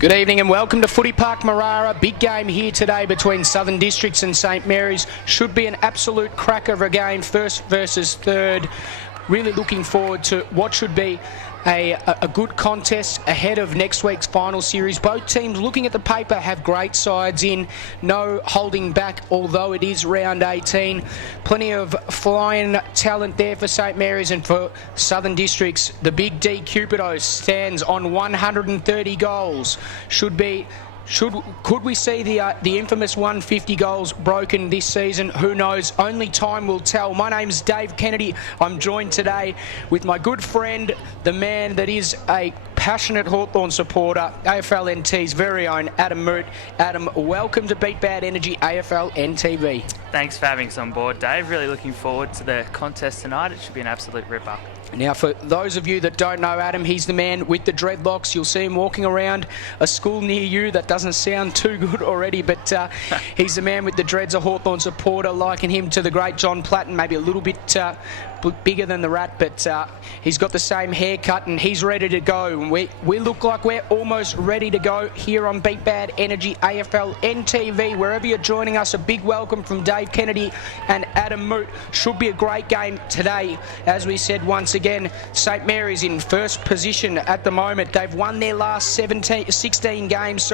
Good evening and welcome to Footy Park Marara. Big game here today between Southern Districts and St Mary's. Should be an absolute cracker of a game, first versus third. Really looking forward to what should be a good contest ahead of next week's final series. Both teams, looking at the paper, have great sides in. No holding back, although it is round 18. Plenty of flying talent there for St Mary's, and for Southern Districts, the Big D Cupido stands on 130 goals. Could we see the infamous 150 goals broken this season? Who knows? Only time will tell. My name's Dave Kennedy. I'm joined today with my good friend, the man that is a passionate Hawthorn supporter, AFLNT's very own Adam Moot. Adam, welcome to Beat Bad Energy AFLNTv. Thanks for having us on board, Dave. Really looking forward to the contest tonight. It should be an absolute ripper. Now, for those of you that don't know Adam, he's the man with the dreadlocks. You'll see him walking around a school near you. That doesn't sound too good already, but he's the man with the dreads, a Hawthorn supporter, liking him to the great John Platten, maybe a little bit bigger than the Rat, but he's got the same haircut and he's ready to go. And we look like we're almost ready to go here on Beat Bad Energy AFLNTv. Wherever you're joining us, a big welcome from Dave Kennedy and Adam Moot. Should be a great game today. As we said, once again, St Mary's in first position at the moment. They've won their last 16 games.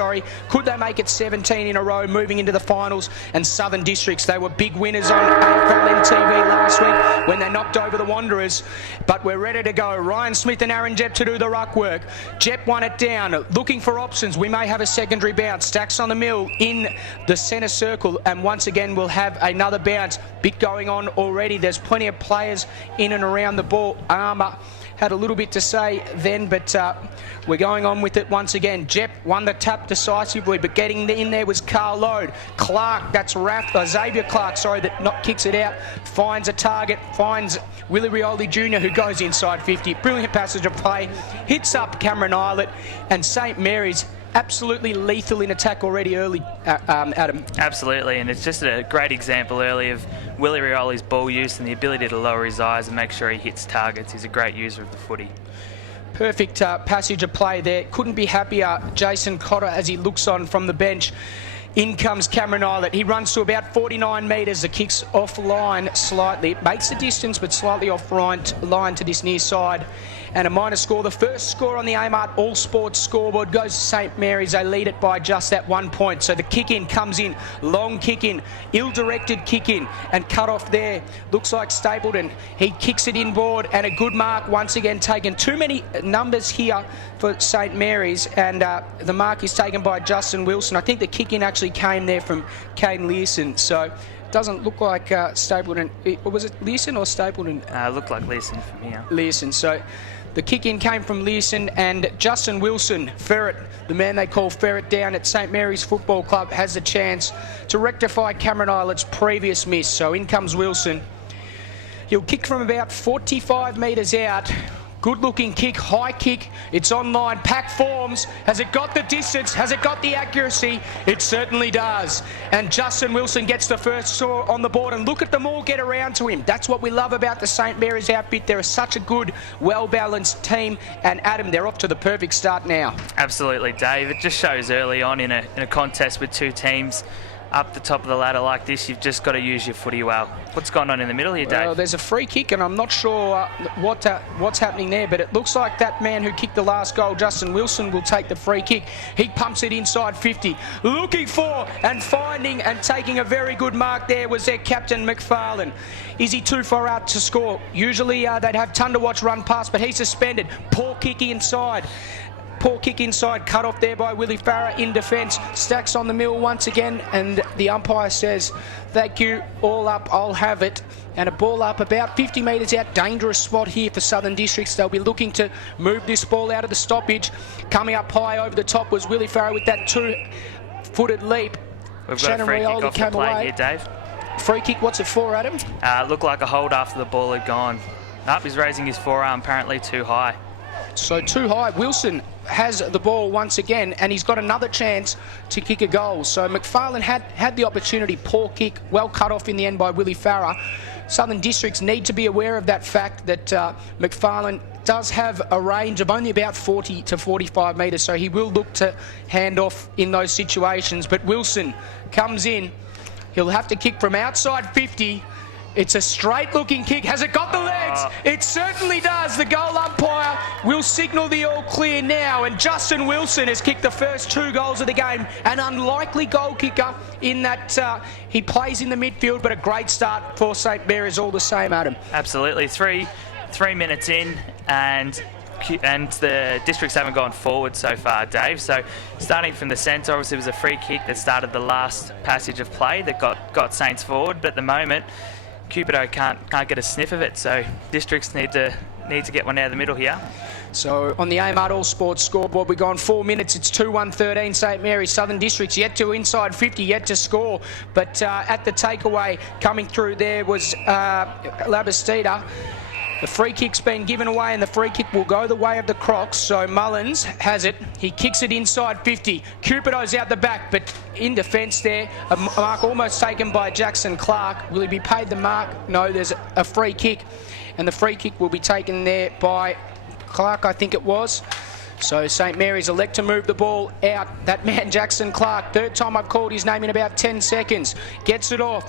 Could they make it 17 in a row moving into the finals? And Southern Districts, they were big winners on AFLNTv last week when they knocked over the Wanderers, but we're ready to go. Ryan Smith and Aaron Jepp to do the ruck work. Jepp won it down, looking for options. We may have a secondary bounce. Stacks on the mill in the centre circle, and once again we'll have another bounce. Bit going on already. There's plenty of players in and around the ball. Armour had a little bit to say then, but we're going on with it once again. Jepp won the tap decisively, but getting in there was Carl Lode. Clark, that's Xavier Clark, that kicks it out, finds a target, finds Willie Rioli Jr., who goes inside 50. Brilliant passage of play, hits up Cameron Islet, and St Mary's absolutely lethal in attack already early, Adam. Absolutely, and it's just a great example early of Willie Rioli's ball use and the ability to lower his eyes and make sure he hits targets. He's a great user of the footy. Perfect passage of play there. Couldn't be happier, Jason Cotter, as he looks on from the bench. In comes Cameron Islet. He runs to about 49 metres. The kick's offline slightly. It makes the distance, but slightly off line to this near side. And a minor score. The first score on the Amart All Sports scoreboard goes to St Mary's. They lead it by just that 1 point. So the kick-in comes in. Long kick-in. Ill-directed kick-in. And cut off there. Looks like Stapleton. He kicks it inboard. And a good mark once again taken. Too many numbers here for St Mary's. And the mark is taken by Justin Wilson. I think the kick-in actually came there from Caden Learson. So doesn't look like Stapleton. Was it Learson or Stapleton? Looked like Learson from here. Learson. So the kick-in came from Learson, and Justin Wilson, Ferret, the man they call Ferret down at St Mary's Football Club, has the chance to rectify Cameron Islet's previous miss. So in comes Wilson. He'll kick from about 45 metres out. Good looking kick, high kick, it's online, pack forms. Has it got the distance? Has it got the accuracy? It certainly does. And Justin Wilson gets the first score on the board, and look at them all get around to him. That's what we love about the St Mary's outfit. They're such a good, well-balanced team, and Adam, they're off to the perfect start now. Absolutely, Dave. It just shows early on in a contest with two teams up the top of the ladder like this, you've just got to use your footy well. What's going on in the middle here, Dave? Well, there's a free kick, and I'm not sure what's happening there, but it looks like that man who kicked the last goal, Justin Wilson, will take the free kick. He pumps it inside 50. Looking for and finding and taking a very good mark there was their captain, McFarlane. Is he too far out to score? Usually they'd have ton to watch run past, but he's suspended. Poor kick inside. Poor kick inside, cut off there by Willie Farah in defence. Stacks on the mill once again, and the umpire says, thank you, all up, I'll have it. And a ball up about 50 metres out. Dangerous spot here for Southern Districts. They'll be looking to move this ball out of the stoppage. Coming up high over the top was Willie Farah with that two-footed leap. We've got a free kick off the plate here, Dave. Free kick, what's it for, Adam? Looked like a hold after the ball had gone. Up, he's raising his forearm apparently too high. So too high. Wilson has the ball once again, and he's got another chance to kick a goal. So McFarlane had the opportunity. Poor kick, well cut off in the end by Willie Farah. Southern Districts need to be aware of that fact that McFarlane does have a range of only about 40 to 45 metres, so he will look to hand off in those situations. But Wilson comes in. He'll have to kick from outside 50. It's a straight-looking kick. Has it got the legs? It certainly does. The goal umpire will signal the all clear now. And Justin Wilson has kicked the first 2 goals of the game. An unlikely goal kicker in that he plays in the midfield, but a great start for St Mary's all the same, Adam. Absolutely. Three minutes in, and the Districts haven't gone forward so far, Dave. So starting from the centre, obviously it was a free kick that started the last passage of play that got Saints forward. But at the moment, Cupido can't get a sniff of it, so Districts need to get one out of the middle here. So on the AMart All Sports scoreboard, we've gone 4 minutes. It's 2-1-13 St Mary's. Southern Districts yet to inside 50, yet to score. But at the takeaway coming through there was Labastida. The free kick's been given away, and the free kick will go the way of the Crocs. So Mullins has it. He kicks it inside 50. Cupido's out the back, but in defence there, a mark almost taken by Jackson Clark. Will he be paid the mark? No, there's a free kick, and the free kick will be taken there by Clark, I think it was. So St Mary's elect to move the ball out. That man, Jackson Clark, third time I've called his name in about 10 seconds. Gets it off.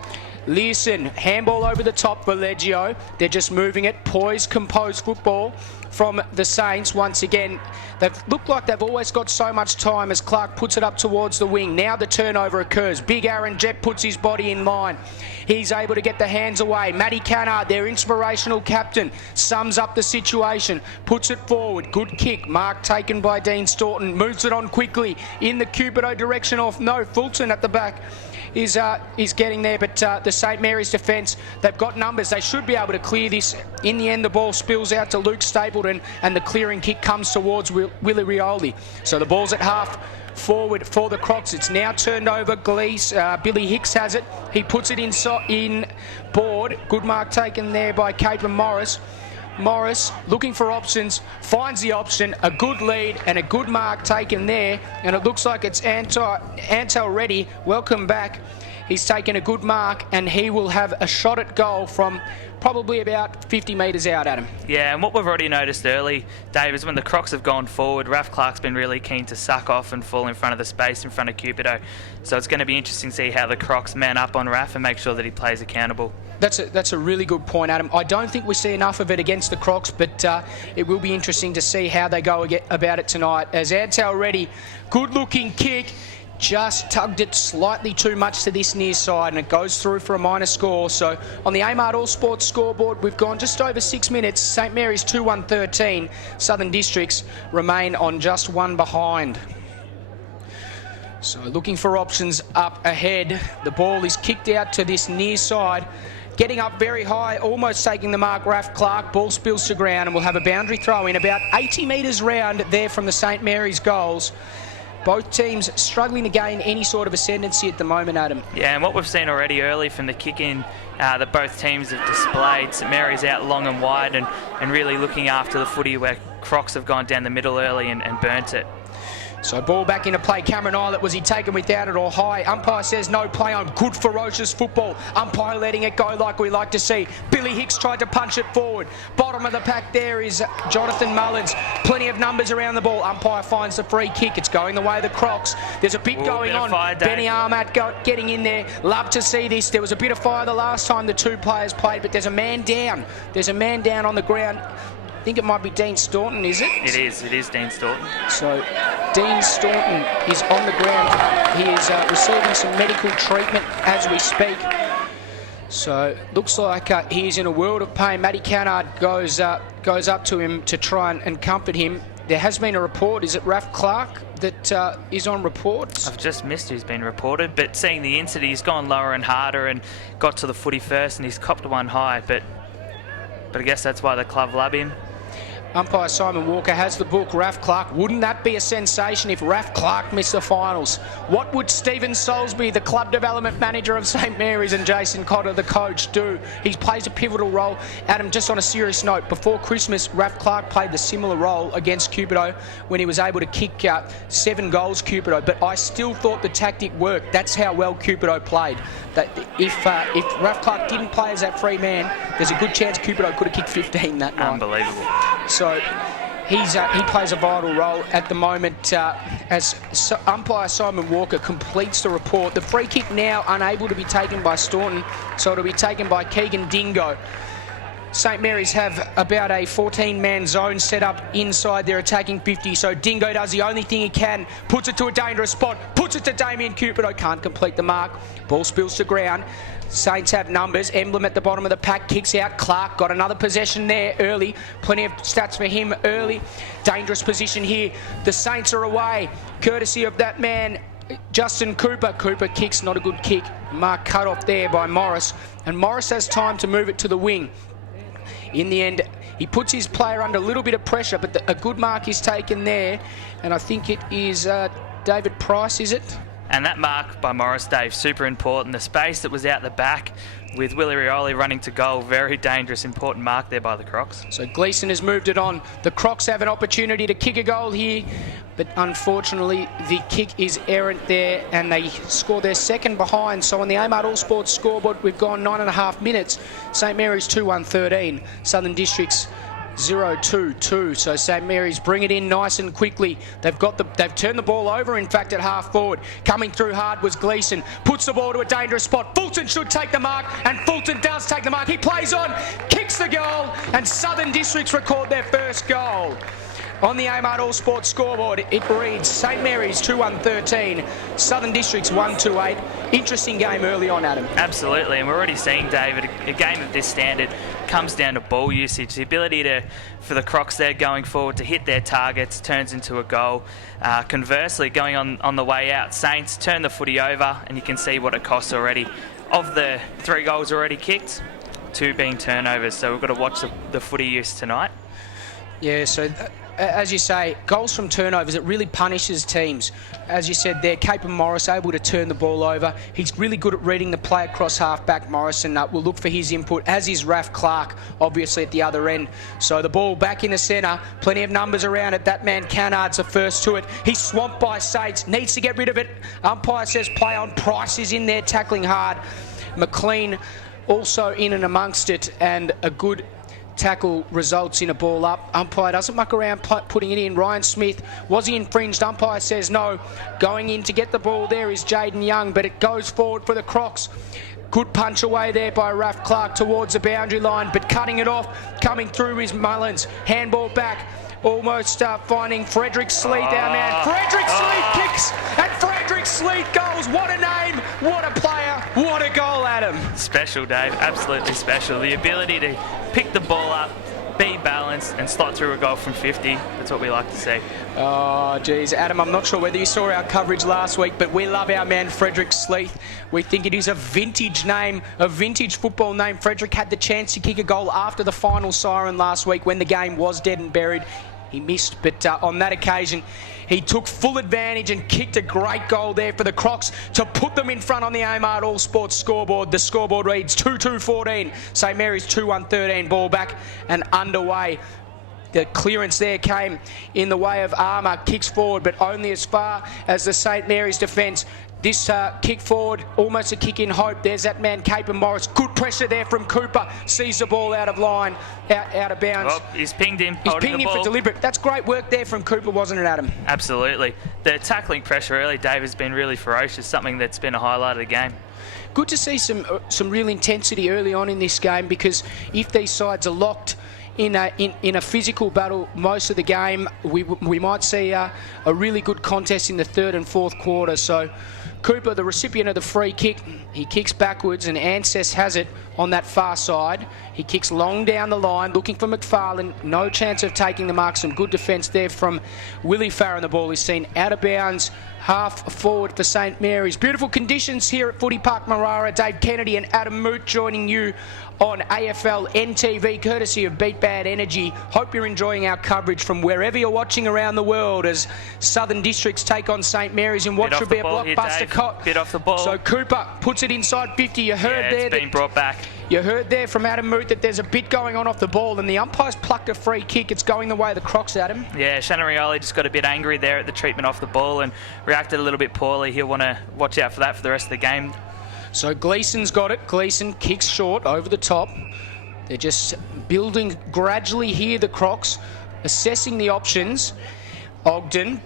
Learson, handball over the top for Leggio. They're just moving it. Poised, composed football from the Saints. Once again, they've looked like they've always got so much time as Clark puts it up towards the wing. Now the turnover occurs. Big Aaron Jett puts his body in line. He's able to get the hands away. Matty Cannard, their inspirational captain, sums up the situation, puts it forward. Good kick. Mark taken by Dean Staunton. Moves it on quickly in the Cupido direction off. No, Fulton at the back is getting there, but the St Mary's defence, they've got numbers. They should be able to clear this. In the end, the ball spills out to Luke Stapleton, and the clearing kick comes towards Willie Rioli. So the ball's at half forward for the Crocs. It's now turned over. Glees, Billy Hicks has it. He puts it in board. Good mark taken there by Capen Morris. Morris looking for options, finds the option, a good lead and a good mark taken there, and it looks like it's Antel Reddy. Welcome back. He's taken a good mark, and he will have a shot at goal from probably about 50 metres out, Adam. Yeah, and what we've already noticed early, Dave, is when the Crocs have gone forward, Raf Clark's been really keen to suck off and fall in front of the space in front of Cupido. So it's going to be interesting to see how the Crocs man up on Raf and make sure that he plays accountable. That's a really good point, Adam. I don't think we see enough of it against the Crocs, but it will be interesting to see how they go about it tonight. As Antel Reddy, good-looking kick, just tugged it slightly too much to this near side, and it goes through for a minor score. So on the AMart All Sports scoreboard, we've gone just over 6 minutes. St Mary's 2-1-13. Southern Districts remain on just 1 behind. So looking for options up ahead. The ball is kicked out to this near side. Getting up very high, almost taking the mark, Raf Clark. Ball spills to ground, and we'll have a boundary throw in about 80 metres round there from the St Mary's goals. Both teams struggling to gain any sort of ascendancy at the moment, Adam. Yeah, and what we've seen already early from the kick-in that both teams have displayed, St Mary's out long and wide and really looking after the footy, where Crocs have gone down the middle early and burnt it. So ball back into play. Cameron Eilert, was he taken without it or high? Umpire says no play on. Good ferocious football. Umpire letting it go like we like to see. Billy Hicks tried to punch it forward. Bottom of the pack there is Jonathan Mullins. Plenty of numbers around the ball. Umpire finds the free kick. It's going the way of the Crocs. There's a bit going on. Benny Armat getting in there. Love to see this. There was a bit of fire the last time the two players played, but there's a man down. There's a man down on the ground. I think it might be Dean Staunton, is it? It is Dean Staunton. So Dean Staunton is on the ground. He is receiving some medical treatment as we speak. So looks like he is in a world of pain. Matty Cannard goes up to him to try and comfort him. There has been a report. Is it Raf Clark that is on report? I've just missed who's been reported, but seeing the incident, he's gone lower and harder and got to the footy first, and he's copped one high. But I guess that's why the club love him. Umpire Simon Walker has the book. Raf Clark. Wouldn't that be a sensation if Raf Clark missed the finals? What would Stephen Soulsby, the club development manager of St Mary's, and Jason Cotter, the coach, do? He plays a pivotal role. Adam, just on a serious note, before Christmas, Raf Clark played the similar role against Cupido when he was able to kick 7 goals, Cupido. But I still thought the tactic worked. That's how well Cupido played. That if Raf Clark didn't play as that free man, there's a good chance Cupido could have kicked 15 that night. Unbelievable. So he plays a vital role at the moment as umpire Simon Walker completes the report. The free kick now unable to be taken by Staunton, so it'll be taken by Keegan Dingo. St Mary's have about a 14-man zone set up inside their attacking 50, so Dingo does the only thing he can, puts it to a dangerous spot, puts it to Damien Cupido, can't complete the mark, ball spills to ground. Saints have numbers. Emblem at the bottom of the pack kicks out. Clark got another possession there early. Plenty of stats for him early. Dangerous position here. The Saints are away, courtesy of that man, Justin Cooper. Cooper kicks, not a good kick. Mark cut off there by Morris. And Morris has time to move it to the wing. In the end, he puts his player under a little bit of pressure, but a good mark is taken there. And I think it is David Price, is it? And that mark by Morris, Dave, super important. The space that was out the back with Willie Rioli running to goal, very dangerous, important mark there by the Crocs. So Gleeson has moved it on. The Crocs have an opportunity to kick a goal here, but unfortunately the kick is errant there and they score their second behind. So on the Amart All Sports scoreboard, we've gone 9.5 minutes. St Mary's 2-1-13, Southern Districts 0-2-2. So St Mary's bring it in nice and quickly. They've turned the ball over, in fact, at half forward. Coming through hard was Gleeson. Puts the ball to a dangerous spot. Fulton should take the mark, and Fulton does take the mark. He plays on, kicks the goal, and Southern Districts record their first goal. On the Amart All Sports scoreboard, it reads St Mary's 2-1-13, Southern Districts 1-2-8. Interesting game early on, Adam. Absolutely, and we're already seeing, David, a game of this standard comes down to ball usage. The ability for the Crocs there going forward to hit their targets turns into a goal. Conversely, going on the way out, Saints turn the footy over, and you can see what it costs already. Of the 3 goals already kicked, 2 being turnovers, so we've got to watch the footy use tonight. Yeah, so as you say, goals from turnovers, it really punishes teams. As you said there, Caper Morris able to turn the ball over. He's really good at reading the play across half-back, Morris, and we'll look for his input, as is Raf Clark, obviously, at the other end. So the ball back in the centre, plenty of numbers around it. That man, Cannard's the first to it. He's swamped by Saints, needs to get rid of it. Umpire says play on. Price is in there, tackling hard. McLean also in and amongst it, and a good tackle results in a ball up. Umpire doesn't muck around putting it in. Ryan Smith, was he infringed? Umpire says no. Going in to get the ball there is Jaden Young, but it goes forward for the Crocs. Good punch away there by Raf Clark towards the boundary line, but cutting it off. Coming through is Mullins. Handball back. Almost finding Frederick Sleeth, our man. Frederick Sleeth kicks, and Frederick Sleeth goals. What a name, what a player, what a goal, Adam. Special, Dave, absolutely special. The ability to pick the ball up, be balanced, and slot through a goal from 50. That's what we like to see. Oh, geez. Adam, I'm not sure whether you saw our coverage last week, but we love our man Frederick Sleeth. We think it is a vintage name, a vintage football name. Frederick had the chance to kick a goal after the final siren last week when the game was dead and buried. He missed, but on that occasion, he took full advantage and kicked a great goal there for the Crocs to put them in front on the Amart All Sports scoreboard. The scoreboard reads 2-2-14. St Mary's 2-1-13. Ball back and underway. The clearance there came in the way of Armour. Kicks forward, but only as far as the St Mary's defence. This kick forward, almost a kick in hope. There's that man, Caper Morris. Good pressure there from Cooper. Sees the ball out of line, out of bounds. Well, he's pinged him. He's pinged him for deliberate. That's great work there from Cooper, wasn't it, Adam? Absolutely. The tackling pressure early, Dave, has been really ferocious, something that's been a highlight of the game. Good to see some real intensity early on in this game, because if these sides are locked in a physical battle most of the game, we might see a really good contest in the third and fourth quarter. So Cooper, the recipient of the free kick, he kicks backwards, and Ances has it on that far side. He kicks long down the line, looking for McFarlane. No chance of taking the mark. Some good defence there from Willie Farron. The ball is seen out of bounds half forward for St Mary's. Beautiful conditions here at Footy Park Marara. Dave Kennedy and Adam Moot joining you on AFLNTv, courtesy of Bad Energy. Hope you're enjoying our coverage from wherever you're watching around the world as Southern Districts take on St Mary's in what should be a blockbuster. Bit off the ball. So Cooper puts it inside 50. You heard there. It's been brought back. You heard there from Adam Moot that there's a bit going on off the ball, and the umpire's plucked a free kick. It's going the way of the Crocs, Adam. Yeah, Shannon Rioli just got a bit angry there at the treatment off the ball and reacted a little bit poorly. He'll want to watch out for that for the rest of the game. So Gleason's got it. Gleason kicks short over the top. They're just building gradually here, the Crocs, assessing the options. Ogden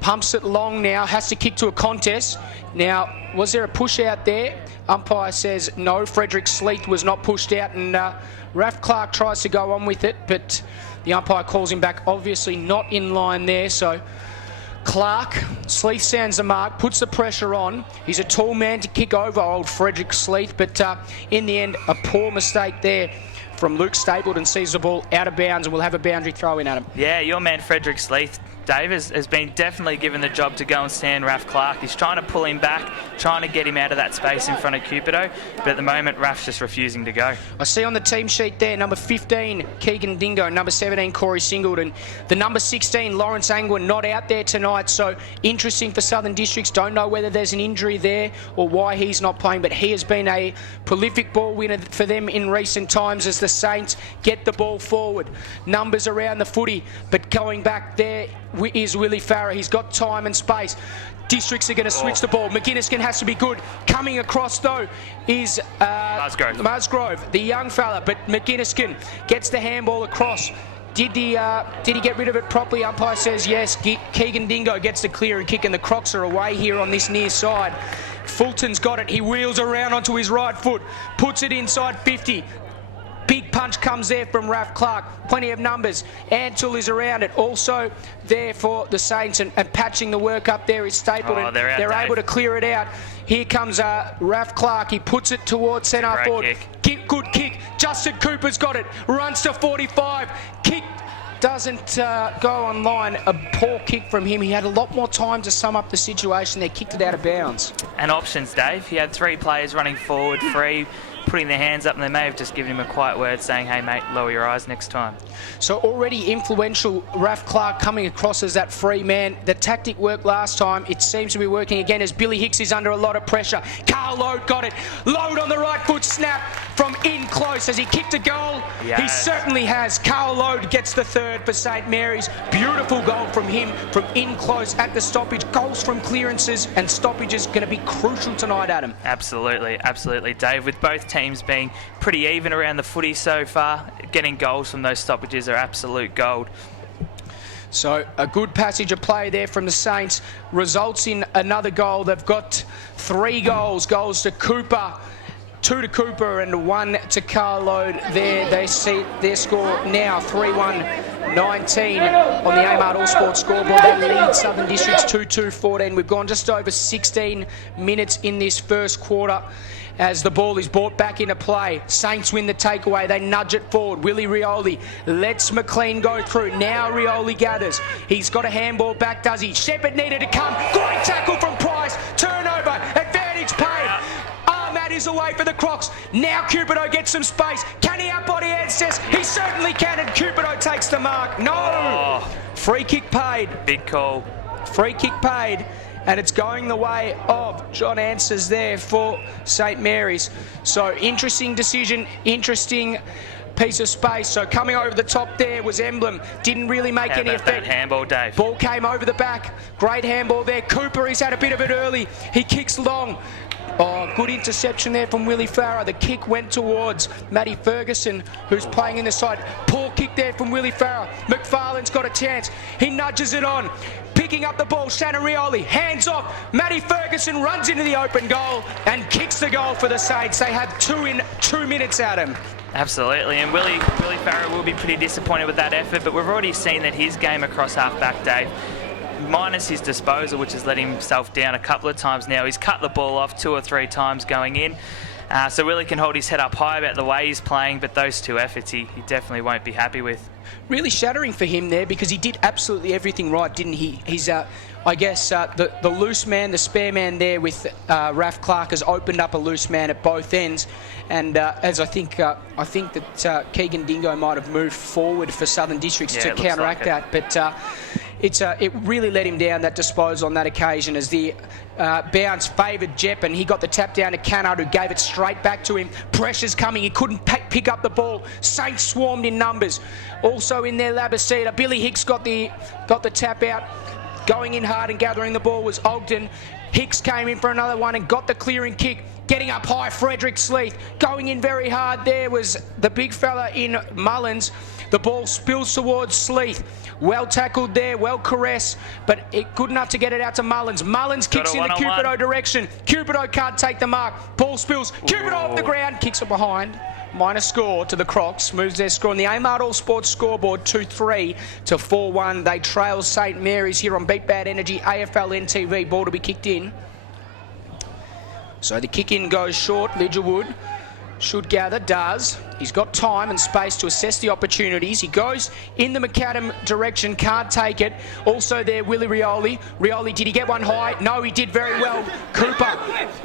pumps it long now, has to kick to a contest. Now, was there a push out there? Umpire says no, Frederick Sleeth was not pushed out, and Raf Clark tries to go on with it, but the umpire calls him back, obviously not in line there. So Clark, Sleeth sounds the mark, puts the pressure on. He's a tall man to kick over old Frederick Sleeth, but in the end, a poor mistake there from Luke Stapleton, sees the ball out of bounds and will have a boundary throw in at him. Yeah, your man Frederick Sleeth, Dave, has been definitely given the job to go and stand Raf Clark. He's trying to pull him back, trying to get him out of that space in front of Cupido, but at the moment Raf's just refusing to go. I see on the team sheet there, number 15, Keegan Dingo, number 17, Corey Singleton. The number 16, Lawrence Angwin, not out there tonight, so interesting for Southern Districts. Don't know whether there's an injury there or why he's not playing, but he has been a prolific ball winner for them in recent times as the Saints get the ball forward. Numbers around the footy, but going back there is Willie Farah. He's got time and space. Districts are going to switch the ball. McGinniskin has to be good. Coming across, though, is Musgrove, the young fella, but McGinniskin gets the handball across. Did he get rid of it properly? Umpire says yes. Keegan Dingo gets the clear and kick, and the Crocs are away here on this near side. Fulton's got it. He wheels around onto his right foot, puts it inside 50. Big punch comes there from Raf Clark. Plenty of numbers. Antul is around it. Also there for the Saints, and patching the work up there is Stapleton. Oh, they're able to clear it out. Here comes Raf Clark. He puts it towards centre forward. Good kick. Justin Cooper's got it. Runs to 45. Kick doesn't go on line. A poor kick from him. He had a lot more time to sum up the situation. They kicked it out of bounds. And options, Dave. He had 3 players running forward, 3 putting their hands up, and they may have just given him a quiet word saying, hey mate, lower your eyes next time. So already influential Raf Clark coming across as that free man. The tactic worked last time. It seems to be working again as Billy Hicks is under a lot of pressure. Carl Load got it. Load on the right foot, snap from in close. Has he kicked a goal? Yes. He certainly has. Carl Load gets the third for St Mary's. Beautiful goal from him from in close at the stoppage. Goals from clearances and stoppages going to be crucial tonight, Adam. Absolutely, Dave. With both teams being pretty even around the footy so far, getting goals from those stoppages are absolute gold. So a good passage of play there from the Saints results in another goal. They've got 3 goals. Goals to Cooper, 2 to Cooper and 1 to Carl Load. There they see their score now 3-1-19 on the Amart All Sports scoreboard. They lead Southern Districts 2-2-14. We've gone just over 16 minutes in this first quarter as the ball is brought back into play. Saints win the takeaway. They nudge it forward. Willie Rioli lets McLean go through. Now Rioli gathers. He's got a handball back, does he? Shepherd needed to come. Great tackle from Price. Turnover. Advantage paid. Ahmad is away for the Crocs. Now Cupido gets some space. Can he outbody AEDST? He certainly can, and Cupido takes the mark. No! Free kick paid. Big call. Free kick paid. And it's going the way of John Answers there for St Mary's. So interesting decision, interesting piece of space. So coming over the top there was Emblem. Didn't really make any effect. That handball, Dave? Ball came over the back. Great handball there. Cooper, he's had a bit of it early. He kicks long. Oh, good interception there from Willie Farah. The kick went towards Matty Ferguson, who's playing in the side. Poor kick there from Willie Farah. McFarlane's got a chance. He nudges it on. Picking up the ball, Shannon Rioli, hands off. Matty Ferguson runs into the open goal and kicks the goal for the Saints. They have 2 in 2 minutes, Adam. Absolutely, and Willie Farah will be pretty disappointed with that effort, but we've already seen that his game across half-back, Dave, minus his disposal, which has let himself down a couple of times now, he's cut the ball off 2 or 3 times going in. So Willie can hold his head up high about the way he's playing, but those 2 efforts he definitely won't be happy with. Really shattering for him there, because he did absolutely everything right, didn't he? He's, I guess, the loose man, the spare man there with Raf Clark has opened up a loose man at both ends. And as I think that Keegan Dingo might have moved forward for Southern Districts to counteract that. But it really let him down, that disposal on that occasion, as the bounce favoured Jep, and he got the tap down to Cannard, who gave it straight back to him. Pressure's coming, he couldn't pick up the ball. Saints swarmed in numbers. Also in there, Labasita. Billy Hicks got the tap out. Going in hard and gathering the ball was Ogden. Hicks came in for another one and got the clearing kick. Getting up high, Frederick Sleeth. Going in very hard there was the big fella in Mullins. The ball spills towards Sleeth. Well tackled there, well caressed, but good enough to get it out to Mullins. Mullins kicks in the Cupido direction. Cupido can't take the mark. Ball spills. Cupido off the ground, kicks it behind. Minor score to the Crocs. Moves their score on the Amart All Sports scoreboard 2-3 to 4-1. They trail St Mary's here on Beat Bad Energy AFLNTv. Ball to be kicked in. So the kick in goes short. Lidgerwood should gather, does. He's got time and space to assess the opportunities. He goes in the McAdam direction, can't take it. Also there, Willie Rioli. Rioli, did he get one high? No, he did very well. Cooper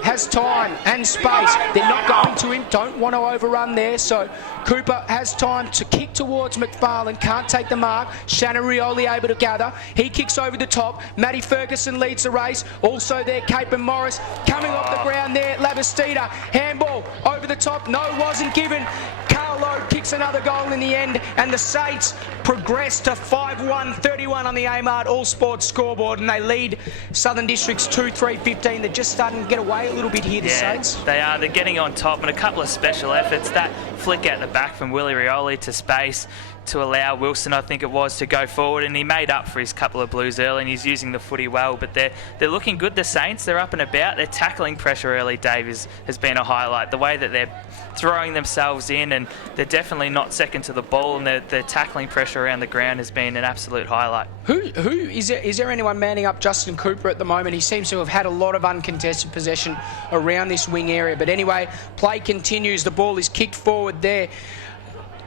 has time and space. They're not going to him, don't want to overrun there. So Cooper has time to kick towards McFarlane, can't take the mark. Shannon Rioli able to gather. He kicks over the top. Matty Ferguson leads the race. Also there, Cape and Morris coming off the ground there. Labastida, handball over the top. No, wasn't given. Carlo kicks another goal in the end, and the Saints progress to 5-1, 31 on the Amart All Sports scoreboard, and they lead Southern Districts 2-3-15. They're just starting to get away a little bit here, the Saints. They are. They're getting on top, and a couple of special efforts. That flick out the back from Willie Rioli to space to allow Wilson, I think it was, to go forward, and he made up for his couple of blues early, and he's using the footy well. But they're looking good, the Saints. They're up and about. Their tackling pressure early, Dave, has been a highlight. The way that they're throwing themselves in, and they're definitely not second to the ball, and their tackling pressure around the ground has been an absolute highlight. Who is there anyone manning up Justin Cooper at the moment? He seems to have had a lot of uncontested possession around this wing area. But anyway, play continues. The ball is kicked forward there.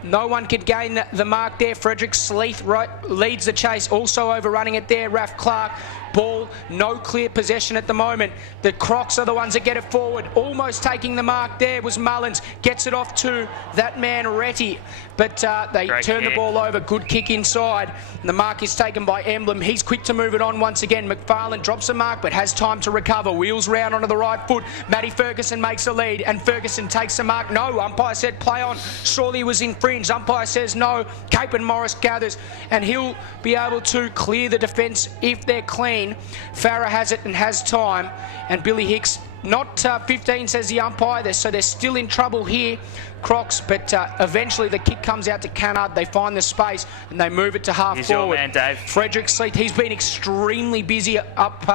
No one could gain the mark there. Frederick Sleeth leads the chase. Also overrunning it there, Raf Clark. Ball, no clear possession at the moment. The Crocs are the ones that get it forward. Almost taking the mark there was Mullins. Gets it off to that man, Retty. But they turn the ball over. Good kick inside. And the mark is taken by Emblem. He's quick to move it on once again. McFarlane drops the mark but has time to recover. Wheels round onto the right foot. Matty Ferguson makes the lead, and Ferguson takes the mark. No, umpire said play on. Surely was infringed. Umpire says no. Cape and Morris gathers, and he'll be able to clear the defence if they're clean. Farah has it and has time, and Billy Hicks, not 15, says the umpire, so they're still in trouble here, Crocs, but eventually the kick comes out to Cannard. They find the space and they move it to half He's forward. Your man, Dave. Frederick Sleeth, he's been extremely busy up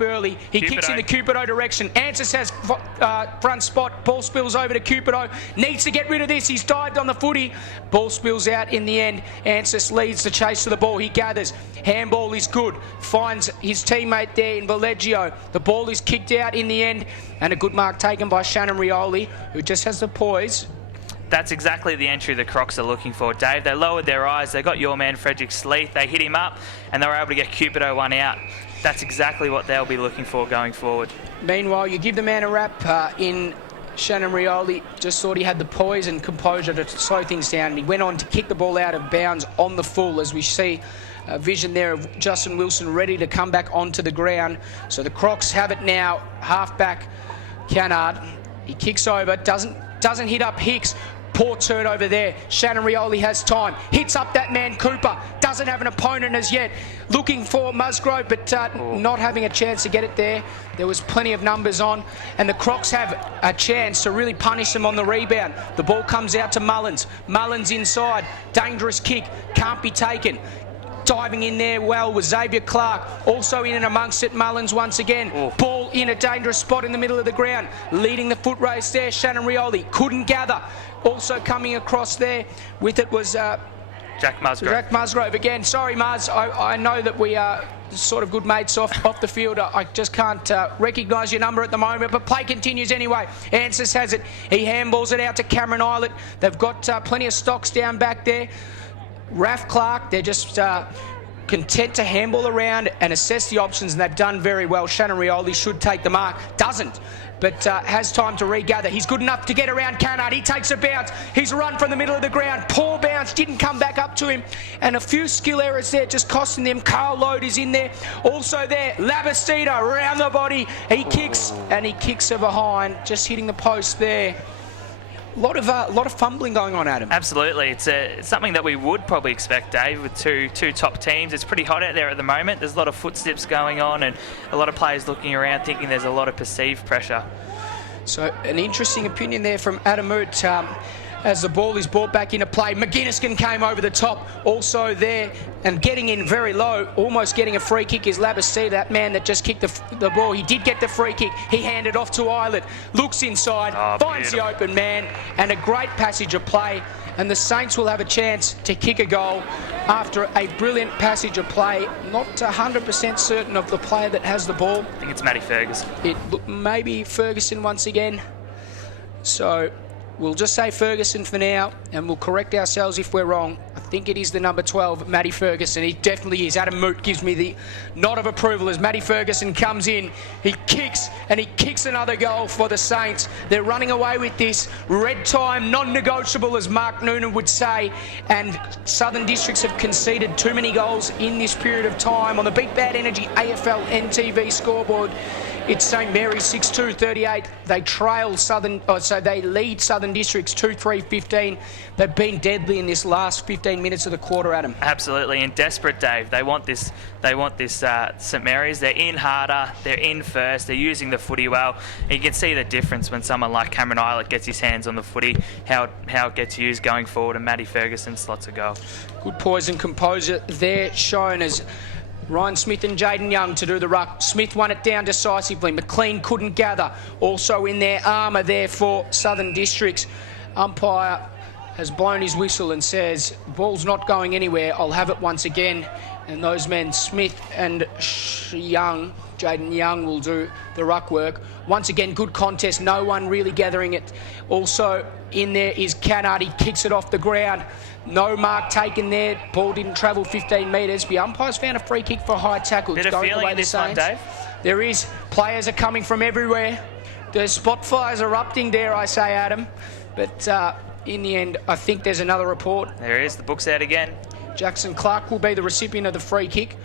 early. He kicks in the Cupido direction. Ansis has front spot. Ball spills over to Cupido. Needs to get rid of this. He's dived on the footy. Ball spills out in the end. Ansis leads the chase to the ball. He gathers. Handball is good. Finds his teammate there in Valeggio. The ball is kicked out in the end, and a good mark taken by Shannon Rioli, who just has the poise. That's exactly the entry the Crocs are looking for, Dave. They lowered their eyes. They got your man, Frederick Sleeth. They hit him up, and they were able to get Cupido one out. That's exactly what they'll be looking for going forward. Meanwhile, you give the man a rap in Shannon Rioli. Just thought he had the poise and composure to slow things down. He went on to kick the ball out of bounds on the full, as we see a vision there of Justin Wilson ready to come back onto the ground. So the Crocs have it now. Halfback Cannard. He kicks over, doesn't hit up Hicks. Poor turn over there. Shannon Rioli has time. Hits up that man Cooper. Doesn't have an opponent as yet. Looking for Musgrove, but not having a chance to get it there. There was plenty of numbers on, and the Crocs have a chance to really punish them on the rebound. The ball comes out to Mullins. Mullins inside. Dangerous kick. Can't be taken. Diving in there well was Xavier Clark. Also in and amongst it, Mullins once again. Ball in a dangerous spot in the middle of the ground. Leading the foot race there, Shannon Rioli. Couldn't gather. Also coming across there with it was Jack Musgrove. Jack Musgrove again. Sorry, Muzz. I know that we are sort of good mates off the field. I just can't recognise your number at the moment, but play continues anyway. Ansys has it. He handballs it out to Cameron Islet. They've got plenty of stocks down back there. Raf Clark, they're just content to handball around and assess the options, and they've done very well. Shannon Rioli should take the mark. Doesn't, but has time to regather. He's good enough to get around Carnard. He takes a bounce. He's run from the middle of the ground. Poor bounce, didn't come back up to him. And a few skill errors there just costing them. Carl Lode is in there. Also there, Labastida around the body. He kicks, and he kicks her behind, just hitting the post there. A lot of fumbling going on, Adam. Absolutely. It's something that we would probably expect, Dave, with two top teams. It's pretty hot out there at the moment. There's a lot of footsteps going on and a lot of players looking around thinking there's a lot of perceived pressure. So an interesting opinion there from Adam Moot. As the ball is brought back into play, McGinniskin came over the top, also there, and getting in very low, almost getting a free kick is Labastida, that man that just kicked the ball. He did get the free kick. He handed off to Islet, looks inside, finds the open man, and a great passage of play. And the Saints will have a chance to kick a goal after a brilliant passage of play. Not 100% certain of the player that has the ball. I think it's Matty Ferguson. It maybe Ferguson once again. So we'll just say Ferguson for now, and we'll correct ourselves if we're wrong. I think it is the number 12, Matty Ferguson. He definitely is. Adam Moot gives me the nod of approval as Matty Ferguson comes in. He kicks, and he kicks another goal for the Saints. They're running away with this. Red time, non-negotiable, as Mark Noonan would say. And Southern Districts have conceded too many goals in this period of time. On the Beat Bad Energy AFLNTv scoreboard, it's St Mary's 6-2-38. They trail they lead Southern Districts 2-3-15. They've been deadly in this last 15 minutes of the quarter, Adam. Absolutely, and desperate, Dave. They want this. St Mary's. They're in harder. They're in first. They're using the footy well. And you can see the difference when someone like Cameron Islet gets his hands on the footy, how it gets used going forward, and Matty Ferguson slots a goal. Good poise and composure there shown as Ryan Smith and Jaden Young to do the ruck. Smith won it down decisively. McLean couldn't gather. Also in their armour there for Southern Districts. Umpire has blown his whistle and says, ball's not going anywhere. I'll have it once again. And those men, Smith and Young, Jaden Young, will do the ruck work. Once again, good contest. No one really gathering it. Also in there is Carnard. He kicks it off the ground. No mark taken there. Ball didn't travel 15 metres. The umpires found a free kick for a high tackle. Bit of feeling in this one, Dave. There is. Players are coming from everywhere. The spot fires erupting, dare I say, Adam. But in the end, I think there's another report. There is. The book's out again. Jackson Clark will be the recipient of the free kick.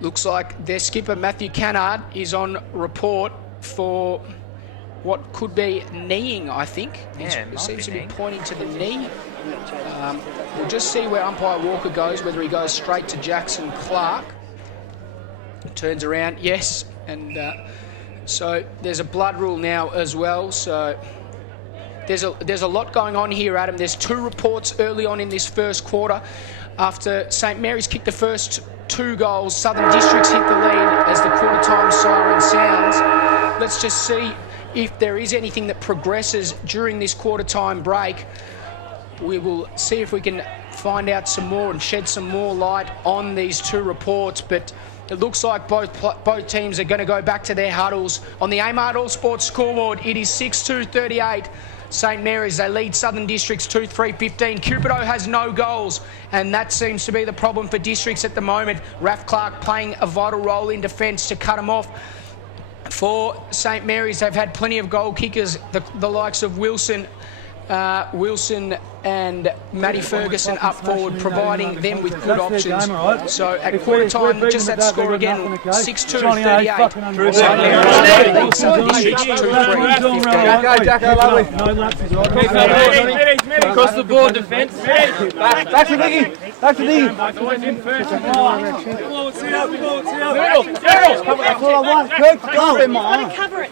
Looks like their skipper, Matthew Carnard, is on report for what could be kneeing, I think. It seems to be pointing to the knee. We'll just see where umpire Walker goes, whether he goes straight to Jackson Clark. Turns around, yes. And so there's a blood rule now as well. So there's a lot going on here, Adam. There's two reports early on in this first quarter. After St Mary's kicked the first two goals, Southern Districts hit the lead as the quarter time siren sounds. Let's just see if there is anything that progresses during this quarter time break. We will see if we can find out some more and shed some more light on these two reports. But it looks like both teams are going to go back to their huddles. On the Amart All Sports scoreboard, it is 6-2-38. St Mary's, they lead Southern Districts 2-3-15. Cupido has no goals, and that seems to be the problem for Districts at the moment. Raf Clark playing a vital role in defence to cut them off. For St Mary's, they've had plenty of goal kickers, the likes of Wilson and Matty Ferguson up forward, providing them with good options. So at quarter time, just that score again, 6-2-38. Go, Jacko, lovely. Across the board, defence. Back to Nicky. Back to Nicky. Come on, sit up. That's all I want. Kirk, go. Got to cover it.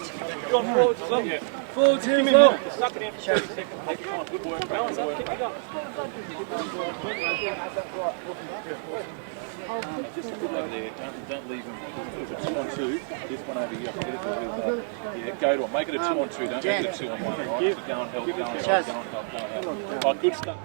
Forward to him as well. Good work, balance up, keep it up. Just put over there, don't leave him. If it's 2-on-2, this one over here. Yeah, go to him. Make it a 2-on-2, don't make it a 2-on-1. Right? So go and help. Good stuff.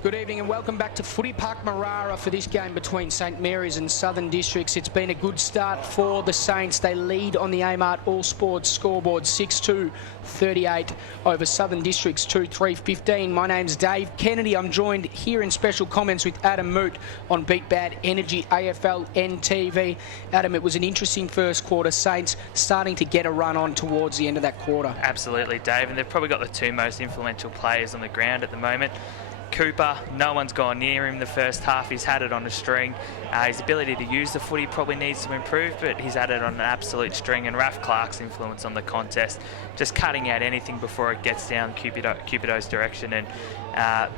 Good evening and welcome back to Footy Park Marara for this game between St Mary's and Southern Districts. It's been a good start for the Saints. They lead on the Amart All Sports scoreboard 6-2-38 over Southern Districts 2-3-15. My name's Dave Kennedy. I'm joined here in special comments with Adam Moot on Beat Bad Energy AFLNTv. Adam, it was an interesting first quarter. Saints starting to get a run on towards the end of that quarter. Absolutely, Dave, and they've probably got the two most influential players on the ground at the moment. Cooper, no one's gone near him the first half. He's had it on a string. His ability to use the footy probably needs to improve, but he's had it on an absolute string. And Raf Clark's influence on the contest, just cutting out anything before it gets down Cupido's direction. And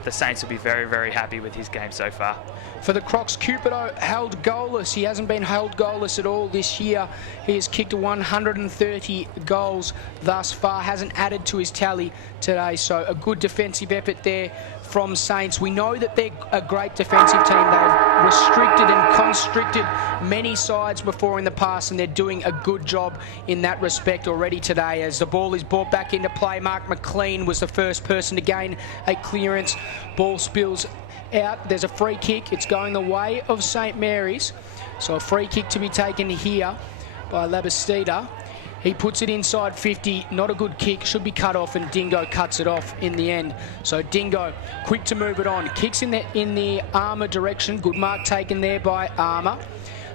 the Saints will be very, very happy with his game so far. For the Crocs, Cupido held goalless. He hasn't been held goalless at all this year. He has kicked 130 goals thus far, hasn't added to his tally today. So a good defensive effort there from Saints. We know that they're a great defensive team. They've restricted and constricted many sides before in the past, and they're doing a good job in that respect already today. As the ball is brought back into play, Mark McLean was the first person to gain a clearance. Ball spills out. There's a free kick. It's going the way of St Mary's. So a free kick to be taken here by Labastida. He puts it inside 50, not a good kick, should be cut off, and Dingo cuts it off in the end. So Dingo, quick to move it on, kicks in the Armour direction, good mark taken there by Armour.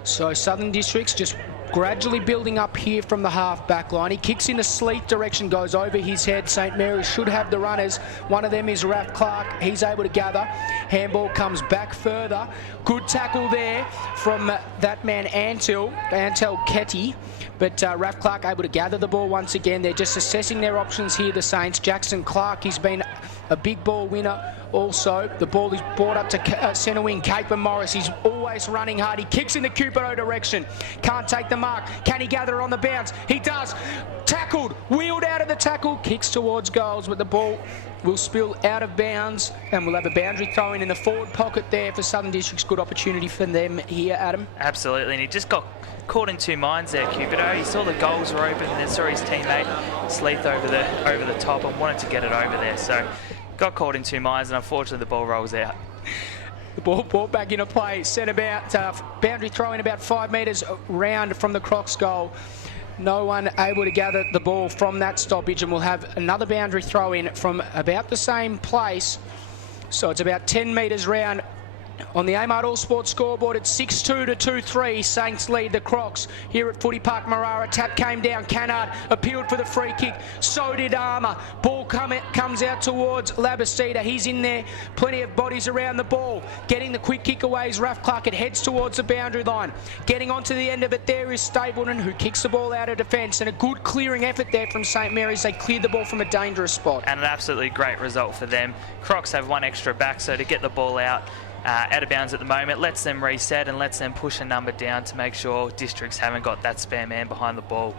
So Southern Districts just gradually building up here from the half-back line. He kicks in the Sleeth direction, goes over his head. St Mary's should have the runners. One of them is Raf Clark. He's able to gather. Handball comes back further. Good tackle there from that man Antel Ketty. But Raf Clark able to gather the ball once again. They're just assessing their options here, the Saints. Jackson Clark, he's been a big ball winner also. The ball is brought up to centre wing, Caper Morris. He's always running hard. He kicks in the Cupido direction. Can't take the mark. Can he gather on the bounce? He does. Tackled. Wheeled out of the tackle. Kicks towards goals, but the ball will spill out of bounds, and we'll have a boundary throw in the forward pocket there for Southern Districts. Good opportunity for them here, Adam. Absolutely, and he just got caught in two minds there, Cupido. He saw the goals were open and then saw his teammate Sleeth over the top and wanted to get it over there. So got caught in two minds, and unfortunately the ball rolls out. The ball brought back into play, set about boundary throw in about 5 metres round from the Crocs goal. No one able to gather the ball from that stoppage, and we'll have another boundary throw in from about the same place. So it's about 10 metres round. On the Amart All Sports scoreboard, it's 6-2 to 2-3. Saints lead the Crocs here at Footy Park Marara. Tap came down. Cannard appealed for the free kick. So did Armour. Ball comes out towards Labastida. He's in there. Plenty of bodies around the ball. Getting the quick kick away is Raf Clark. It heads towards the boundary line. Getting onto the end of it there is Stapleton, who kicks the ball out of defence. And a good clearing effort there from St Mary's. They cleared the ball from a dangerous spot. And an absolutely great result for them. Crocs have one extra back, so to get the ball out of bounds at the moment, lets them reset and lets them push a number down to make sure Districts haven't got that spare man behind the ball.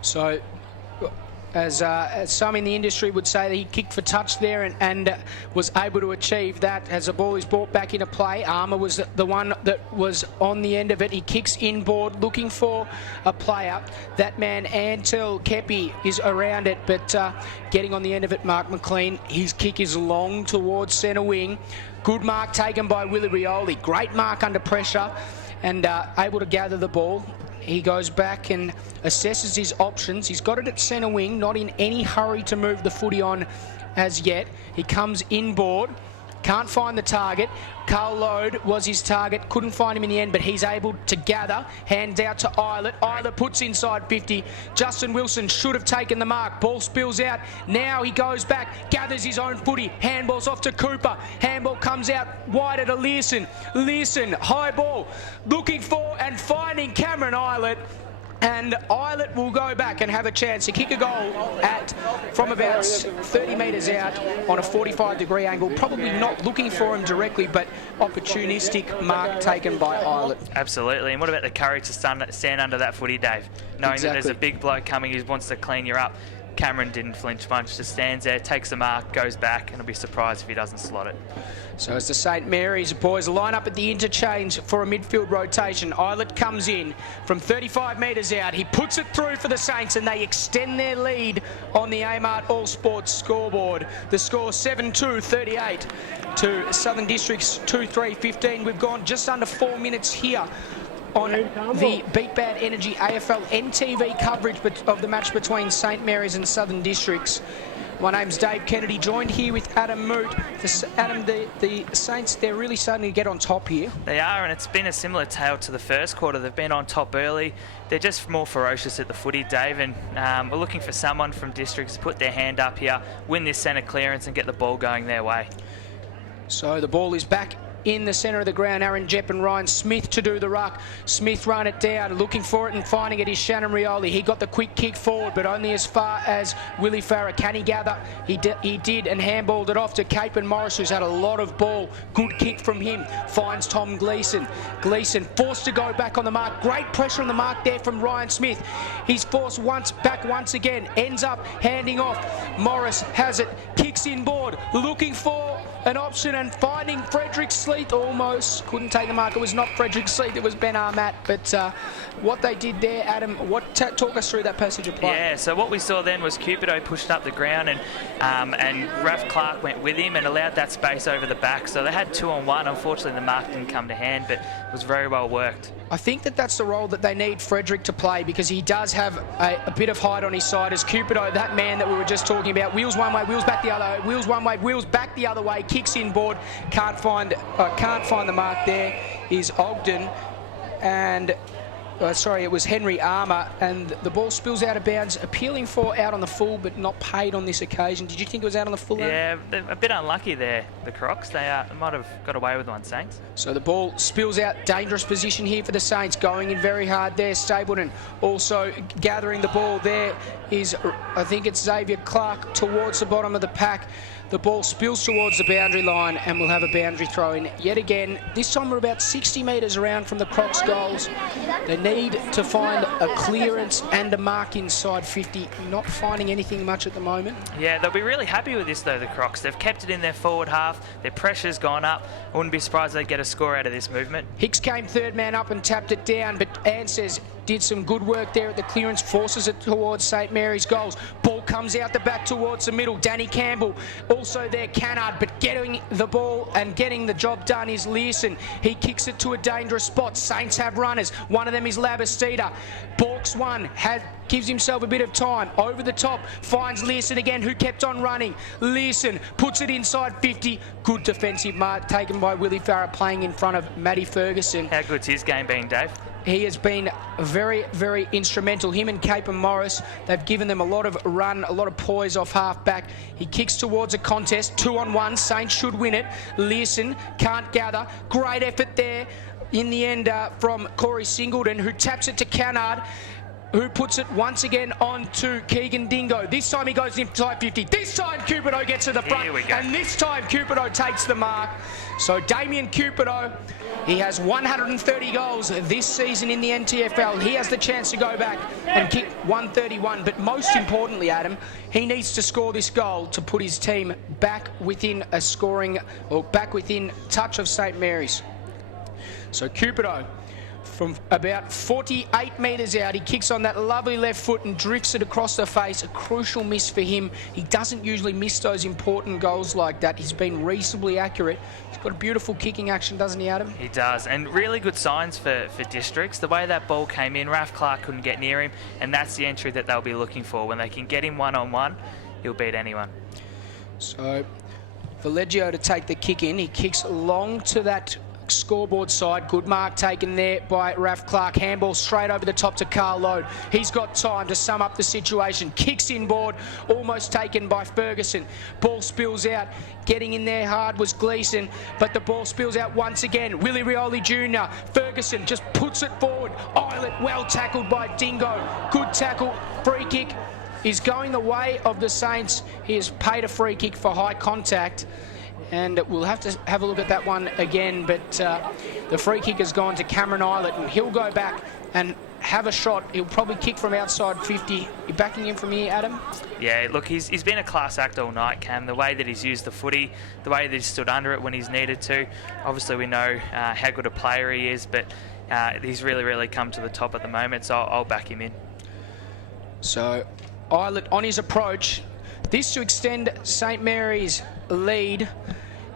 So, as some in the industry would say, that he kicked for touch there and was able to achieve that as the ball is brought back into play. Armour was the one that was on the end of it. He kicks inboard, looking for a player. That man, Antel Kepi, is around it, but getting on the end of it, Mark McLean. His kick is long towards centre wing. Good mark taken by Willie Rioli. Great mark under pressure and able to gather the ball. He goes back and assesses his options. He's got it at centre wing, not in any hurry to move the footy on as yet. He comes inboard, can't find the target. Carl Lode was his target, couldn't find him in the end, but he's able to gather. Hands out to Eilert. Eilert puts inside 50. Justin Wilson should have taken the mark. Ball spills out. Now he goes back, gathers his own footy. Handball's off to Cooper. Handball comes out wide to Learson. Learson, high ball, looking for and finding Cameron Eilert. And Eilert will go back and have a chance to kick a goal from about 30 metres out on a 45-degree angle. Probably not looking for him directly, but opportunistic mark taken by Eilert. Absolutely. And what about the courage to stand under that footy, Dave? Knowing that there's a big bloke coming who wants to clean you up. Cameron didn't flinch much, just stands there, takes the mark, goes back, and I'll be surprised if he doesn't slot it. So as the St Mary's boys line up at the interchange for a midfield rotation, Eilert comes in from 35 metres out. He puts it through for the Saints and they extend their lead on the Amart All Sports scoreboard. The score 7-2-38 to Southern District's 2-3-15. We've gone just under 4 minutes here on the Bad Energy AFLNTv coverage of the match between St Mary's and Southern Districts. My name's Dave Kennedy, joined here with Adam Moot. Adam, the Saints, they're really starting to get on top here. They are, and it's been a similar tale to the first quarter. They've been on top early. They're just more ferocious at the footy, Dave, and we're looking for someone from Districts to put their hand up here, win this centre clearance and get the ball going their way. So the ball is back in the centre of the ground. Aaron Jepp and Ryan Smith to do the ruck. Smith run it down, looking for it and finding it is Shannon Rioli. He got the quick kick forward, but only as far as Willie Farah. Can he gather? He did, and handballed it off to Cape Morris, who's had a lot of ball. Good kick from him. Finds Tom Gleeson. Gleeson forced to go back on the mark. Great pressure on the mark there from Ryan Smith. He's forced back once again. Ends up handing off. Morris has it. Kicks inboard. Looking for an option and finding Frederick Sleeth. Almost couldn't take the mark. It was not Frederick Sleeth, it was Ben Armat. But what they did there, Adam, talk us through that passage of play. Yeah, so what we saw then was Cupido pushed up the ground and Raph Clark went with him and allowed that space over the back. So they had 2-on-1. Unfortunately, the mark didn't come to hand, but it was very well worked. I think that's the role that they need Frederick to play, because he does have a bit of height on his side. As Cupido, that man that we were just talking about, wheels one way, wheels back the other way, wheels one way, wheels back the other way, kicks inboard, can't find the mark there, is Ogden, and sorry, it was Henry Armour, and the ball spills out of bounds, appealing for out on the full, but not paid on this occasion. Did you think it was out on the full? Yeah, they're a bit unlucky there, the Crocs. They might have got away with one, Saints. So the ball spills out, dangerous position here for the Saints, going in very hard there. Stapleton also gathering the ball there is, I think it's Xavier Clark towards the bottom of the pack. The ball spills towards the boundary line and we'll have a boundary throw in yet again. This time we're about 60 metres around from the Crocs goals. They need to find a clearance and a mark inside 50. Not finding anything much at the moment. Yeah, they'll be really happy with this though, the Crocs. They've kept it in their forward half. Their pressure's gone up. I wouldn't be surprised they'd get a score out of this movement. Hicks came third man up and tapped it down, but Ansez did some good work there at the clearance, forces it towards St Mary's goals. Ball comes out the back towards the middle. Danny Campbell also there, Cannard, but getting the ball and getting the job done is Learson. He kicks it to a dangerous spot. Saints have runners. One of them is Labastida. Borks one, gives himself a bit of time. Over the top, finds Learson again, who kept on running. Learson puts it inside 50. Good defensive mark taken by Willie Farah, playing in front of Matty Ferguson. How good's his game been, Dave? He has been very, very instrumental. Him and Cape Morris, they've given them a lot of run, a lot of poise off half back. He kicks towards a contest, 2-on-1. Saints should win it. Learson can't gather. Great effort there in the end from Corey Singleton, who taps it to Cannard, who puts it once again on to Keegan Dingo. This time he goes inside 50. This time Cupido gets to the front. Here we go. And this time Cupido takes the mark. So Damien Cupido, he has 130 goals this season in the NTFL. He has the chance to go back and kick 131. But most importantly, Adam, he needs to score this goal to put his team back within a scoring, or back within touch of St Mary's. So Cupido, from about 48 metres out, he kicks on that lovely left foot and drifts it across the face. A crucial miss for him. He doesn't usually miss those important goals like that. He's been reasonably accurate. He's got a beautiful kicking action, doesn't he, Adam? He does, and really good signs for Districts. The way that ball came in, Raph Clark couldn't get near him, and that's the entry that they'll be looking for. When they can get him one-on-one, he'll beat anyone. So Valeggio to take the kick in. He kicks long to that scoreboard side. Good mark taken there by Raph Clark. Handball straight over the top to Carl Load. He's got time to sum up the situation. Kicks inboard, almost taken by Ferguson. Ball spills out. Getting in there hard was Gleeson, but the ball spills out once again. Willie Rioli Jr. Ferguson just puts it forward. Eilert, well tackled by Dingo. Good tackle. Free kick is going the way of the Saints. He has paid a free kick for high contact, and we'll have to have a look at that one again, but the free kick has gone to Cameron Eilert, and he'll go back and have a shot. He'll probably kick from outside 50. You backing him from here, Adam? Yeah, look, he's been a class act all night, Cam. The way that he's used the footy, the way that he's stood under it when he's needed to. Obviously, we know how good a player he is, but he's really come to the top at the moment, so I'll back him in. So, Eilert on his approach. This to extend St Mary's lead.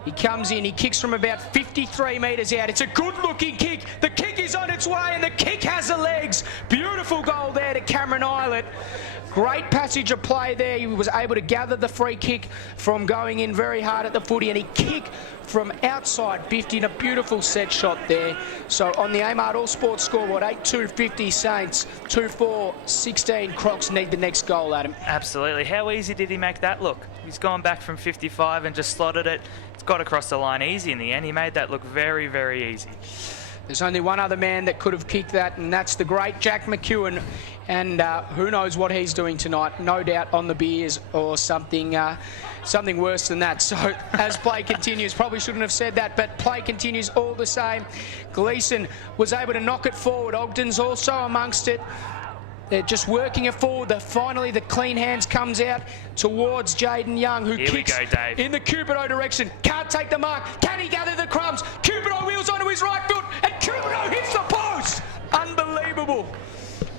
He comes in, he kicks from about 53 metres out. It's a good-looking kick. The kick is on its way, and the kick has the legs. Beautiful goal there to Cameron Eilert. Great passage of play there. He was able to gather the free kick from going in very hard at the footy, and he kicked from outside 50 in a beautiful set shot there. So on the Amart All Sports scoreboard, 8-2 50 Saints, 2-4 16 Crocs need the next goal, Adam. Absolutely. How easy did he make that look? He's gone back from 55 and just slotted it. It's got across the line easy in the end. He made that look very easy. There's only one other man that could have kicked that, and that's the great Jack McEwen. And who knows what he's doing tonight? No doubt on the beers or something something worse than that. So as play continues, probably shouldn't have said that, but play continues all the same. Gleeson was able to knock it forward. Ogden's also amongst it. They're just working it forward. Finally, the clean hands comes out towards Jaden Young, who kicks in the Cupido direction. Can't take the mark. Can he gather the crumbs? Cupido wheels onto his right foot, and Cupido hits the post. Unbelievable.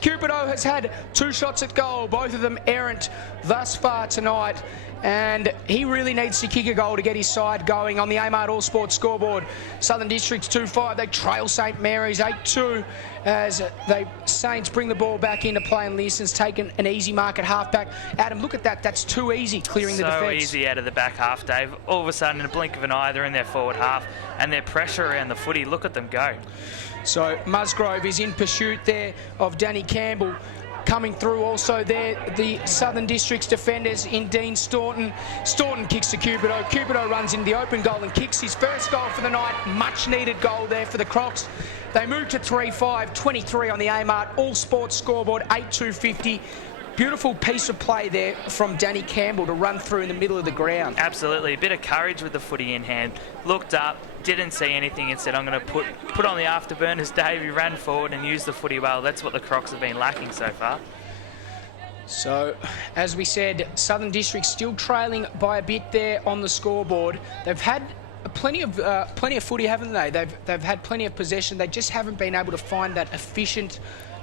Cupido has had 2 shots at goal, both of them errant thus far tonight, and he really needs to kick a goal to get his side going on the Amart All Sports scoreboard. Southern Districts 2-5, they trail St Mary's 8-2 as the Saints bring the ball back into play, and Leeson's taken an easy mark at halfback. Adam, look at that. That's too easy, clearing the defence. So easy out of the back half, Dave. All of a sudden, in a blink of an eye, they're in their forward half, and their pressure around the footy, look at them go. So Musgrove is in pursuit there of Danny Campbell. Coming through also there, the Southern District's defenders in Dean Staunton. Staunton kicks to Cupido. Cupido runs into the open goal and kicks his first goal for the night. Much needed goal there for the Crocs. They move to 3-5, 23 on the Amart All Sports scoreboard, 8-2 50. Beautiful piece of play there from Danny Campbell to run through in the middle of the ground. Absolutely, a bit of courage with the footy in hand. Looked up, didn't see anything, and said, I'm going to put on the afterburners, Dave. He ran forward and used the footy well. That's what the Crocs have been lacking so far. So, as we said, Southern District still trailing by a bit there on the scoreboard. They've had plenty of footy, haven't they? They've had plenty of possession. They just haven't been able to find that efficient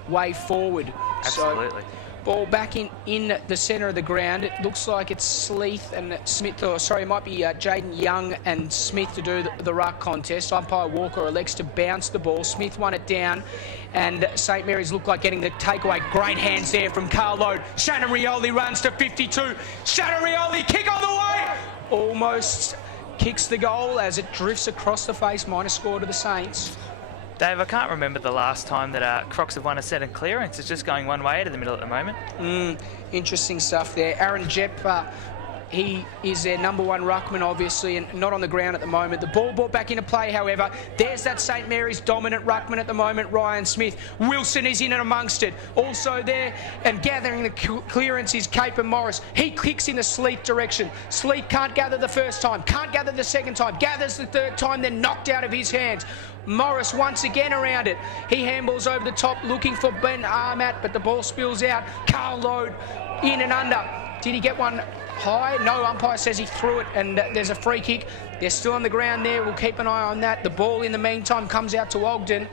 way forward. Absolutely. So, ball back in the centre of the ground. It looks like it's Sleeth and Smith, or sorry, it might be Jaden Young and Smith to do the ruck contest. Umpire Walker elects to bounce the ball. Smith won it down, and St Mary's look like getting the takeaway. Great hands there from Carl Load. Shannon Rioli runs to 52. Shannon Rioli, kick all the way! Almost kicks the goal as it drifts across the face. Minor score to the Saints. Dave, I can't remember the last time that Crocs have won a set of clearance. It's just going one way out of the middle at the moment. Interesting stuff there. Aaron Jepp, he is their number 1 ruckman, obviously, and not on the ground at the moment. The ball brought back into play, however. There's that St Mary's dominant ruckman at the moment, Ryan Smith. Wilson is in and amongst it. Also there, and gathering the clearance is Caper Morris. He kicks in the Sleeth direction. Sleeth can't gather the first time, can't gather the second time, gathers the third time, then knocked out of his hands. Morris once again around it. He handballs over the top looking for Ben Armat, but the ball spills out. Carl Load in and under. Did he get one high? No, umpire says he threw it, and there's a free kick. They're still on the ground there. We'll keep an eye on that. The ball in the meantime comes out to Ogden,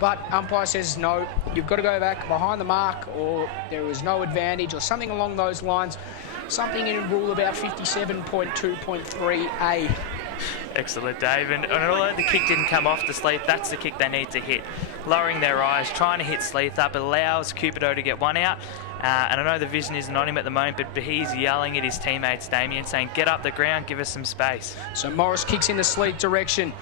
but umpire says no, you've got to go back behind the mark, or there is no advantage, or something along those lines. Something in rule about 57.2.3a. Excellent, Dave. And although the kick didn't come off to Sleeth, that's the kick they need to hit. Lowering their eyes, trying to hit Sleeth up, allows Cupido to get one out. And I know the vision isn't on him at the moment, but he's yelling at his teammates, Damien, saying, get up the ground, give us some space. So Morris kicks in the Sleeth direction.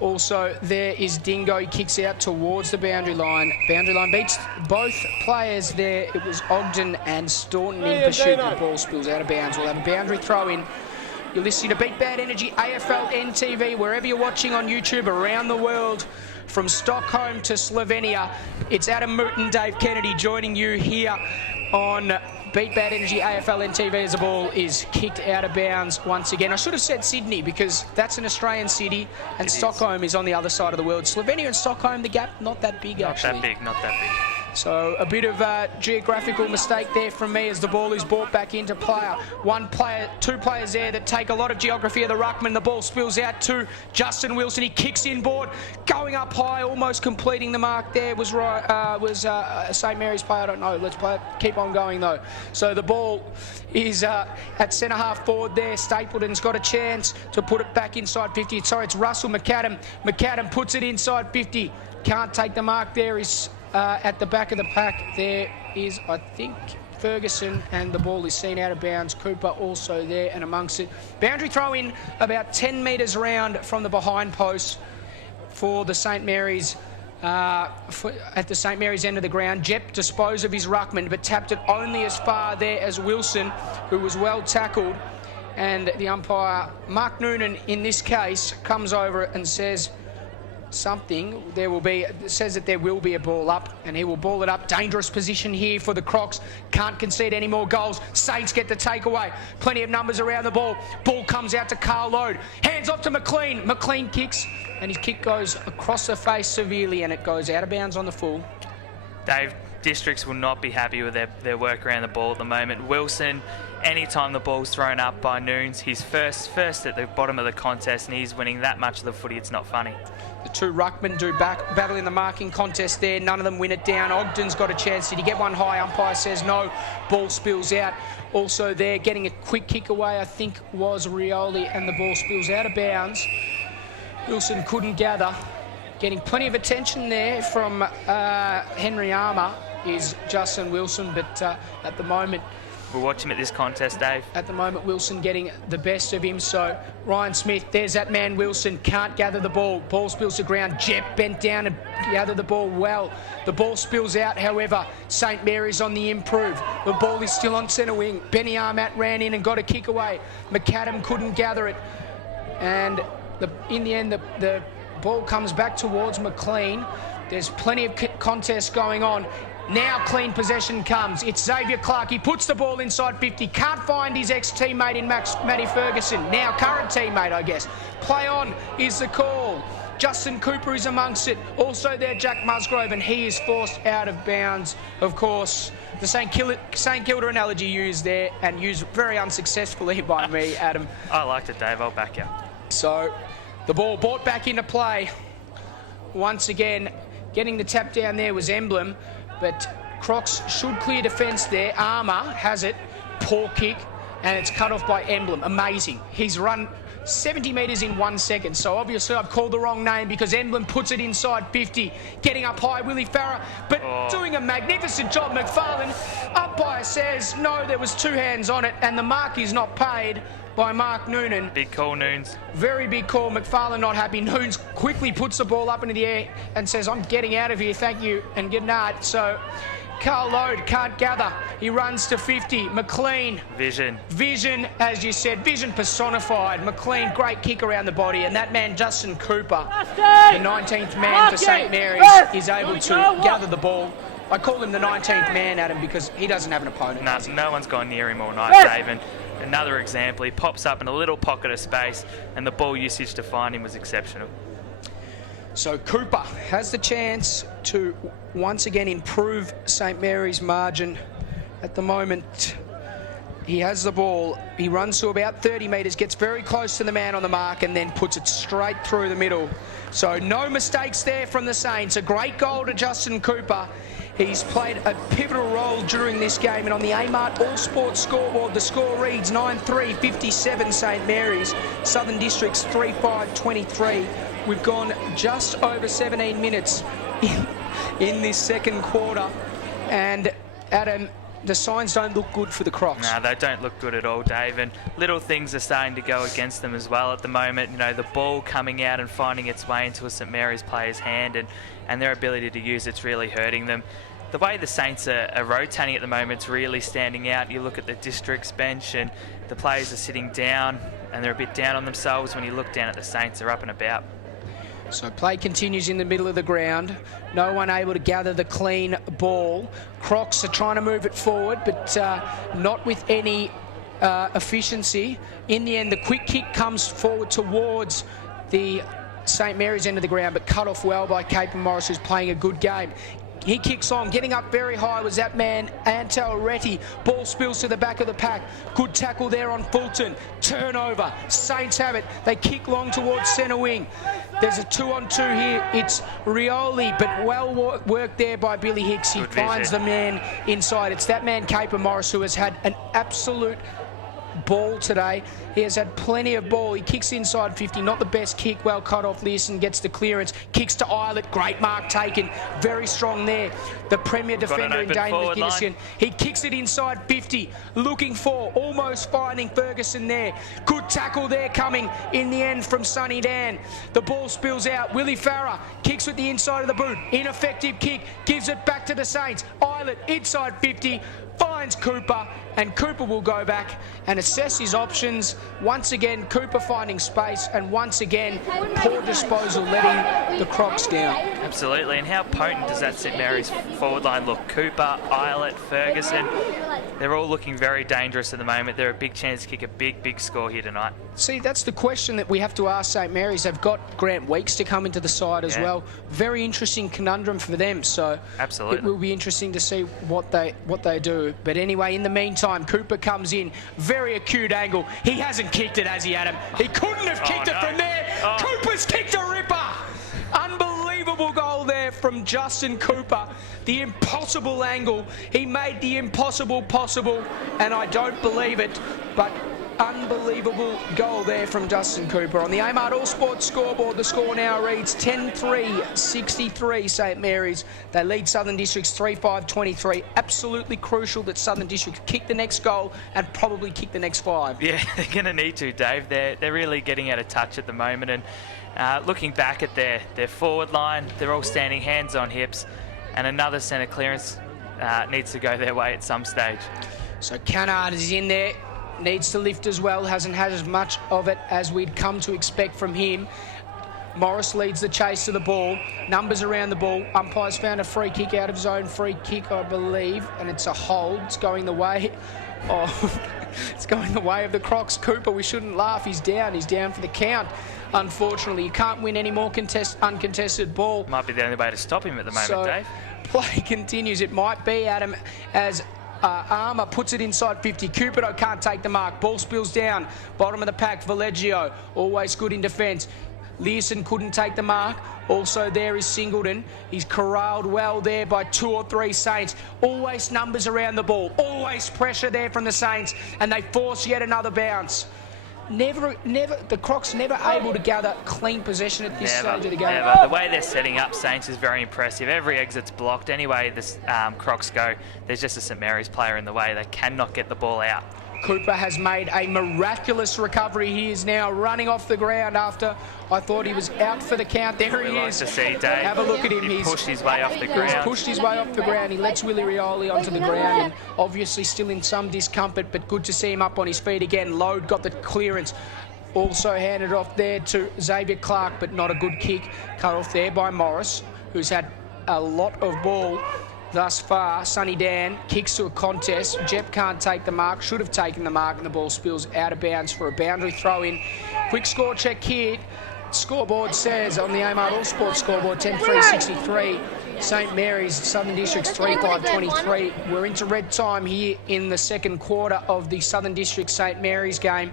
Also, there is Dingo. He kicks out towards the boundary line. Boundary line beats both players there. It was Ogden and Staunton in pursuit. The ball spills out of bounds. We'll have a boundary throw in. You're listening to Beat Bad Energy AFLNTv, wherever you're watching on YouTube around the world, from Stockholm to Slovenia. It's Adam Moot and Dave Kennedy joining you here on Beat Bad Energy AFLNTv as the ball is kicked out of bounds once again. I should have said Sydney because that's an Australian city, and Stockholm is on the other side of the world. Slovenia and Stockholm, the gap, not that big actually. Not that big. So a bit of a geographical mistake there from me as the ball is brought back into player. Two players there that take a lot of geography of the ruckman. The ball spills out to Justin Wilson. He kicks inboard, going up high, almost completing the mark there. Was a St Mary's player. I don't know. Let's play it. Keep on going though. So the ball is at centre half forward there. Stapleton's got a chance to put it back inside 50. Sorry, it's Russell McAdam. McAdam puts it inside 50. Can't take the mark there. Is at the back of the pack. There is, I think, Ferguson, and the ball is seen out of bounds. Cooper also there and amongst it. Boundary throw in about 10 metres round from the behind post for the St Mary's. At the St Mary's end of the ground. Jep disposed of his ruckman, but tapped it only as far there as Wilson, who was well tackled. And the umpire, Mark Noonan, in this case, comes over and says something. Says that there will be a ball up, and he will ball it up. Dangerous position here for the Crocs. Can't concede any more goals. Saints get the takeaway. Plenty of numbers around the ball. Ball comes out to Carl Lode. Hands off to McLean. McLean kicks, and his kick goes across the face severely, and it goes out of bounds on the full. Dave, Districts will not be happy with their work around the ball at the moment. Wilson, anytime the ball's thrown up by Noons, he's first at the bottom of the contest, and he's winning that much of the footy. It's not funny. The two ruckmen do battle in the marking contest there. None of them win it down. Ogden's got a chance. Did he get one high? Umpire says no. Ball spills out. Also there, getting a quick kick away, I think, was Rioli, and the ball spills out of bounds. Wilson couldn't gather. Getting plenty of attention there from Henry Armour is Justin Wilson, but at the moment... We'll watch him at this contest, Dave. At the moment, Wilson getting the best of him. So Ryan Smith, there's that man Wilson, can't gather the ball. Ball spills to ground. Jep bent down and gathered the ball well. The ball spills out, however. St Mary's on the improve. The ball is still on centre wing. Benny Armat ran in and got a kick away. McAdam couldn't gather it. And in the end, the ball comes back towards McLean. There's plenty of contests going on. Now clean possession comes. It's Xavier Clark. He puts the ball inside 50. Can't find his ex-teammate in Matty Ferguson. Now current teammate, I guess. Play on is the call. Justin Cooper is amongst it. Also there, Jack Musgrove, and he is forced out of bounds. Of course, the St Kilda analogy used there, and used very unsuccessfully by me, Adam. I liked it, Dave. I'll back you. So the ball brought back into play. Once again, getting the tap down there was Emblem. But Crocs should clear defence there. Armour has it. Poor kick. And it's cut off by Emblem. Amazing. He's run 70 metres in 1 second. So obviously I've called the wrong name because Emblem puts it inside 50. Getting up high, Willie Farah. But doing a magnificent job. McFarlane. Umpire says, no, there was two hands on it. And the mark is not paid by Mark Noonan. Big call, Noons. Very big call. McFarlane not happy. Noons quickly puts the ball up into the air and says, I'm getting out of here, thank you, and good night. So Carl Lode can't gather. He runs to 50. McLean. Vision, as you said, vision personified. McLean, great kick around the body, and that man, Justin Cooper, the 19th man for St Mary's, is able to gather the ball. I call him the 19th man, Adam, because he doesn't have an opponent. No one's gone near him all night, Dave. And another example, he pops up in a little pocket of space, and the ball usage to find him was exceptional. So Cooper has the chance to once again improve St Mary's margin. At the moment, he has the ball. He runs to about 30 metres, gets very close to the man on the mark, and then puts it straight through the middle. So no mistakes there from the Saints. A great goal to Justin Cooper. He's played a pivotal role during this game, and on the Amart All Sports scoreboard, the score reads 9-3, 57 St Mary's, Southern Districts 3-5, 23. We've gone just over 17 minutes in this second quarter, and Adam, the signs don't look good for the Crocs. No, they don't look good at all, Dave, and little things are starting to go against them as well at the moment. You know, the ball coming out and finding its way into a St Mary's player's hand, and their ability to use it's really hurting them. The way the Saints are rotating at the moment is really standing out. You look at the Districts bench and the players are sitting down, and they're a bit down on themselves. When you look down at the Saints, they're up and about. So play continues in the middle of the ground. No one able to gather the clean ball. Crocs are trying to move it forward, but not with any efficiency. In the end, the quick kick comes forward towards the St Mary's end of the ground, but cut off well by Cape and Morris, who's playing a good game. He kicks on, getting up very high was that man, Antel Retty. Ball spills to the back of the pack. Good tackle there on Fulton. Turnover. Saints have it. They kick long towards centre wing. There's a 2-on-2 here. It's Rioli, but well worked there by Billy Hicks. He finds the man inside. It's that man, Caper Morris, who has had an absolute ball today. He has had plenty of ball. He kicks inside 50, not the best kick, well cut off. Learson gets the clearance, kicks to Eilert, great mark taken, very strong there. The premier defender in Dane McGinnigan. He kicks it inside 50, looking for, almost finding Ferguson there. Good tackle there coming in the end from Sonny Dan. The ball spills out. Willie Farah kicks with the inside of the boot. Ineffective kick, gives it back to the Saints. Eilert inside 50, finds Cooper, and Cooper will go back and assess his options. Once again, Cooper finding space, and once again, poor disposal, letting the Crocs down. Absolutely, and how potent does that St Mary's forward line look? Cooper, Eilert, Ferguson, they're all looking very dangerous at the moment. They're a big chance to kick a big score here tonight. See, that's the question that we have to ask St Mary's. They've got Grant Weeks to come into the side as well. Very interesting conundrum for them, so absolutely, it will be interesting to see what they do. But anyway, in the meantime, Cooper comes in, very acute angle. He hasn't kicked it, has he, Adam? He couldn't have kicked it from there. Cooper's kicked a ripper. Unbelievable goal there from Justin Cooper. The impossible angle. He made the impossible possible, and I don't believe it, but unbelievable goal there from Justin Cooper. On the Amart All Sports scoreboard, the score now reads 10-3, 63 St Mary's. They lead Southern Districts 3-5-23. Absolutely crucial that Southern Districts kick the next goal and probably kick the next 5. Yeah, they're going to need to, Dave. They're really getting out of touch at the moment, and looking back at their forward line, they're all standing hands on hips, and another centre clearance needs to go their way at some stage. So Cannard is in there. Needs to lift as well, hasn't had as much of it as we'd come to expect from him. Morris leads the chase to the ball. Numbers around the ball. Umpire's found a free kick out of zone. Free kick, I believe, and it's a hold. It's going the way of it's going the way of the Crocs. Cooper, we shouldn't laugh. He's down. He's down for the count. Unfortunately, you can't win any more uncontested ball. Might be the only way to stop him at the moment, Dave. Play continues. It might be, Adam, as Armour puts it inside 50. Cupido can't take the mark. Ball spills down. Bottom of the pack, Valeggio. Always good in defence. Learson couldn't take the mark. Also there is Singleton. He's corralled well there by 2 or 3 Saints. Always numbers around the ball. Always pressure there from the Saints. And they force yet another bounce. The Crocs never able to gather clean possession at this stage of the game. Never. The way they're setting up Saints is very impressive. Every exit's blocked. Anyway, this Crocs go, there's just a St Mary's player in the way. They cannot get the ball out. Cooper has made a miraculous recovery. He is now running off the ground after I thought he was out for the count. There he is. To see, Dave. Have a look at him. He's pushed his way off the ground. He's pushed his way off the ground. He lets Willie Rioli onto the ground, and obviously still in some discomfort, but good to see him up on his feet again. Load got the clearance. Also handed off there to Xavier Clark, but not a good kick. Cut off there by Morris, who's had a lot of ball thus far. Sonny Dan kicks to a contest. Jep can't take the mark. Should have taken the mark, and the ball spills out of bounds for a boundary throw in. Quick score check here. Scoreboard says on the Amart All Sports scoreboard 10-3-63. St Mary's, Southern Districts 3-5-23. We're into red time here in the second quarter of the Southern District St Mary's game.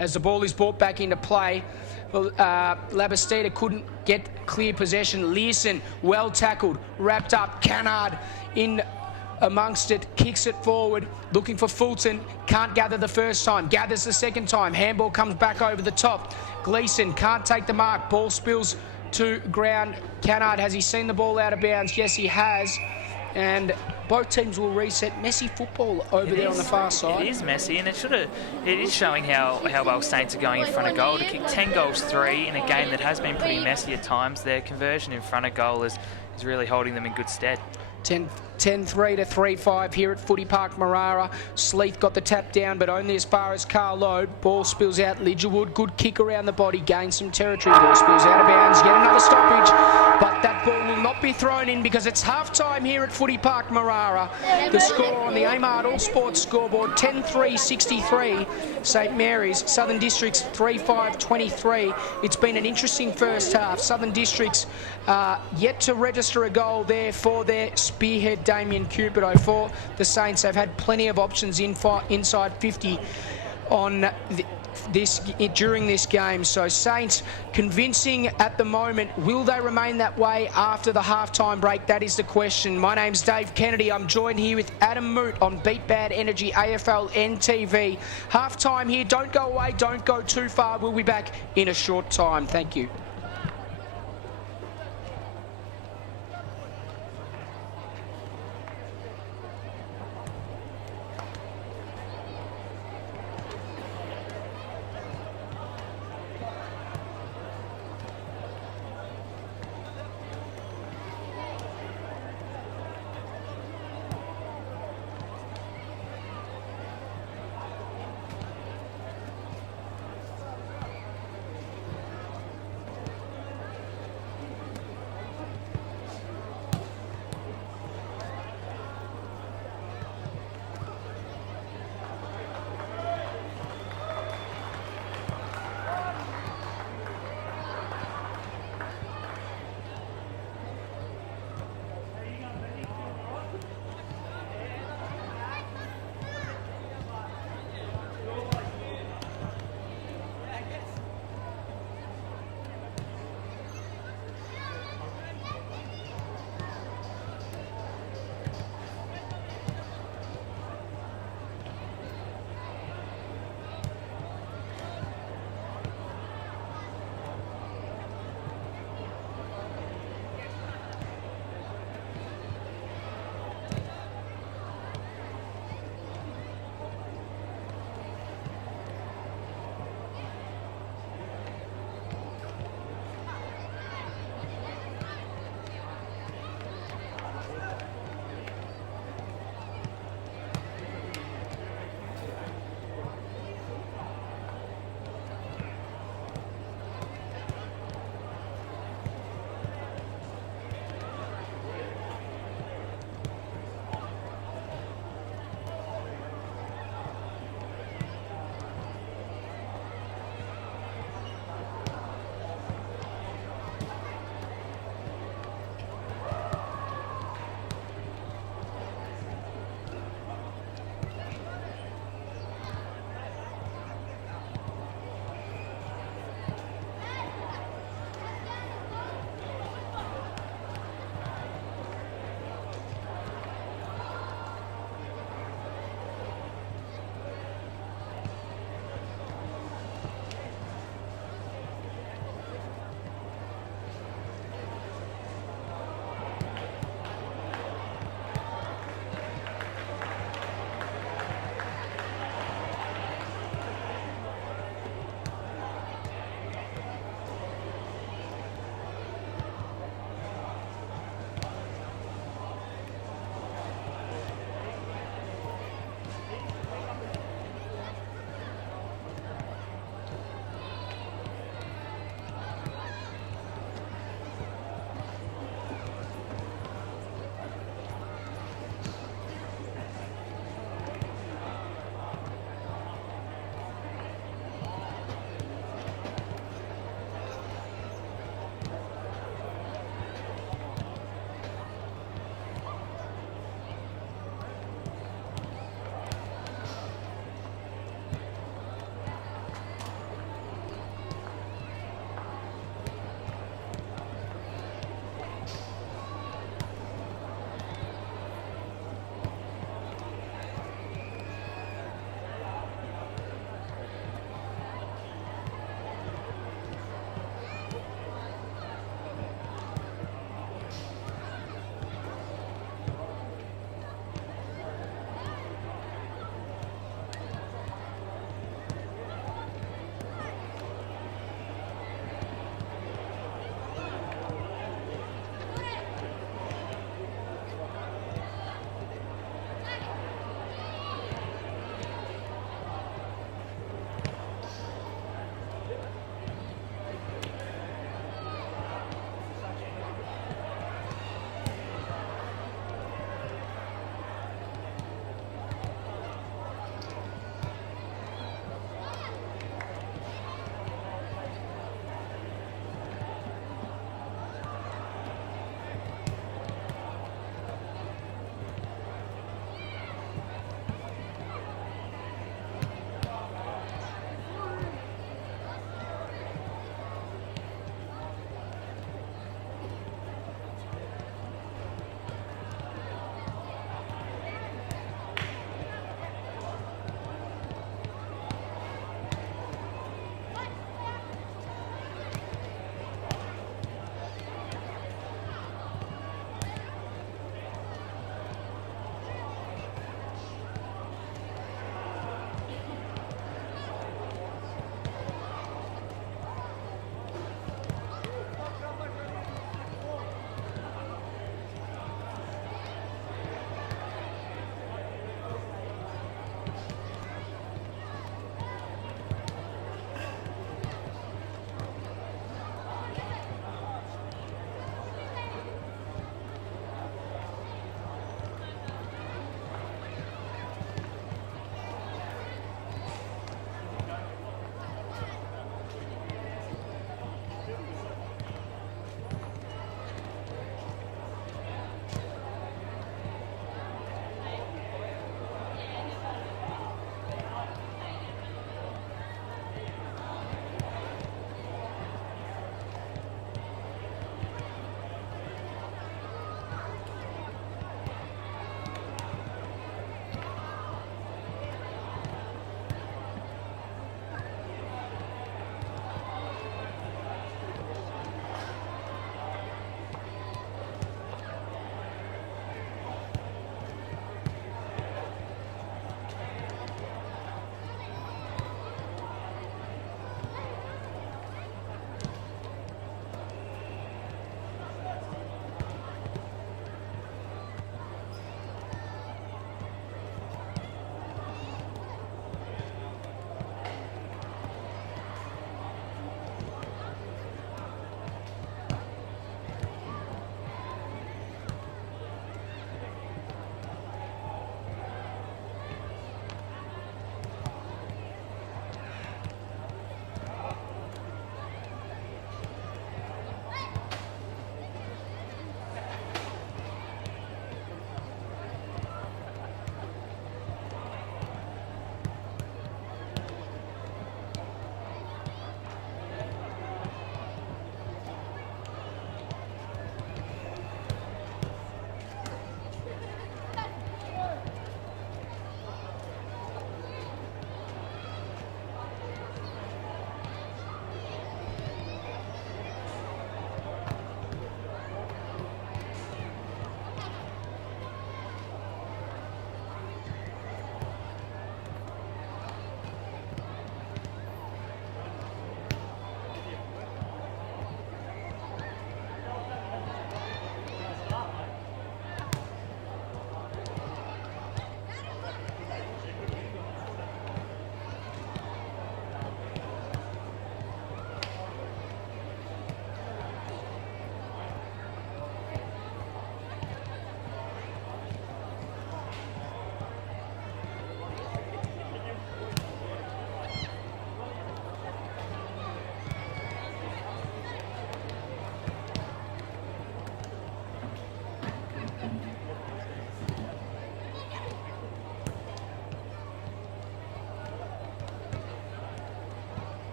As the ball is brought back into play, Labastida couldn't get clear possession. Learson, well tackled, wrapped up. Cannard in amongst it, kicks it forward, looking for Fulton. Can't gather the first time, gathers the second time. Handball comes back over the top. Gleeson can't take the mark. Ball spills to ground. Cannard, has he seen the ball out of bounds? Yes, he has. And both teams will reset. Messy football over there on the far side. It is messy, and it is showing how well Saints are going in front of goal. To kick 10 goals 3 in a game that has been pretty messy at times, their conversion in front of goal is really holding them in good stead. 10-3 to 3-5 here at Footy Park Marara. Sleeth got the tap down, but only as far as Carlo. Ball spills out. Lidgerwood, good kick around the body, gains some territory. Ball spills out of bounds. Yet another stoppage, but that ball will not be thrown in because it's half-time here at Footy Park Marara. The score on the Amart All Sports scoreboard, 10-3-63. St Mary's, Southern Districts 3-5-23. It's been an interesting first half. Southern Districts yet to register a goal there for their spearhead Damien Cupido. For the Saints, they've had plenty of options inside 50 on during this game. So Saints convincing at the moment. Will they remain that way after the halftime break? That is the question. My name's Dave Kennedy. I'm joined here with Adam Moot on Beat Bad Energy AFLNTv. Halftime here. Don't go away. Don't go too far. We'll be back in a short time. Thank you.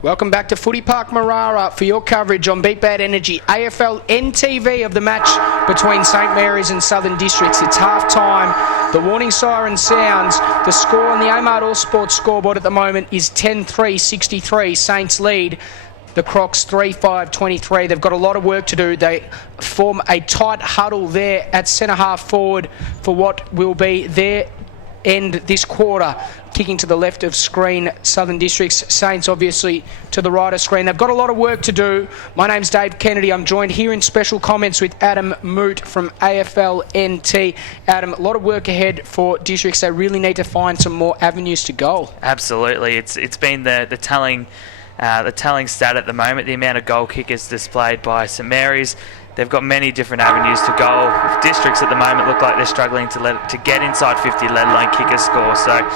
Welcome back to Footy Park Marara for your coverage on Beat Bad Energy AFLNTv of the match between St Mary's and Southern Districts. It's half time. The warning siren sounds. The score on the Amart All Sports scoreboard at the moment is 10-3-63. Saints lead. The Crocs 3-5-23. They've got a lot of work to do. They form a tight huddle there at centre half forward for what will be their end this quarter. Kicking to the left of screen, Southern Districts. Saints obviously to the right of screen. They've got a lot of work to do. My name's Dave Kennedy. I'm joined here in special comments with Adam Moot from AFLNT. Adam, a lot of work ahead for Districts. They really need to find some more avenues to goal. Absolutely. It's been the telling stat at the moment, the amount of goal kickers displayed by St Mary's. They've got many different avenues to goal. Districts at the moment look like they're struggling to get inside 50, let alone kick a score. So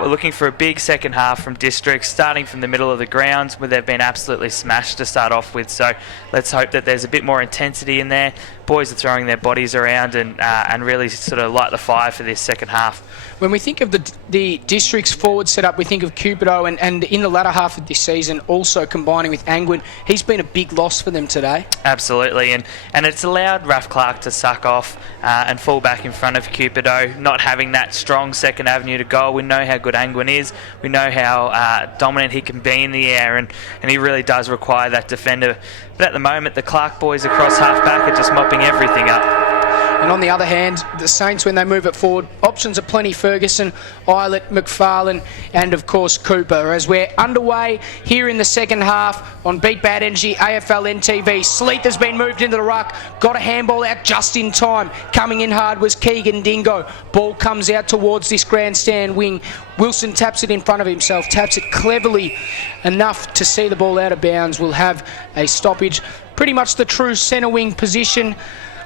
we're looking for a big second half from Districts, starting from the middle of the ground, where they've been absolutely smashed to start off with. So let's hope that there's a bit more intensity in there. Boys are throwing their bodies around and really sort of light the fire for this second half. When we think of the Districts forward setup, we think of Cupido and in the latter half of this season also combining with Angwin. He's been a big loss for them today. Absolutely, and it's allowed Raf Clark to suck off and fall back in front of Cupido, not having that strong second avenue to goal. We know how good Angwin is. We know how dominant he can be in the air, and he really does require that defender. But at the moment, the Clark boys across half-back are just mopping everything up. And on the other hand, the Saints, when they move it forward, options are plenty. Ferguson, Eilert, McFarlane, and of course Cooper. As we're underway here in the second half on Beat Bad Energy AFLNTv. Sleeth has been moved into the ruck, got a handball out just in time. Coming in hard was Keegan Dingo. Ball comes out towards this grandstand wing. Wilson taps it in front of himself, taps it cleverly enough to see the ball out of bounds. We'll have a stoppage. Pretty much the true centre wing position.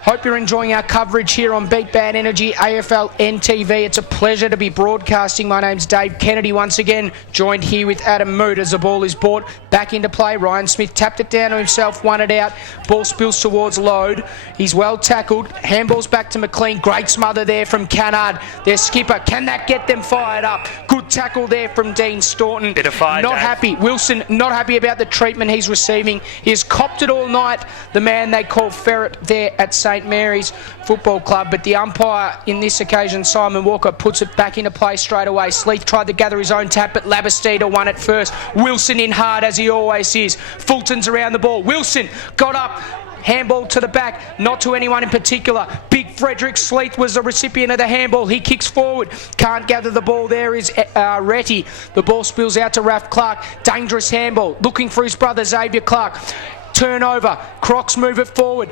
Hope you're enjoying our coverage here on Beat Bad Energy AFLNTv. It's a pleasure to be broadcasting. My name's Dave Kennedy once again, joined here with Adam Moot as the ball is brought back into play. Ryan Smith tapped it down to himself, won it out. Ball spills towards Load. He's well tackled. Handballs back to McLean. Great smother there from Cannard, their skipper. Can that get them fired up? Good tackle there from Dean Staunton. Bit of fire, not Dave. Happy. Wilson not happy about the treatment he's receiving. He's copped it all night, the man they call Ferret there at St Mary's Football Club, but the umpire in this occasion, Simon Walker, puts it back into play straight away. Sleeth tried to gather his own tap, but Labastida won it first. Wilson in hard, as he always is. Fulton's around the ball. Wilson got up. Handball to the back, not to anyone in particular. Big Frederick Sleeth was the recipient of the handball. He kicks forward, can't gather the ball. There is Retty. The ball spills out to Raf Clark. Dangerous handball, looking for his brother Xavier Clark. Turnover, Crocs move it forward.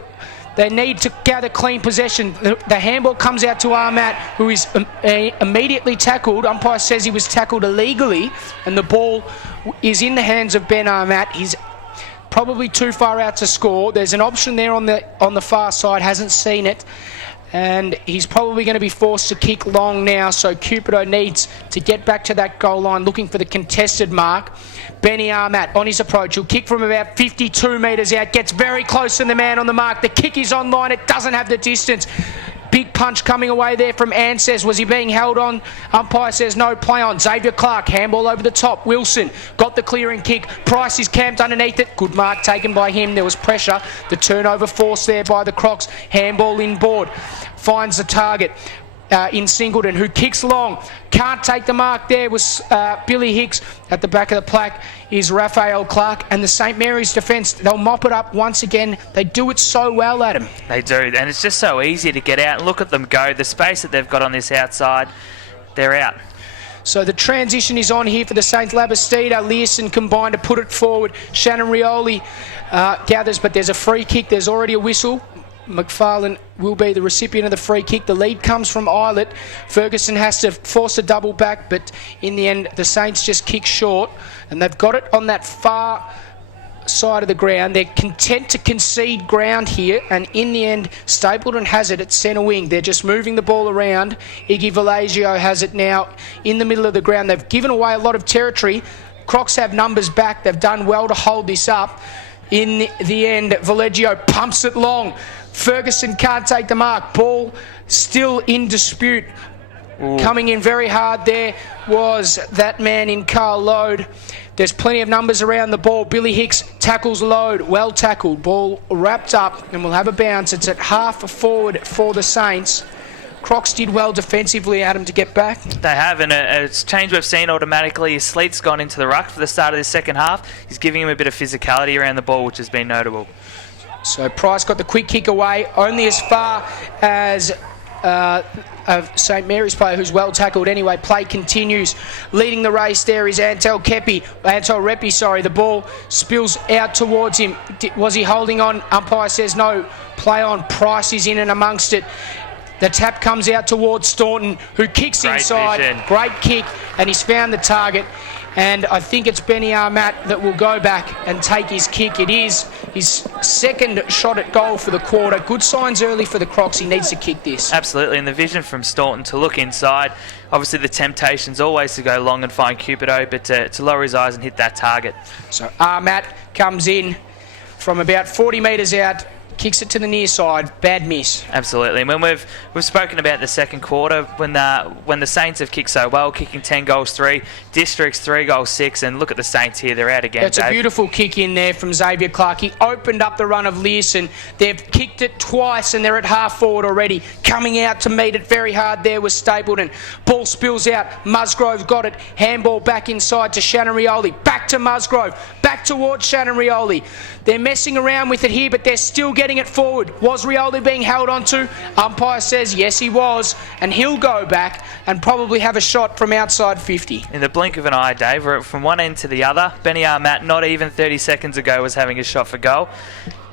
They need to gather clean possession. The handball comes out to Armat, who is immediately tackled. Umpire says he was tackled illegally, and the ball is in the hands of Ben Armat. He's probably too far out to score. There's an option there on the far side, hasn't seen it, and he's probably going to be forced to kick long now. So Cupido needs to get back to that goal line, looking for the contested mark. Benny Armat on his approach. He'll kick from about 52 metres out. Gets very close to the man on the mark. The kick is online. It doesn't have the distance. Big punch coming away there from Anses. Was he being held on? Umpire says no, play on. Xavier Clark, handball over the top. Wilson got the clearing kick. Price is camped underneath it. Good mark taken by him. There was pressure. The turnover forced there by the Crocs. Handball inboard. Finds the target. In Singleton, who kicks long, can't take the mark. There was Billy Hicks. At the back of the plaque is Raphael Clark, and the St Mary's defence, they'll mop it up once again. They do it so well, Adam. They do, and it's just so easy to get out. Look at them go. The space that they've got on this outside, they're out. So the transition is on here for the Saints. Labastida, Learson combined to put it forward. Shannon Rioli gathers, but there's a free kick. There's already a whistle. McFarlane will be the recipient of the free kick. The lead comes from Eilert. Ferguson has to force a double back, but in the end, the Saints just kick short, and they've got it on that far side of the ground. They're content to concede ground here, and in the end, Stapleton has it at centre wing. They're just moving the ball around. Iggy Vallegio has it now in the middle of the ground. They've given away a lot of territory. Crocs have numbers back. They've done well to hold this up. In the end, Vallegio pumps it long. Ferguson can't take the mark. Ball still in dispute. Coming in very hard there was that man in Carl Load. There's plenty of numbers around the ball. Billy Hicks tackles Load. Well tackled. Ball wrapped up and we'll have a bounce. It's at half forward for the Saints. Crocs did well defensively, Adam, to get back. They have, and it's change we've seen automatically. Sleet's gone into the ruck for the start of the second half. He's giving him a bit of physicality around the ball, which has been notable. So Price got the quick kick away, only as far as St Mary's player who's well tackled anyway. Play continues. Leading the race there is Antel Repi, sorry. The ball spills out towards him. Was he holding on? Umpire says no. Play on. Price is in and amongst it. The tap comes out towards Staunton, who kicks inside. Vision. Great kick, and he's found the target. And I think it's Benny Armat that will go back and take his kick. It is his second shot at goal for the quarter. Good signs early for the Crocs. He needs to kick this. Absolutely, and the vision from Staunton to look inside. Obviously, the temptation's always to go long and find Cupido, but to lower his eyes and hit that target. So Armat comes in from about 40 metres out. Kicks it to the near side. Bad miss. Absolutely. And when we've spoken about the second quarter, when the Saints have kicked so well, kicking 10 goals 3, Districts 3 goals 6, and look at the Saints here, they're out again. It's a beautiful kick in there from Xavier Clark. He opened up the run of Learson. They've kicked it twice and they're at half forward already. Coming out to meet it very hard there was Stapleton. Ball spills out. Musgrove got it. Handball back inside to Shannon Rioli. Back to Musgrove. Back towards Shannon Rioli. They're messing around with it here, but they're still getting it forward. Was Rioli being held onto? Umpire says yes, he was, and he'll go back and probably have a shot from outside 50. In the blink of an eye, Dave, we're from one end to the other. Benny Armat, not even 30 seconds ago, was having a shot for goal.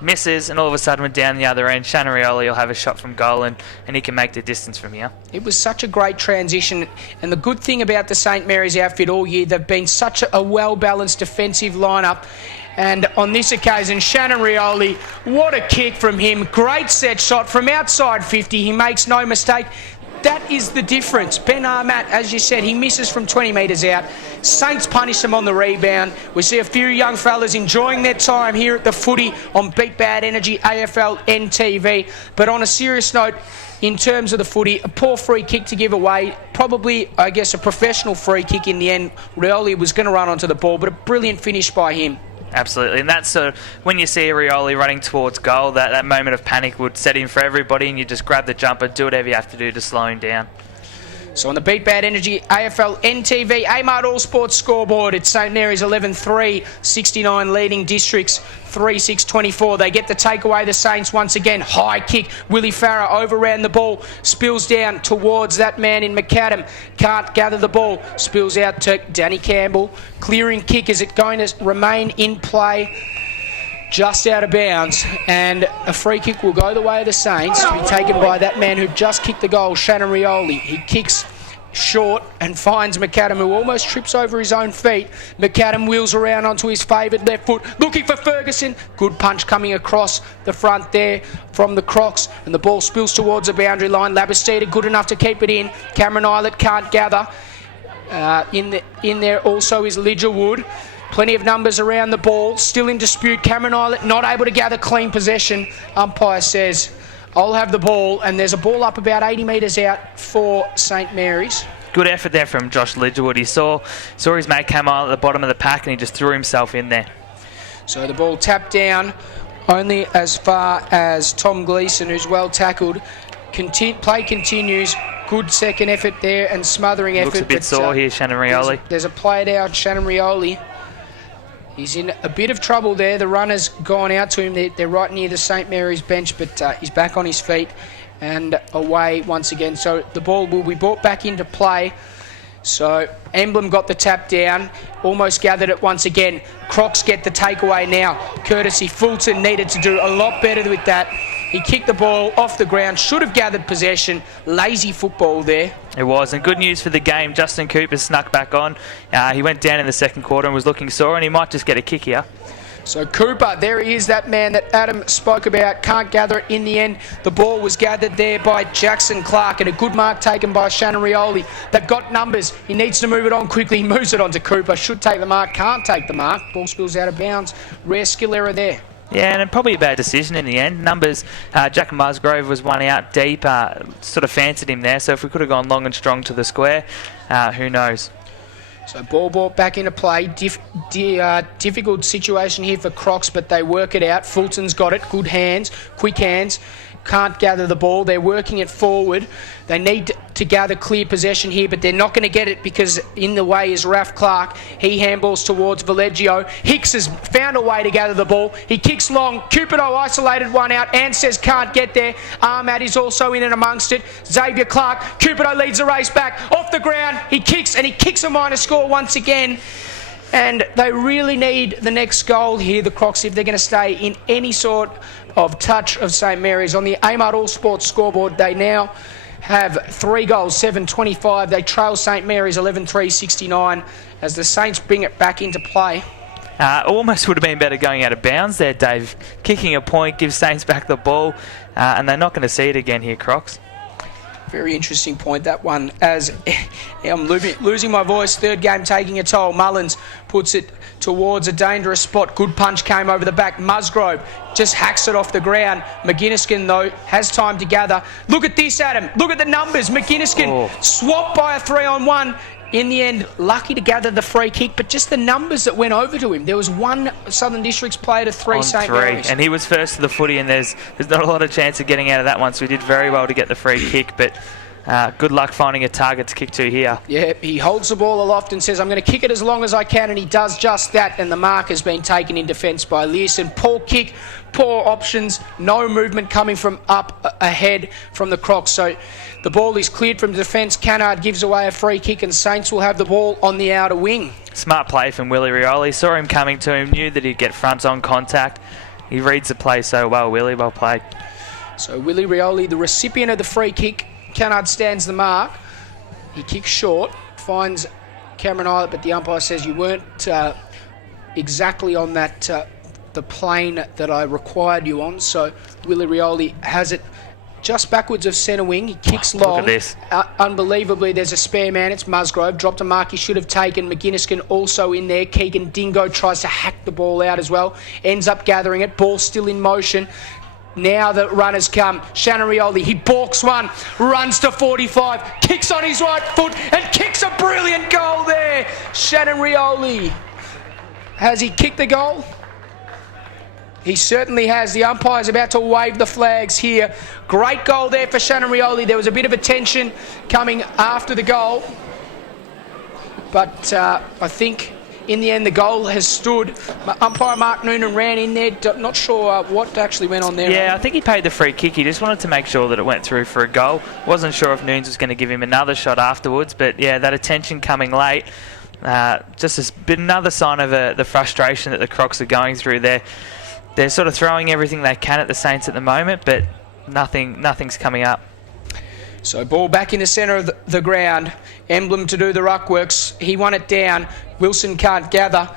Misses, and all of a sudden we're down the other end. Shannon Rioli will have a shot from goal, and he can make the distance from here. It was such a great transition, and the good thing about the St Mary's outfit all year, they've been such a well-balanced defensive lineup. And on this occasion, Shannon Rioli, what a kick from him. Great set shot from outside 50. He makes no mistake. That is the difference. Ben Armat, as you said, he misses from 20 metres out. Saints punish him on the rebound. We see a few young fellas enjoying their time here at the footy on Beat Bad Energy AFLNTv. But on a serious note, in terms of the footy, a poor free kick to give away. Probably, I guess, a professional free kick in the end. Rioli was going to run onto the ball, but a brilliant finish by him. Absolutely, and that's when you see Rioli running towards goal, that moment of panic would set in for everybody, and you just grab the jumper, do whatever you have to do to slow him down. So on the Beat Bad Energy AFLNTv Amart All Sports scoreboard, it's St Mary's 11-3, 69 leading Districts 3-6-24. They get the takeaway, the Saints once again. High kick, Willie Farah overran the ball, spills down towards that man in McAdam. Can't gather the ball, spills out to Danny Campbell. Clearing kick, is it going to remain in play? Just out of bounds, and a free kick will go the way of the Saints to be taken by that man who just kicked the goal, Shannon Rioli. He kicks short and finds McAdam, who almost trips over his own feet. McAdam wheels around onto his favoured left foot, looking for Ferguson. Good punch coming across the front there from the Crocs, and the ball spills towards the boundary line. Labastida good enough to keep it in. Cameron Eilert can't gather. In there also is Lidgerwood. Plenty of numbers around the ball, still in dispute. Cameron Eilert not able to gather clean possession. Umpire says, I'll have the ball, and there's a ball up about 80 metres out for St Mary's. Good effort there from Josh Lidgerwood. He saw his mate Cam Eilert at the bottom of the pack, and he just threw himself in there. So the ball tapped down only as far as Tom Gleeson, who's well tackled. Play continues. Good second effort there and smothering effort. Looks a bit sore here, Shannon Rioli. There's a player down, Shannon Rioli. He's in a bit of trouble there. The runner's gone out to him. They're right near the St Mary's bench, but he's back on his feet and away once again. So the ball will be brought back into play. So Emblem got the tap down, almost gathered it once again. Crocs get the takeaway now. Courtesy Fulton needed to do a lot better with that. He kicked the ball off the ground, should have gathered possession. Lazy football there. It was, and good news for the game. Justin Cooper snuck back on. He went down in the second quarter and was looking sore, and he might just get a kick here. So Cooper, there he is, that man that Adam spoke about. Can't gather it in the end. The ball was gathered there by Jackson Clark, and a good mark taken by Shannon Rioli. They've got numbers. He needs to move it on quickly. He moves it on to Cooper. Should take the mark, can't take the mark. Ball spills out of bounds. Rare skill error there. Yeah, and probably a bad decision in the end. Numbers, Jack Musgrove was one out deep, sort of fancied him there, so if we could have gone long and strong to the square, who knows. So ball brought back into play. Difficult situation here for Crocs, but they work it out. Fulton's got it. Good hands, quick hands. Can't gather the ball. They're working it forward. They need to gather clear possession here, but they're not going to get it because in the way is Ralph Clark. He handballs towards Valeggio. Hicks has found a way to gather the ball. He kicks long. Cupido isolated one out. Says can't get there. Ahmad is also in and amongst it. Xavier Clark. Cupido leads the race back. Off the ground. He kicks a minor score once again. And they really need the next goal here, the Crocs, if they're going to stay in any sort of touch of St Mary's. On the Amart All Sports scoreboard, they now have 3 goals, 7-25. They trail St Mary's 11-3-69 as the Saints bring it back into play. Almost would have been better going out of bounds there, Dave. Kicking a point, gives Saints back the ball, and they're not going to see it again here, Crocs. Very interesting point, that one, as I'm losing my voice. Third game taking a toll. Mullins puts it towards a dangerous spot. Good punch came over the back. Musgrove just hacks it off the ground. McGuinnesskin, though, has time to gather. Look at this, Adam. Look at the numbers. McGuinnesskin swapped by a 3-on-1. In the end, lucky to gather the free kick, but just the numbers that went over to him. There was one Southern Districts player to 3 St Mary's. And he was first to the footy, and there's not a lot of chance of getting out of that one, so he did very well to get the free kick, but good luck finding a target to kick to here. Yeah, he holds the ball aloft and says, I'm going to kick it as long as I can, and he does just that, and the mark has been taken in defence by Learson. Poor kick, poor options, no movement coming from up ahead from the Crocs. So the ball is cleared from defence. Cannard gives away a free kick, and Saints will have the ball on the outer wing. Smart play from Willie Rioli. Saw him coming to him, knew that he'd get front-on contact. He reads the play so well, Willie. Well played. So Willie Rioli, the recipient of the free kick. Cannard stands the mark. He kicks short, finds Cameron Eilert, but the umpire says you weren't exactly on that the plane that I required you on. So Willie Rioli has it just backwards of centre wing. He kicks long. Look at this. Unbelievably, there's a spare man. It's Musgrove. Dropped a mark he should have taken. McGuinnesskin also in there. Keegan Dingo tries to hack the ball out as well. Ends up gathering it. Ball still in motion. Now the runners come. Shannon Rioli, he balks one, runs to 45, kicks on his right foot and kicks a brilliant goal there. Shannon Rioli. Has he kicked the goal? He certainly has. The umpire's about to wave the flags here. Great goal there for Shannon Rioli. There was a bit of attention coming after the goal, but I think in the end, the goal has stood. Umpire Mark Noonan ran in there. Not sure what actually went on there. Yeah, I think he paid the free kick. He just wanted to make sure that it went through for a goal. Wasn't sure if Noons was going to give him another shot afterwards. But, yeah, that attention coming late. Just a bit another sign of the frustration that the Crocs are going through there. They're sort of throwing everything they can at the Saints at the moment, but nothing's coming up. So ball back in the centre of the ground. Emblem to do the ruck works. He won it down. Wilson can't gather.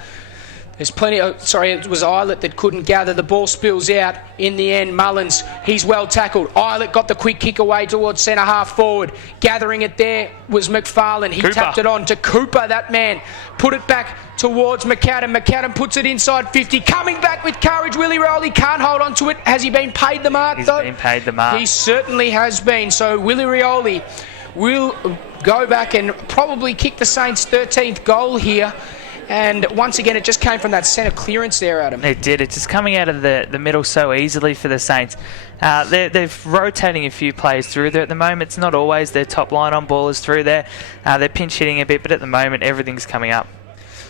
There's plenty of... Sorry, it was Eilert that couldn't gather. The ball spills out. In the end, Mullins, he's well tackled. Eilert got the quick kick away towards centre half forward. Gathering it there was McFarlane. He tapped it on to Cooper, that man. Put it back towards McAdam. McAdam puts it inside 50. Coming back with courage. Willie Rioli can't hold on to it. Has he been paid the mark, though? He's been paid the mark. He certainly has been. So Willie Rioli will go back and probably kick the Saints' 13th goal here. And once again, it just came from that centre clearance there, Adam. It did. It's just coming out of the middle so easily for the Saints. They're rotating a few players through there at the moment. It's not always their top line on ballers through there. They're pinch hitting a bit, but at the moment, everything's coming up.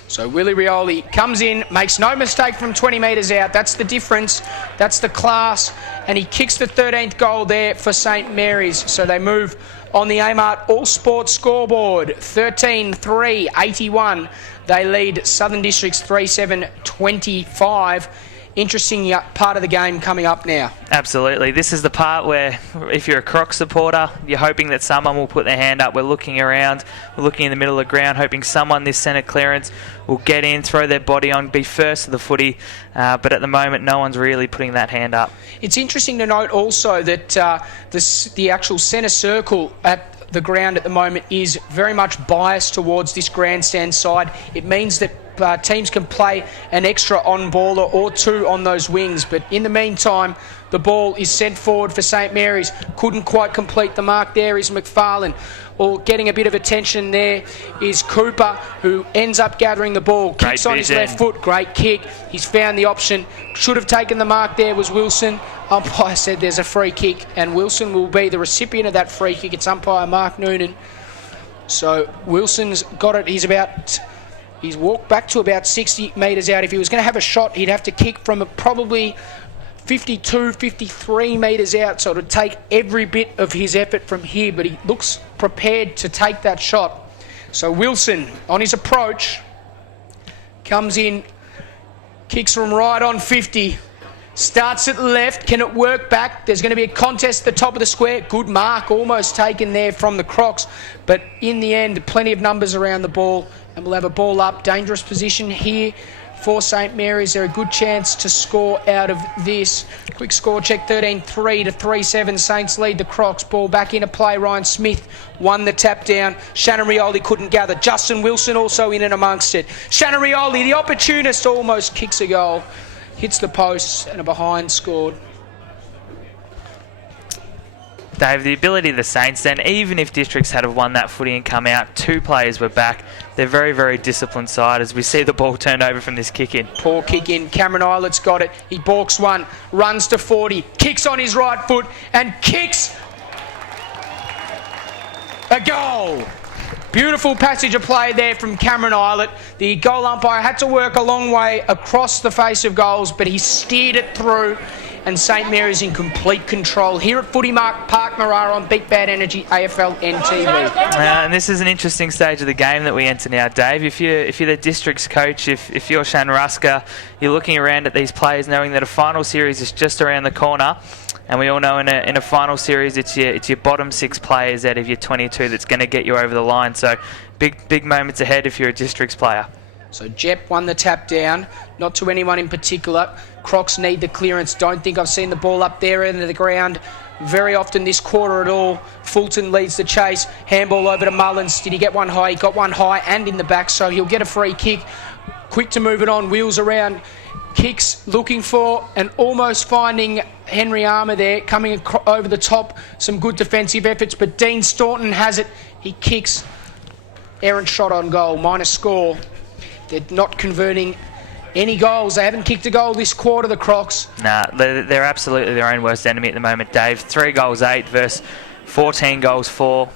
So Willie Rioli comes in, makes no mistake from 20 metres out. That's the difference. That's the class. And he kicks the 13th goal there for St Mary's. So they move on the Amart All Sports scoreboard. 13-3-81. They lead Southern Districts 3-7-25. Interesting part of the game coming up now. Absolutely. This is the part where if you're a Croc supporter, you're hoping that someone will put their hand up. We're looking around. We're looking in the middle of the ground, hoping someone this centre clearance will get in, throw their body on, be first to the footy. But at the moment, no one's really putting that hand up. It's interesting to note also that the actual centre circle at the ground at the moment is very much biased towards this grandstand side. It means that teams can play an extra on-baller or two on those wings. But in the meantime, the ball is sent forward for St Mary's. Couldn't quite complete the mark there is McFarlane. Or getting a bit of attention there is Cooper, who ends up gathering the ball. Kicks on his left foot. Great kick. He's found the option. Should have taken the mark there was Wilson. Umpire said there's a free kick, and Wilson will be the recipient of that free kick. It's umpire Mark Noonan. So Wilson's got it. He's walked back to about 60 metres out. If he was going to have a shot, he'd have to kick from probably 52, 53 metres out, so it would take every bit of his effort from here, but he looks prepared to take that shot. So Wilson, on his approach, comes in, kicks from right on 50, starts at left. Can it work back? There's going to be a contest at the top of the square. Good mark, almost taken there from the Crocs, but in the end, plenty of numbers around the ball, and we'll have a ball up. Dangerous position here for St Mary's. They're a good chance to score out of this. Quick score check, 13-3 to 3-7. Saints lead the Crocs. Ball back into play. Ryan Smith won the tap down. Shannon Rioli couldn't gather. Justin Wilson also in and amongst it. Shannon Rioli, the opportunist, almost kicks a goal. Hits the posts and a behind scored. Dave, the ability of the Saints then, even if Districts had have won that footy and come out, 2 players were back. They're very, very disciplined side as we see the ball turned over from this kick in. Poor kick in. Cameron Islet's got it. He balks one, runs to 40, kicks on his right foot and kicks a goal. Beautiful passage of play there from Cameron Islet. The goal umpire had to work a long way across the face of goals, but he steered it through. And St Mary's in complete control here at Footy Park Marara on Beat Bad Energy AFLNTv. And this is an interesting stage of the game that we enter now, Dave. If you're the district's coach, if you're Shan Ruska, you're looking around at these players knowing that a final series is just around the corner. And we all know in a final series it's your bottom 6 players out of your 22 that's going to get you over the line. So big moments ahead if you're a districts player. So Jep won the tap down, not to anyone in particular. Crocs need the clearance. Don't think I've seen the ball up there into the ground very often this quarter at all. Fulton leads the chase. Handball over to Mullins. Did he get one high? He got one high and in the back, so he'll get a free kick. Quick to move it on, wheels around. Kicks, looking for and almost finding Henry Armour there, coming over the top. Some good defensive efforts, but Dean Staunton has it. He kicks. Errant shot on goal, minus score. They're not converting any goals. They haven't kicked a goal this quarter, the Crocs. Nah, they're absolutely their own worst enemy at the moment, Dave. 3 goals 8 versus 14 goals 4.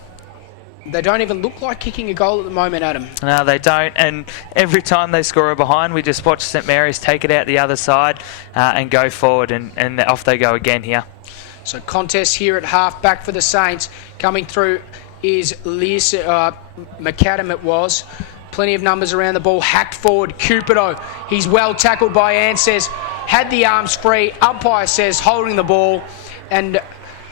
They don't even look like kicking a goal at the moment, Adam. No, they don't. And every time they score a behind, we just watch St Mary's take it out the other side and go forward, and off they go again here. So contest here at half back for the Saints. Coming through is McAdam it was. Plenty of numbers around the ball. Hacked forward, Cupido. He's well tackled by Anses. Had the arms free. Umpire says holding the ball. And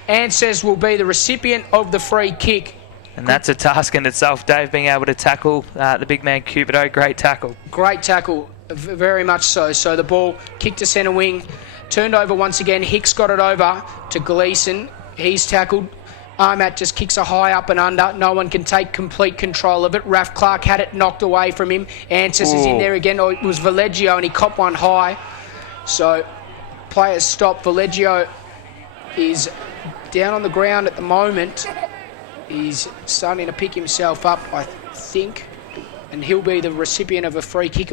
Anses will be the recipient of the free kick. And that's a task in itself, Dave, being able to tackle the big man Cupido. Great tackle. Great tackle, very much so. So the ball kicked to centre wing. Turned over once again. Hicks got it over to Gleeson. He's tackled. Armat just kicks a high up and under. No one can take complete control of it. Raf Clark had it knocked away from him. Ansis is in there again. Oh, it was Valleggio and he copped one high. So players stop. Valleggio is down on the ground at the moment. He's starting to pick himself up, I think. And he'll be the recipient of a free kick.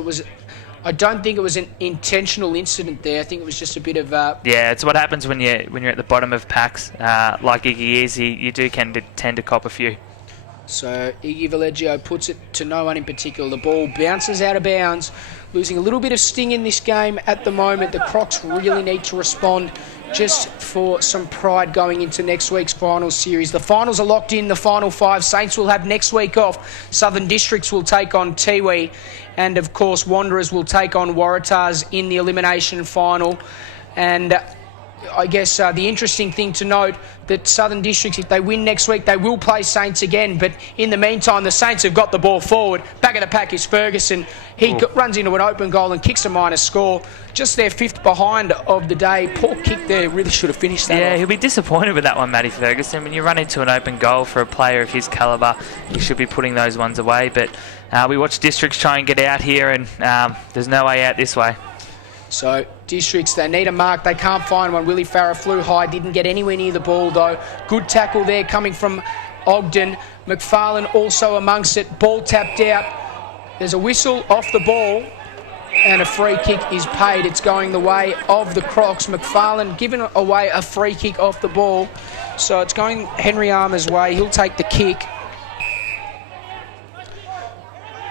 I don't think it was an intentional incident there. I think it was just a bit of... Yeah, it's what happens when you're at the bottom of packs, like Iggy is. You do tend to cop a few. So Iggy Valleggio puts it to no one in particular. The ball bounces out of bounds, losing a little bit of sting in this game at the moment. The Crocs really need to respond just for some pride going into next week's final series. The finals are locked in, the final 5. Saints will have next week off. Southern Districts will take on Tiwi. And, of course, Wanderers will take on Waratahs in the elimination final. And I guess the interesting thing to note that Southern Districts, if they win next week, they will play Saints again. But in the meantime, the Saints have got the ball forward. Back of the pack is Ferguson. He runs into an open goal and kicks a minus score. Just their 5th behind of the day. Poor kick there. Really should have finished that off. He'll be disappointed with that one, Matty Ferguson. When you run into an open goal for a player of his calibre, you should be putting those ones away. But we watched Districts try and get out here, and there's no way out this way. So Districts, they need a mark. They can't find one. Willie Farah flew high, didn't get anywhere near the ball though. Good tackle there coming from Ogden. McFarlane also amongst it. Ball tapped out. There's a whistle off the ball and a free kick is paid. It's going the way of the Crocs. McFarlane giving away a free kick off the ball. So it's going Henry Armour's way. He'll take the kick.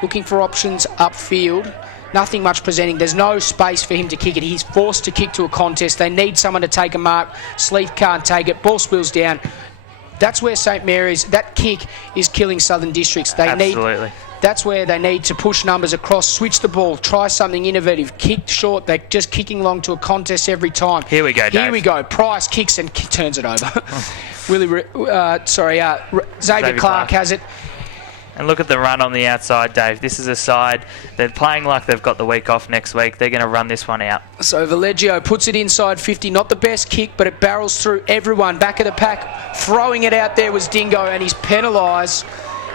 Looking for options upfield. Nothing much presenting. There's no space for him to kick it. He's forced to kick to a contest. They need someone to take a mark. Sleeth can't take it. Ball spills down. That's where St Mary's, that kick is killing Southern Districts. Absolutely. That's where they need to push numbers across, switch the ball, try something innovative. Kick short, they're just kicking along to a contest every time. Here we go, Dave. Here we go. Price kicks and turns it over. Xavier Clark has it. And look at the run on the outside, Dave. This is a side, they're playing like they've got the week off next week. They're going to run this one out. So Valleggio puts it inside 50. Not the best kick, but it barrels through everyone. Back of the pack, throwing it out there was Dingo, and he's penalised.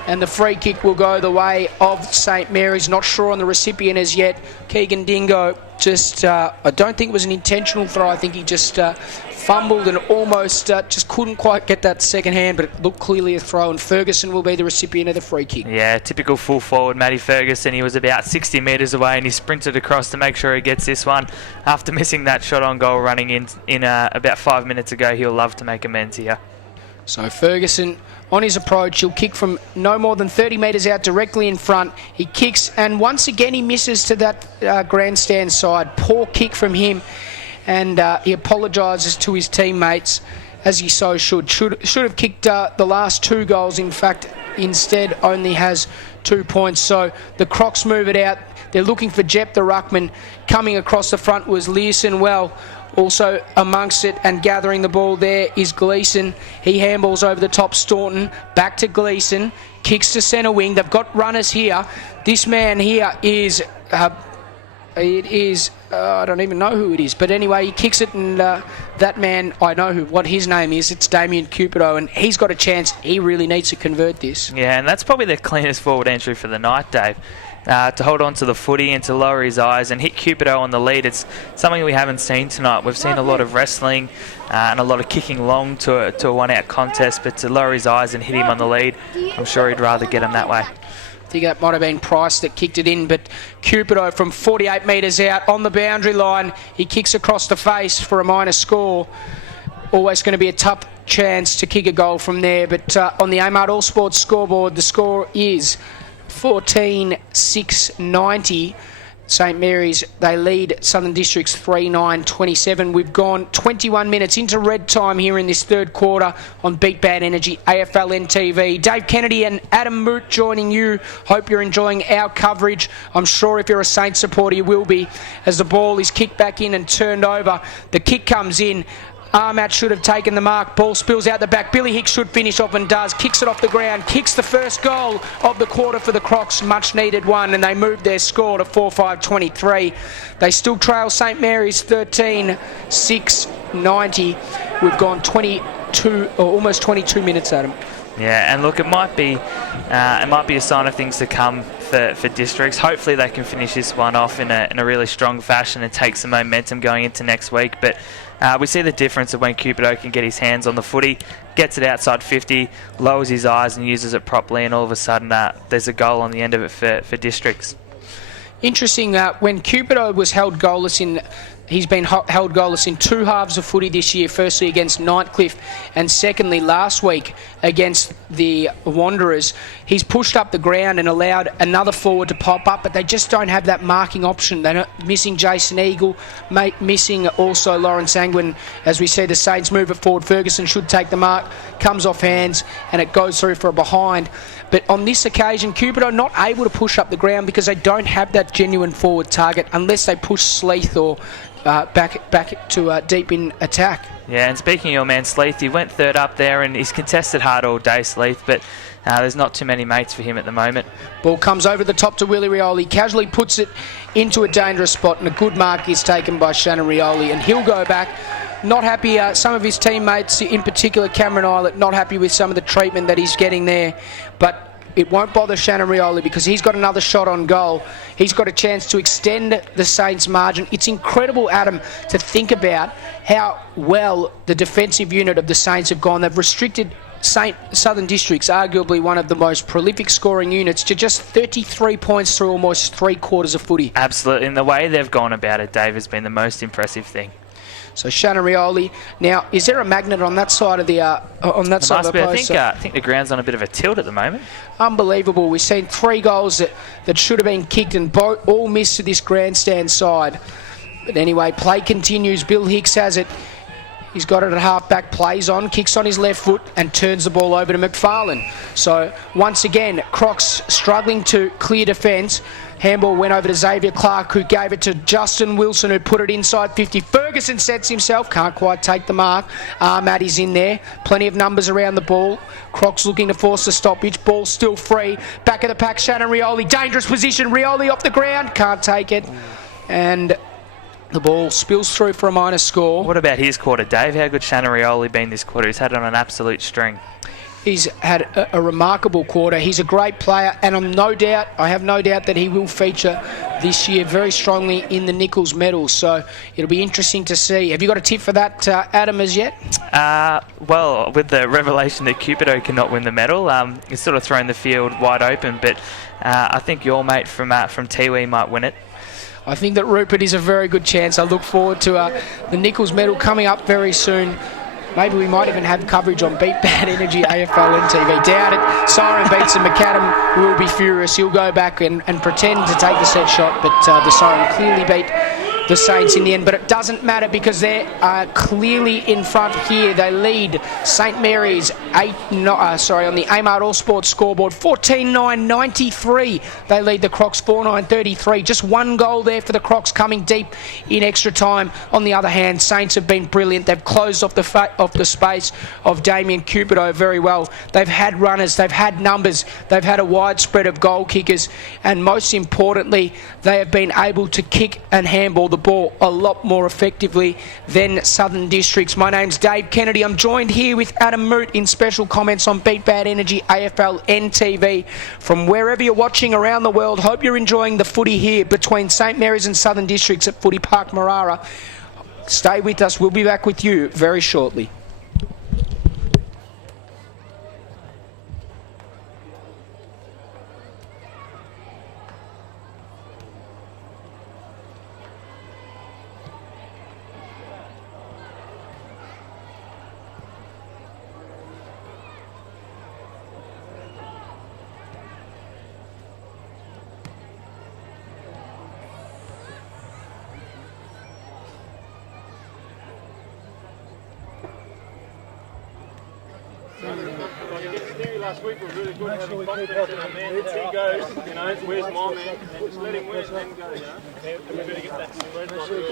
And the free kick will go the way of St Mary's. Not sure on the recipient as yet. Keegan Dingo just, I don't think it was an intentional throw. I think he just fumbled and almost just couldn't quite get that second hand, but it looked clearly a throw, and Ferguson will be the recipient of the free kick. Yeah, typical full forward Matty Ferguson. He was about 60 metres away and he sprinted across to make sure he gets this one. After missing that shot on goal running in about 5 minutes ago, he'll love to make amends here. So Ferguson on his approach, he'll kick from no more than 30 metres out directly in front. He kicks, and once again he misses to that grandstand side. Poor kick from him, and he apologises to his teammates, as he so should. Should have kicked the last 2 goals. In fact, instead only has 2 points. So the Crocs move it out. They're looking for Jep the ruckman. Coming across the front was Learson. Well, also amongst it and gathering the ball there is Gleeson. He handballs over the top. Staunton back to Gleeson, kicks to centre wing. They've got runners here. This man here is I don't even know who it is, but anyway, he kicks it, and that man, I know what his name is. It's Damien Cupido, and he's got a chance. He really needs to convert this. Yeah, and that's probably the cleanest forward entry for the night, Dave. To hold on to the footy and to lower his eyes and hit Cupido on the lead. It's something we haven't seen tonight. We've seen a lot of wrestling and a lot of kicking long to a one-out contest, but to lower his eyes and hit him on the lead, I'm sure he'd rather get him that way. I think that might have been Price that kicked it in, but Cupido from 48 metres out on the boundary line, he kicks across the face for a minor score. Always going to be a tough chance to kick a goal from there, but on the Amart All Sports scoreboard, the score is 14-6-90. St Mary's, they lead Southern Districts 3-9-27. We've gone 21 minutes into red time here in this third quarter on Beat Bad Energy AFLNTv. Dave Kennedy and Adam Moot joining you. Hope you're enjoying our coverage. I'm sure if you're a Saints supporter you will be, as the ball is kicked back in and turned over. The kick comes in. Armat should have taken the mark. Ball spills out the back. Billy Hicks should finish off and does. Kicks it off the ground. Kicks the first goal of the quarter for the Crocs. Much needed one, and they move their score to 4-5-23. They still trail St Mary's 13-6-90. We've gone 22 or almost 22 minutes at them. Yeah, and look, it might be a sign of things to come for Districts. Hopefully they can finish this one off in a really strong fashion and take some momentum going into next week. But we see the difference of when Cupido can get his hands on the footy, gets it outside 50, lowers his eyes and uses it properly, and all of a sudden there's a goal on the end of it for Districts. Interesting, when Cupido was held goalless he's been held goalless in 2 halves of footy this year, firstly against Nightcliff and secondly last week against the Wanderers. He's pushed up the ground and allowed another forward to pop up, but they just don't have that marking option. They're missing Jason Eagle, missing also Lawrence Angwin. As we see the Saints move it forward, Ferguson should take the mark, comes off hands and it goes through for a behind. But on this occasion, Cupido not able to push up the ground because they don't have that genuine forward target unless they push Sleeth or back to deep in attack. Yeah, and speaking of your man Sleeth, he went third up there and he's contested hard all day, Sleeth, but there's not too many mates for him at the moment. Ball comes over the top to Willie Rioli, casually puts it into a dangerous spot, and a good mark is taken by Shannon Rioli, and he'll go back. Not happy, some of his teammates, in particular Cameron Eilert, not happy with some of the treatment that he's getting there, but it won't bother Shannon Rioli because he's got another shot on goal. He's got a chance to extend the Saints' margin. It's incredible, Adam, to think about how well the defensive unit of the Saints have gone. They've restricted Southern Districts, arguably one of the most prolific scoring units, to just 33 points through almost 3/4 of footy. Absolutely, and the way they've gone about it, Dave, has been the most impressive thing. So Shannon Rioli. Now, is there a magnet on that side of the post? I think the ground's on a bit of a tilt at the moment. Unbelievable. We've seen 3 goals that should have been kicked and all missed to this grandstand side. But anyway, play continues. Bill Hicks has it. He's got it at half-back, plays on, kicks on his left foot and turns the ball over to McFarlane. So, once again, Crocs struggling to clear defence. Handball went over to Xavier Clark, who gave it to Justin Wilson, who put it inside 50. Ferguson sets himself, can't quite take the mark. Maddie's in there. Plenty of numbers around the ball. Crocs looking to force the stoppage. Ball still free. Back of the pack, Shannon Rioli. Dangerous position. Rioli off the ground. Can't take it. And the ball spills through for a minus score. What about his quarter, Dave? How good Shannon Rioli been this quarter? He's had it on an absolute string. He's had a remarkable quarter. He's a great player, and I have no doubt that he will feature this year very strongly in the Nichols medals. So it'll be interesting to see. Have you got a tip for that, Adam, as yet? Well, with the revelation that Cupido cannot win the medal, it's sort of thrown the field wide open. But I think your mate from Tiwi might win it. I think that Rupert is a very good chance. I look forward to the Nichols medal coming up very soon. Maybe we might even have coverage on Beat Bad Energy AFLNTv. Doubt it. Siren beats and McAdam will be furious. He'll go back and pretend to take the set shot, but the Siren clearly beat the Saints in the end. But it doesn't matter because they're clearly in front here. They lead St Mary's on the Amart All Sports scoreboard 14-9-93. They lead the Crocs 4-9-33. Just 1 goal there for the Crocs coming deep in extra time. On the other hand, Saints have been brilliant. They've closed off the space of Damien Cupido very well. They've had runners, they've had numbers, they've had a wide spread of goal kickers, and most importantly, they have been able to kick and handball the ball a lot more effectively than Southern Districts. My name's Dave Kennedy. I'm joined here with Adam Moot in special comments on Beat Bad Energy AFLNTv from wherever you're watching around the world. Hope you're enjoying the footy here between St Mary's and Southern Districts at Footy Park Marara. Stay with us. We'll be back with you very shortly. Last week was really good. Having confidence in our man. He goes, where's my man? Just let him win and then go, We better get that spread. Really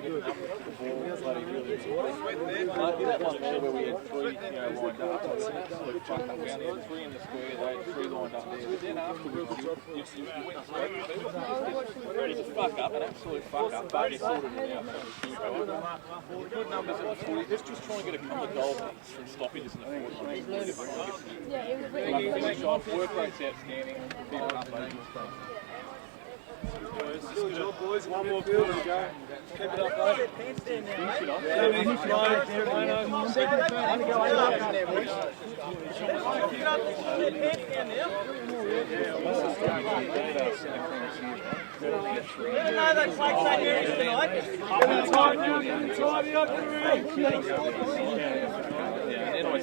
good. Where we had 3 lined up. Absolute fuck up. We only had 3 in the square, they had 3 lined up there. But then afterwards, you went straight to people. It's a fuck up, an absolute fuck up, but he sorted it out. Good numbers at the footy. Let's just try and get a couple of goals from stoppages in the fourth one. Work rate's outstanding. Keep it up, mate. Good job, boys. One more field to go. Keep it up, mate. Finish it off.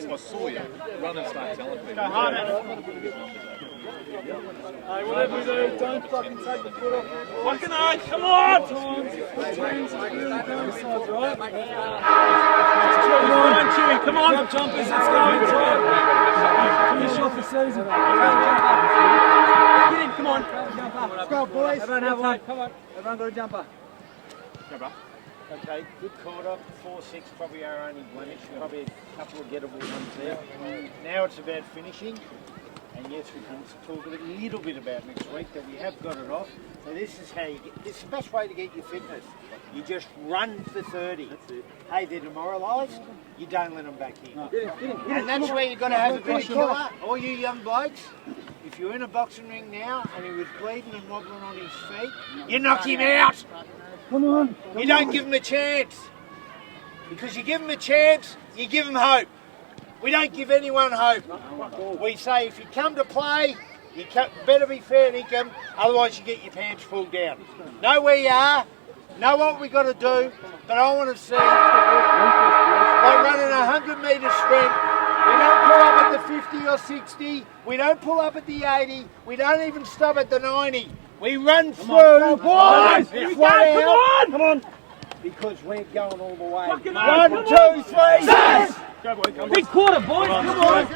I saw you run and start telling people. Hey, whatever we do, don't fucking take the foot off. Fucking hard, come on! Come on, jumpers, let's go inside. Finish off the season. Get in, come on. Let's go, boys. Everyone have one. Come on. Everyone got a jumper. Go, bro. Okay, good quarter. 4-6 probably our only blemish. Probably a couple of gettable ones there. Now it's about finishing. And yes, we can talk a little bit about next week, that we have got it off. So this is how you get, this is the best way to get your fitness. You just run for 30. Hey, they're demoralised, you don't let them back in. And that's where you've got to have a bit of killer. All you young blokes, if you're in a boxing ring now and he was bleeding and wobbling on his feet, you knock him out. Come on. You don't give him a chance. Because you give him a chance, you give him hope. We don't give anyone hope. We say if you come to play, you better be fair dinkum, otherwise you get your pants pulled down. Know where you are, know what we got to do, but I want to see, like running a 100-metre sprint, we don't pull up at the 50 or 60, we don't pull up at the 80, we don't even stop at the 90. We run through, boys! Come on! Because we're going all the way. 1, 2, 3, yes! Big quarter, boys, come on!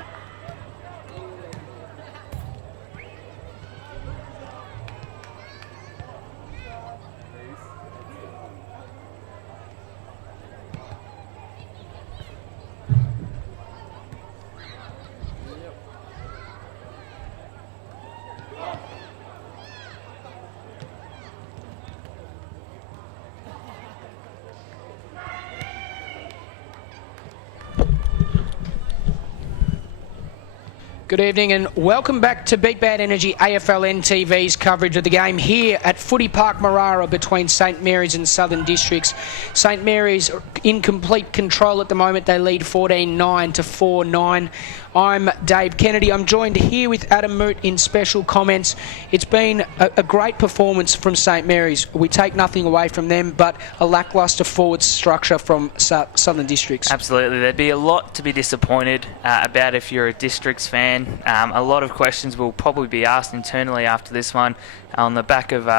Good evening and welcome back to Bad Energy AFLNTv's coverage of the game here at Footy Park Marara between St Mary's and Southern Districts. St Mary's in complete control at the moment. They lead 14-9 to 4-9. I'm Dave Kennedy. I'm joined here with Adam Moot in special comments. It's been a great performance from St Mary's. We take nothing away from them, but a lacklustre forward structure from Southern Districts. Absolutely. There'd be a lot to be disappointed about if you're a Districts fan. A lot of questions will probably be asked internally after this one on the back of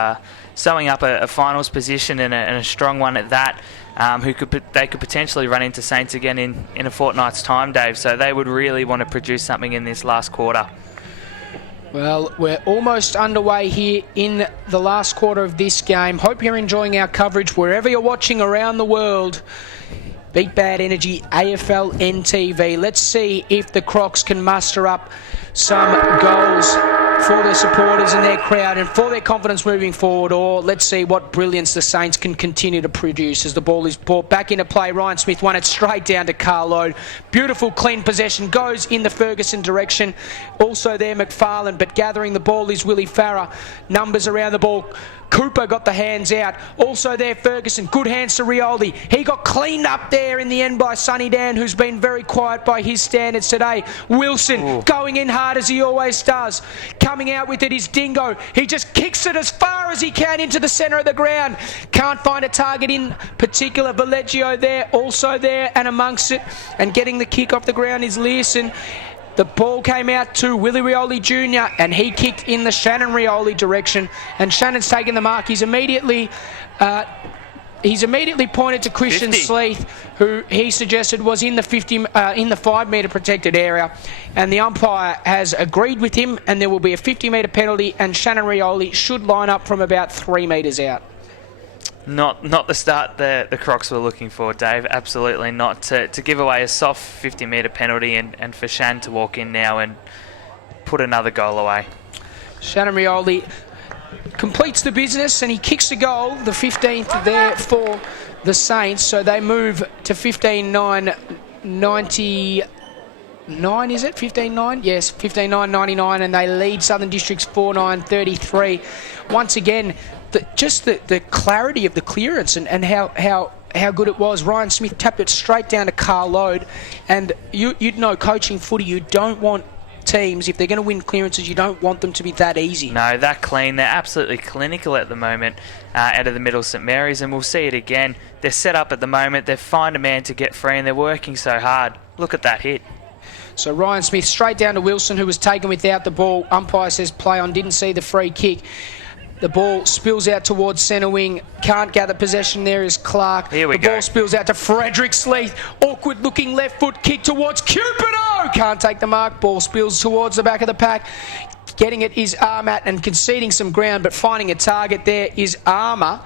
sewing up a finals position and a strong one at that. They could potentially run into Saints again in a fortnight's time, Dave. So they would really want to produce something in this last quarter. Well, we're almost underway here in the last quarter of this game. Hope you're enjoying our coverage wherever you're watching around the world. Beat Bad Energy AFLNTv. Let's see if the Crocs can muster up some goals for their supporters and their crowd and for their confidence moving forward, or let's see what brilliance the Saints can continue to produce as the ball is brought back into play. Ryan Smith won it straight down to Carl Lode. Beautiful clean possession, goes in the Ferguson direction. Also there McFarlane, but gathering the ball is Willie Farah. Numbers around the ball. Cooper got the hands out. Also there, Ferguson. Good hands to Rioli. He got cleaned up there in the end by Sonny Dan, who's been very quiet by his standards today. Wilson going in hard as he always does. Coming out with it is Dingo. He just kicks it as far as he can into the centre of the ground. Can't find a target in particular. Valeggio there, also there and amongst it. And getting the kick off the ground is Learson. The ball came out to Willie Rioli Jr. and he kicked in the Shannon Rioli direction. And Shannon's taken the mark. He's immediately pointed to Christian 50. Sleeth, who he suggested was in the 5-metre protected area. And the umpire has agreed with him, and there will be a 50-metre penalty. And Shannon Rioli should line up from about 3 metres out. Not the start the Crocs were looking for, Dave. Absolutely not. To give away a soft 50-metre penalty and for Shan to walk in now and put another goal away. Shannon Rioli completes the business and he kicks a goal, the 15th there for the Saints. So they move to 15-9, 99, is it? 15-9? Yes, 15-9, and they lead Southern Districts 4-9, 33. Once again, the clarity of the clearance and how good it was. Ryan Smith tapped it straight down to Carl Lode, and you'd know coaching footy, you don't want teams, if they're going to win clearances, you don't want them to be that easy. No, that clean. They're absolutely clinical at the moment out of the middle St Mary's, and we'll see it again. They're set up at the moment. They've found a man to get free, and they're working so hard. Look at that hit. So Ryan Smith straight down to Wilson, who was taken without the ball. Umpire says play on, didn't see the free kick. The ball spills out towards centre wing. Can't gather possession there is Clark. Here we go. go. The ball spills out to Frederick Sleeth. Awkward looking left foot kick towards Cupido. Can't take the mark. Ball spills towards the back of the pack. Getting it is Armat and conceding some ground, but finding a target there is Armour.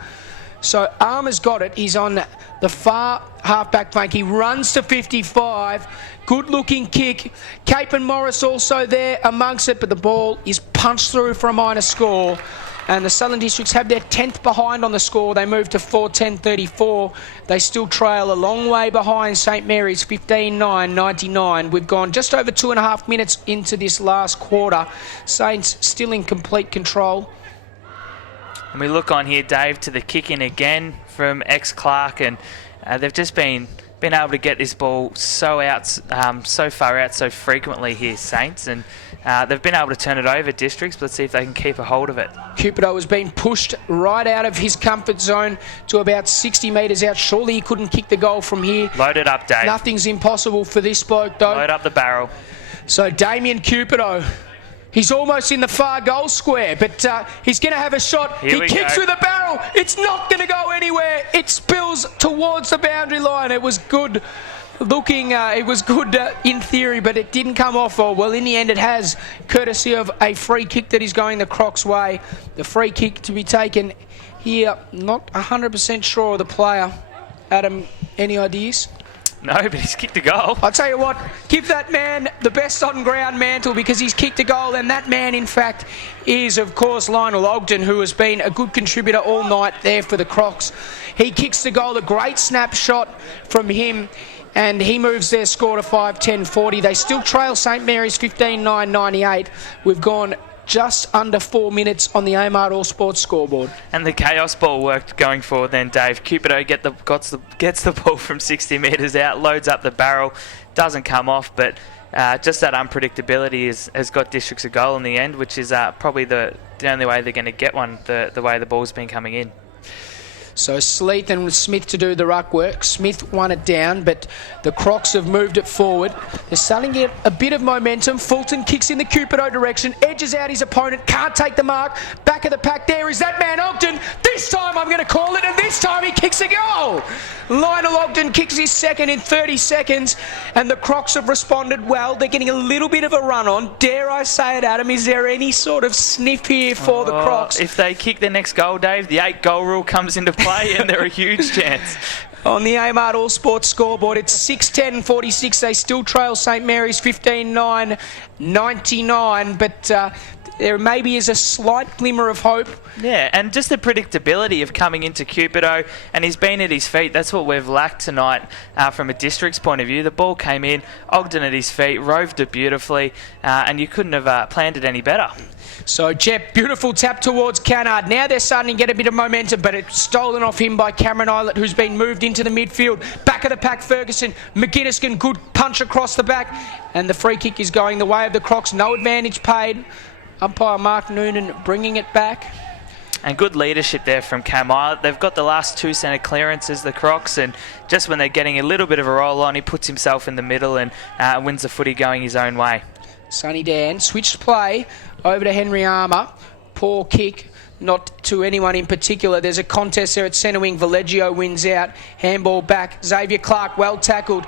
So Armour's got it. He's on the far half-back flank. He runs to 55. Good-looking kick. Cape and Morris also there amongst it, but the ball is punched through for a minor score. And the Southern Districts have their 10th behind on the score. They move to 4-10-34. They still trail a long way behind St Mary's 15-9-99. We've gone just over 2.5 minutes into this last quarter. Saints still in complete control. And we look on here, Dave, to the kick in again from ex-Clark, and they've just been able to get this ball so far out so frequently here, Saints, and they've been able to turn it over, Districts. Let's see if they can keep a hold of it. Cupido has been pushed right out of his comfort zone to about 60 metres out. Surely he couldn't kick the goal from here. Load it up, Dave. Nothing's impossible for this bloke, though. Load up the barrel. So Damien Cupido, he's almost in the far goal square, but he's going to have a shot. He kicks through the barrel. It's not going to go anywhere. It spills towards the boundary line. It was good looking. It was good in theory, but it didn't come off. Well, in the end, it has, courtesy of a free kick that is going the Crocs' way. The free kick to be taken here. Not 100% sure of the player. Adam, any ideas? No, but he's kicked a goal. I'll tell you what, give that man the best on-ground mantle because he's kicked a goal, and that man, in fact, is, of course, Lionel Ogden, who has been a good contributor all night there for the Crocs. He kicks the goal, a great snapshot from him, and he moves their score to 5-10-40. They still trail St Mary's 15-9-98. We've gone just under 4 minutes on the Amart All Sports scoreboard. And the chaos ball worked going forward then, Dave. Cupido gets the ball from 60 metres out, loads up the barrel, doesn't come off, but just that unpredictability has got Districts a goal in the end, which is probably the only way they're going to get one, the way the ball's been coming in. So Sleeth and Smith to do the ruck work. Smith won it down, but the Crocs have moved it forward. They're starting to get a bit of momentum. Fulton kicks in the Cupido direction, edges out his opponent, can't take the mark. Back of the pack, there is that man Ogden. This time I'm going to call it, and this time he kicks a goal. Lionel Ogden kicks his second in 30 seconds, and the Crocs have responded well. They're getting a little bit of a run on. Dare I say it, Adam, is there any sort of sniff here for the Crocs? If they kick the next goal, Dave, the 8-goal rule comes into play, and they're a huge chance. On the Amart All Sports scoreboard, it's 6-10-46. They still trail St Mary's 15-9-99, but there maybe is a slight glimmer of hope. Yeah, and just the predictability of coming into Cupido, and he's been at his feet. That's what we've lacked tonight from a District's point of view. The ball came in, Ogden at his feet, roved it beautifully, and you couldn't have planned it any better. So Jep, beautiful tap towards Cannard. Now they're starting to get a bit of momentum, but it's stolen off him by Cameron Eilert, who's been moved into the midfield. Back of the pack, Ferguson. McGinniskin, good punch across the back. And the free kick is going the way of the Crocs. No advantage paid. Umpire Mark Noonan bringing it back. And good leadership there from Cam Eilert. They've got the last 2 centre clearances, the Crocs, and just when they're getting a little bit of a roll on, he puts himself in the middle and wins the footy going his own way. Sonny Dan, switched play over to Henry Armour. Poor kick, not to anyone in particular. There's a contest there at centre wing. Valeggio wins out. Handball back. Xavier Clark, well tackled.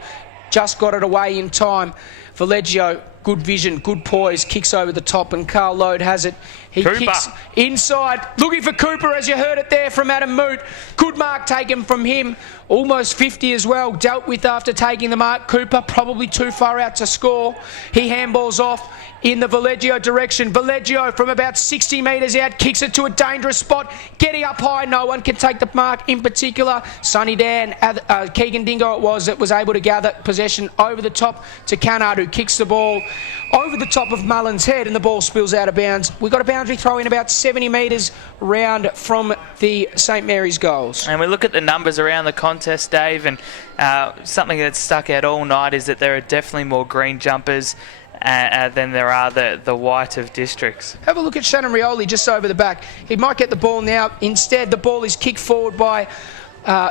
Just got it away in time. Valeggio, good vision, good poise, kicks over the top, and Carl Lode has it. He kicks inside, looking for Cooper, as you heard it there from Adam Moot. Good mark taken from him, almost 50 as well, dealt with after taking the mark. Cooper probably too far out to score. He handballs off in the Valeggio direction. Valeggio from about 60 metres out kicks it to a dangerous spot, getting up high. No one can take the mark in particular. Sonny Dan, Keegan Dingo it was, that was able to gather possession over the top to Cannard, who kicks the ball over the top of Mullen's head, and the ball spills out of bounds. We've got a boundary throw in about 70 metres round from the St Mary's goals. And we look at the numbers around the contest, Dave, and something that's stuck out all night is that there are definitely more green jumpers than there are the white of Districts. Have a look at Shannon Rioli just over the back. He might get the ball now. Instead, the ball is kicked forward by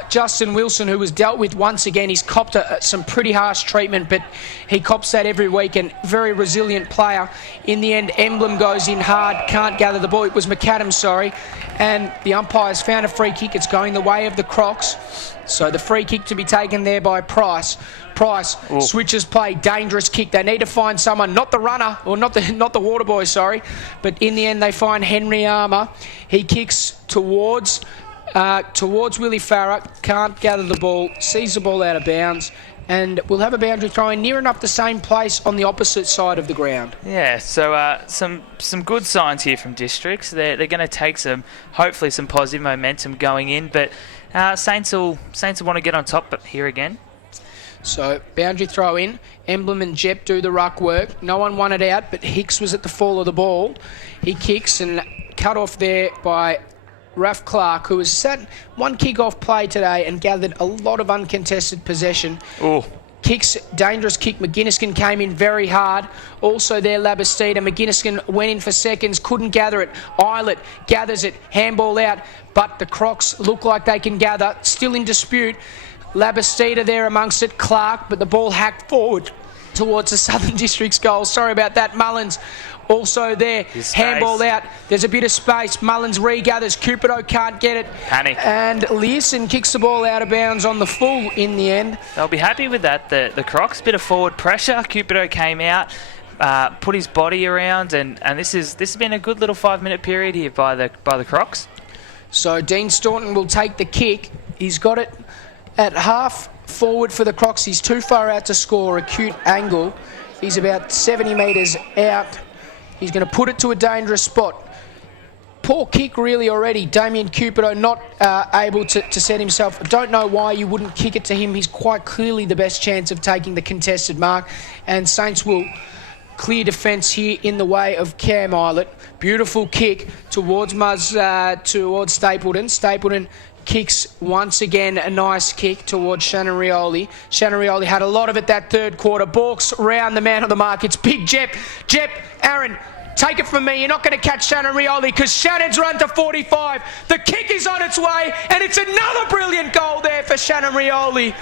Justin Wilson, who was dealt with once again. He's copped some pretty harsh treatment, but he cops that every week, and very resilient player. In the end, Emblem goes in hard, can't gather the ball. It was McAdams, sorry. And the umpires found a free kick. It's going the way of the Crocs. So the free kick to be taken there by Price. Price switches play, dangerous kick. They need to find someone, not the runner, or not the water boy, sorry. But in the end, they find Henry Armour. He kicks towards towards Willie Farah, can't gather the ball, sees the ball out of bounds, and we'll have a boundary throw in near enough the same place on the opposite side of the ground. Yeah, so some good signs here from Districts. They're going to take hopefully some positive momentum going in, but Saints will want to get on top here again. So, boundary throw in. Emblem and Jep do the ruck work. No one won it out, but Hicks was at the fall of the ball. He kicks and cut off there by Raf Clark, who has sat one kick-off play today and gathered a lot of uncontested possession. Ooh. Kicks, dangerous kick. McGinniskin came in very hard. Also there, Labastida. McGinniskin went in for seconds, couldn't gather it. Eilert gathers it, handball out, but the Crocs look like they can gather. Still in dispute. Labastida there amongst it. Clark, but the ball hacked forward towards the Southern District's goal. Sorry about that. Mullins also there. Handball out. There's a bit of space. Mullins regathers. Cupido can't get it. Panic. And Learson kicks the ball out of bounds on the full in the end. They'll be happy with that. The Crocs, bit of forward pressure. Cupido came out, put his body around, and this has been a good little 5-minute period here by the Crocs. So Dean Staunton will take the kick. He's got it at half forward for the Crocs. He's too far out to score. Acute angle. He's about 70 metres out. He's going to put it to a dangerous spot. Poor kick really already. Damien Cupido not able to set himself. I don't know why you wouldn't kick it to him. He's quite clearly the best chance of taking the contested mark. And Saints will clear defence here in the way of Cam Eilert. Beautiful kick towards towards Stapleton. Stapleton kicks once again, a nice kick towards Shannon Rioli. Shannon Rioli had a lot of it that third quarter. Balks round the man of the mark. It's big Jep. Jep, Aaron, take it from me. You're not going to catch Shannon Rioli because Shannon's run to 45. The kick is on its way, and it's another brilliant goal there for Shannon Rioli.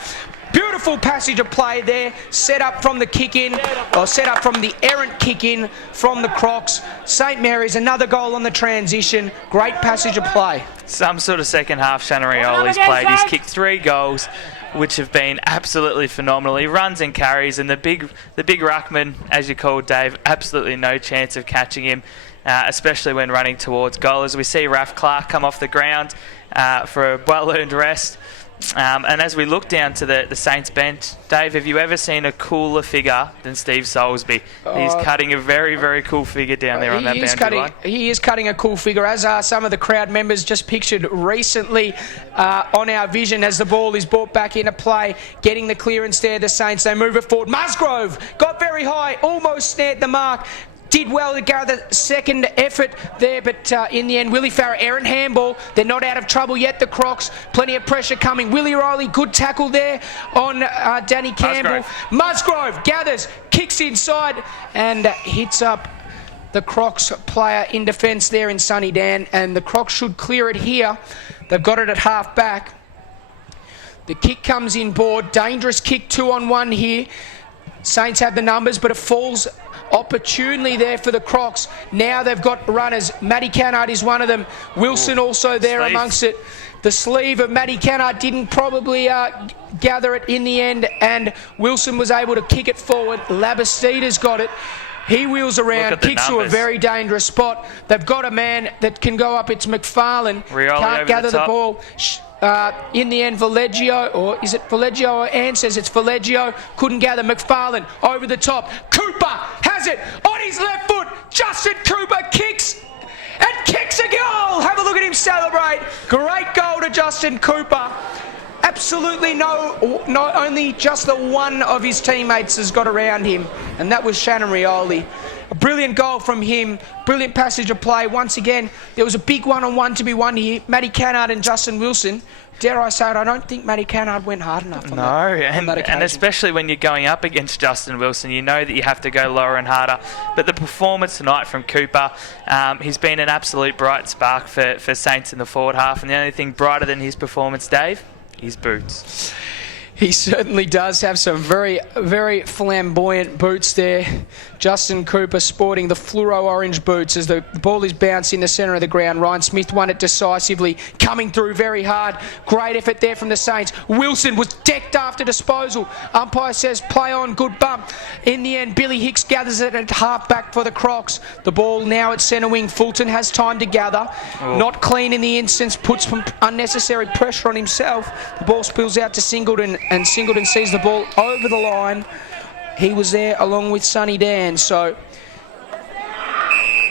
Beautiful passage of play there, set up from the kick-in, or set up from the errant kick-in from the Crocs. St Mary's, another goal on the transition. Great passage of play. Some sort of second half Shannon Rioli's played. He's kicked 3 goals, which have been absolutely phenomenal. He runs and carries, and the big ruckman, as you called Dave, absolutely no chance of catching him, especially when running towards goal. As we see Raf Clark come off the ground for a well-earned rest. And as we look down to the Saints bench, Dave, have you ever seen a cooler figure than Steve Soulsby? He's cutting a very, very cool figure down there on that boundary line. He is cutting a cool figure, as are some of the crowd members just pictured recently on our vision as the ball is brought back into play, getting the clearance there, the Saints. They move it forward. Musgrove got very high, almost snared the mark. Did well to gather second effort there, but in the end, Willie Farah, errant handball. They're not out of trouble yet, the Crocs. Plenty of pressure coming. Willie Riley, good tackle there on Danny Campbell. Musgrove gathers, kicks inside, and hits up the Crocs player in defence there in Sonny Dan, and the Crocs should clear it here. They've got it at half back. The kick comes in board. Dangerous kick, 2-on-1 here. Saints have the numbers, but it falls opportunely there for the Crocs. Now they've got runners. Matty Cannard is one of them. Wilson also there amongst it. The sleeve of Matty Cannard didn't probably gather it in the end, and Wilson was able to kick it forward. Labastida's got it. He wheels around, kicks to a very dangerous spot. They've got a man that can go up. It's McFarlane. Rioli can't gather the ball. In the end, Valeggio, or is it Valeggio? Or Ann says it's Valeggio. Couldn't gather. McFarlane over the top. Cooper has it on his left foot. Justin Cooper kicks and kicks a goal. Have a look at him celebrate. Great goal to Justin Cooper. Absolutely not only just the one of his teammates has got around him, and that was Shannon Rioli. A brilliant goal from him, brilliant passage of play. Once again, there was a big one-on-one to be won here. Matty Cannard and Justin Wilson. Dare I say it, I don't think Matty Cannard went hard enough on that occasion. And especially when you're going up against Justin Wilson, you know that you have to go lower and harder. But the performance tonight from Cooper, he's been an absolute bright spark for Saints in the forward half, and the only thing brighter than his performance, Dave, his boots. He certainly does have some very, very flamboyant boots there. Justin Cooper sporting the fluoro orange boots as the ball is bounced in the centre of the ground. Ryan Smith won it decisively, coming through very hard. Great effort there from the Saints. Wilson was decked after disposal. Umpire says play on, good bump. In the end, Billy Hicks gathers it at half back for the Crocs. The ball now at centre wing. Fulton has time to gather. Not clean in the instance, puts some unnecessary pressure on himself. The ball spills out to Singleton, and Singleton sees the ball over the line. He was there along with Sonny Dan. So,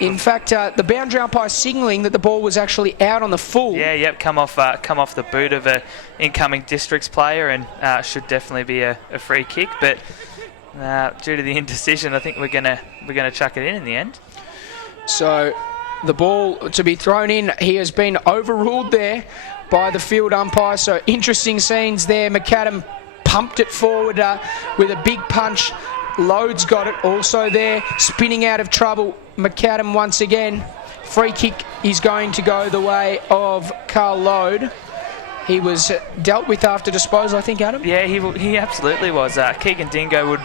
in fact, the boundary umpire signalling that the ball was actually out on the full. Yeah, yep, come off the boot of an incoming Districts player, and should definitely be a free kick. But due to the indecision, I think we're gonna chuck it in the end. So, the ball to be thrown in. He has been overruled there by the field umpire. So, interesting scenes there. McAdam pumped it forward with a big punch. Lode's got it also there, spinning out of trouble. McAdam once again. Free kick is going to go the way of Carl Lode. He was dealt with after disposal, I think, Adam? Yeah, he absolutely was. Keegan Dingo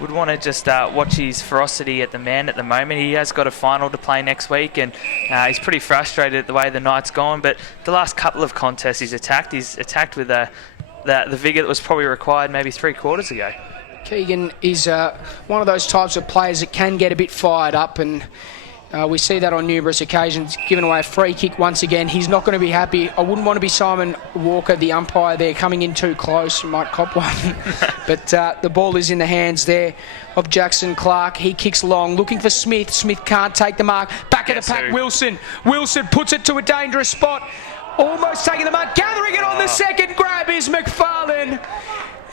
would want to just watch his ferocity at the man at the moment. He has got a final to play next week, and he's pretty frustrated at the way the night's gone. But the last couple of contests he's attacked with the vigour that was probably required maybe 3 quarters ago. Keegan is one of those types of players that can get a bit fired up, and we see that on numerous occasions. Giving away a free kick once again. He's not going to be happy. I wouldn't want to be Simon Walker, the umpire there, coming in too close. Might cop one. But the ball is in the hands there of Jackson Clark. He kicks long, looking for Smith. Smith can't take the mark. Back of the pack, Wilson. Wilson puts it to a dangerous spot. Almost taking the mark. Gathering it on the second grab is McFarlane.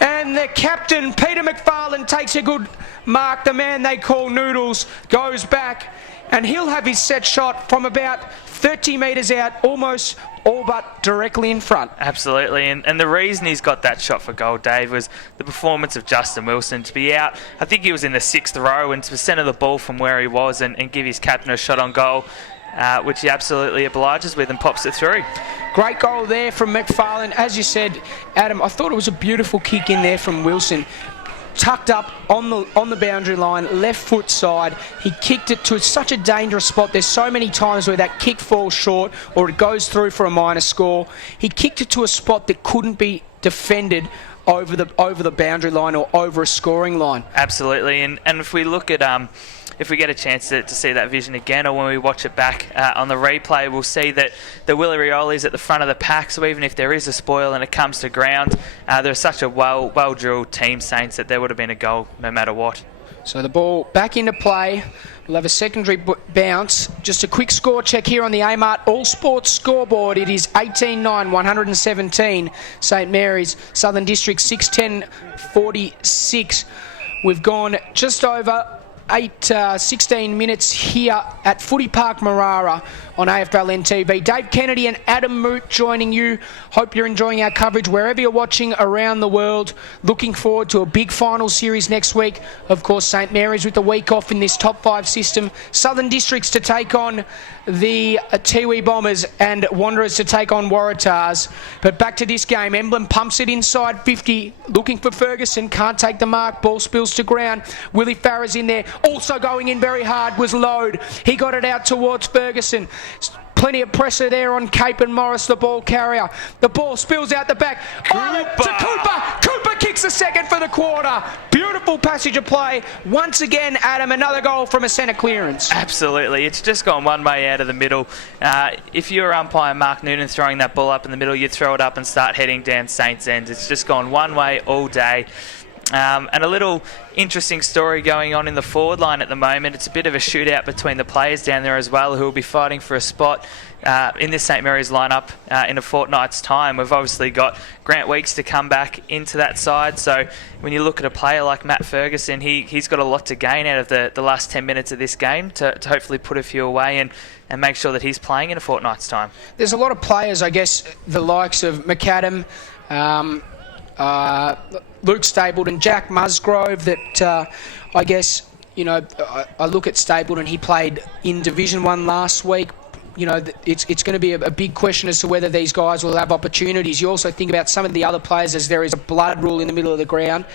And the captain, Peter McFarlane, takes a good mark. The man they call Noodles goes back, and he'll have his set shot from about 30 metres out, almost all but directly in front. Absolutely, and the reason he's got that shot for goal, Dave, was the performance of Justin Wilson. To be out, I think he was in the 6th row, and to centre the ball from where he was and give his captain a shot on goal, which he absolutely obliges with and pops it through. Great goal there from McFarlane. As you said, Adam, I thought it was a beautiful kick in there from Wilson. Tucked up on the boundary line, left foot side. He kicked it to such a dangerous spot. There's so many times where that kick falls short or it goes through for a minor score. He kicked it to a spot that couldn't be defended over the boundary line or over a scoring line. Absolutely, and if we look at if we get a chance to see that vision again, or when we watch it back on the replay, we'll see that the Willie is at the front of the pack, so even if there is a spoil and it comes to ground, they're such a well-drilled team, Saints, that there would have been a goal no matter what. So the ball back into play. We'll have a secondary bounce. Just a quick score check here on the Amart All Sports scoreboard. It is 18-9, 117. St Mary's, Southern District 6-10-46. We've gone just over 16 minutes here at Footy Park Marara on AFLNTv. Dave Kennedy and Adam Moot joining you. Hope you're enjoying our coverage wherever you're watching around the world. Looking forward to a big final series next week. Of course, St Mary's with the week off in this top 5 system. Southern Districts to take on the Tiwi Bombers and Wanderers to take on Waratahs. But back to this game. Emblem pumps it inside 50. Looking for Ferguson. Can't take the mark. Ball spills to ground. Willie Farrer's in there. Also going in very hard was Lode. He got it out towards Ferguson. Plenty of pressure there on Cape and Morris, the ball carrier. The ball spills out the back. To Cooper. Cooper kicks the second for the quarter. Beautiful passage of play. Once again, Adam, another goal from a centre clearance. Absolutely. It's just gone one way out of the middle. If you're umpire Mark Noonan throwing that ball up in the middle, you'd throw it up and start heading down Saints End. It's just gone one way all day. And a little interesting story going on in the forward line at the moment. It's a bit of a shootout between the players down there as well, who will be fighting for a spot in this St Mary's lineup in a fortnight's time. We've obviously got Grant Weeks to come back into that side, so when you look at a player like Matt Ferguson, he's got a lot to gain out of the last 10 minutes of this game to hopefully put a few away and make sure that he's playing in a fortnight's time. There's a lot of players, I guess, the likes of McAdam, Luke Stapleton, Jack Musgrove, that I guess, you know, I look at Stapleton, he played in Division 1 last week, it's going to be a big question as to whether these guys will have opportunities. You also think about some of the other players, as there is a blood rule in the middle of the ground.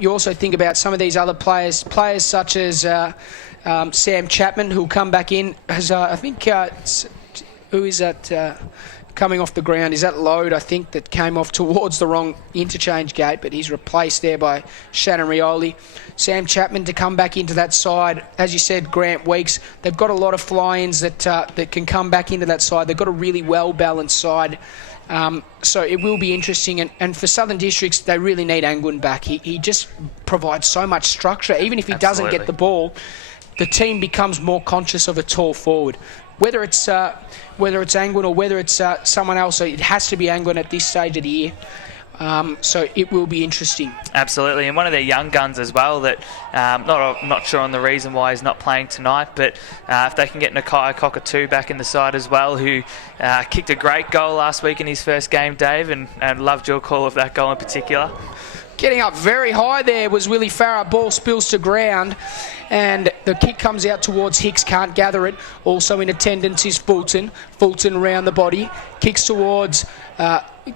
You also think about some of these other players such as Sam Chapman, who'll come back in as I think who is that coming off the ground? Is that Load, I think, that came off towards the wrong interchange gate, but he's replaced there by Shannon Rioli. Sam Chapman to come back into that side. As you said, Grant Weeks, they've got a lot of fly-ins that can come back into that side. They've got a really well-balanced side. So it will be interesting. And for Southern Districts, they really need Angwin back. He just provides so much structure. Even if he doesn't get the ball, the team becomes more conscious of a tall forward. Whether it's Angwin or whether it's someone else, it has to be Angwin at this stage of the year. So it will be interesting. Absolutely, and one of their young guns as well that not sure on the reason why he's not playing tonight, but if they can get Nakai Cockatoo back in the side as well, who kicked a great goal last week in his first game, Dave, and loved your call of that goal in particular. Getting up very high there was Willie Farah. Ball spills to ground, and the kick comes out towards Hicks, can't gather it. Also in attendance is Fulton. Fulton around the body, kicks towards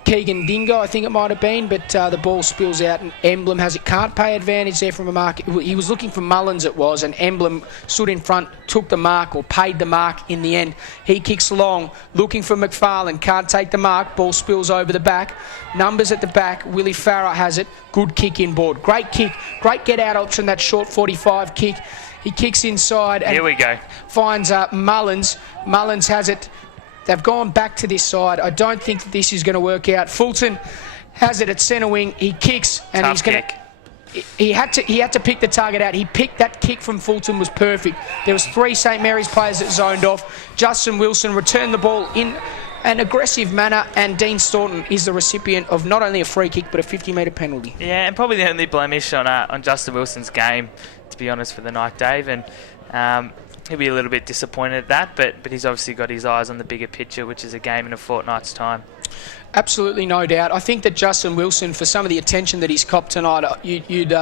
Keegan Dingo, I think it might have been, but the ball spills out and Emblem has it. Can't pay advantage there from a mark. He was looking for Mullins, it was, and Emblem stood in front, took the mark, or paid the mark in the end. He kicks long, looking for McFarlane, can't take the mark. Ball spills over the back. Numbers at the back. Willie Farah has it. Good kick inboard. Great kick. Great get out option, that short 45 kick. He kicks inside and here we go. Finds Mullins. Mullins has it. They've gone back to this side. I don't think that this is going to work out. Fulton has it at centre wing. He kicks and he's going to. He had to pick the target out. He picked that kick from Fulton was perfect. There was 3 St Mary's players that zoned off. Justin Wilson returned the ball in an aggressive manner, and Dean Staunton is the recipient of not only a free kick but a 50-metre penalty. Yeah, and probably the only blemish on Justin Wilson's game, to be honest, for the night, Dave. And he'll be a little bit disappointed at that, but he's obviously got his eyes on the bigger picture, which is a game in a fortnight's time. Absolutely, no doubt. I think that Justin Wilson, for some of the attention that he's copped tonight, you'd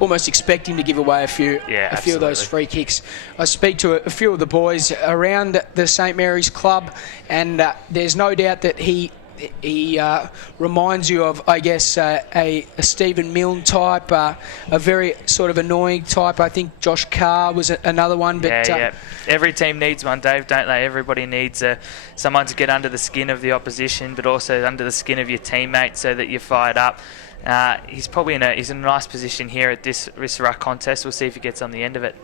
almost expect him to give away a few of those free kicks. I speak to a few of the boys around the St Mary's club, and there's no doubt that he reminds you of, I guess, a Stephen Milne type, a very sort of annoying type. I think Josh Carr was another one. But yeah. Every team needs one, Dave, don't they? Everybody needs someone to get under the skin of the opposition, but also under the skin of your teammates so that you're fired up. He's probably he's in a nice position here at this Rissaruck contest. We'll see if he gets on the end of it.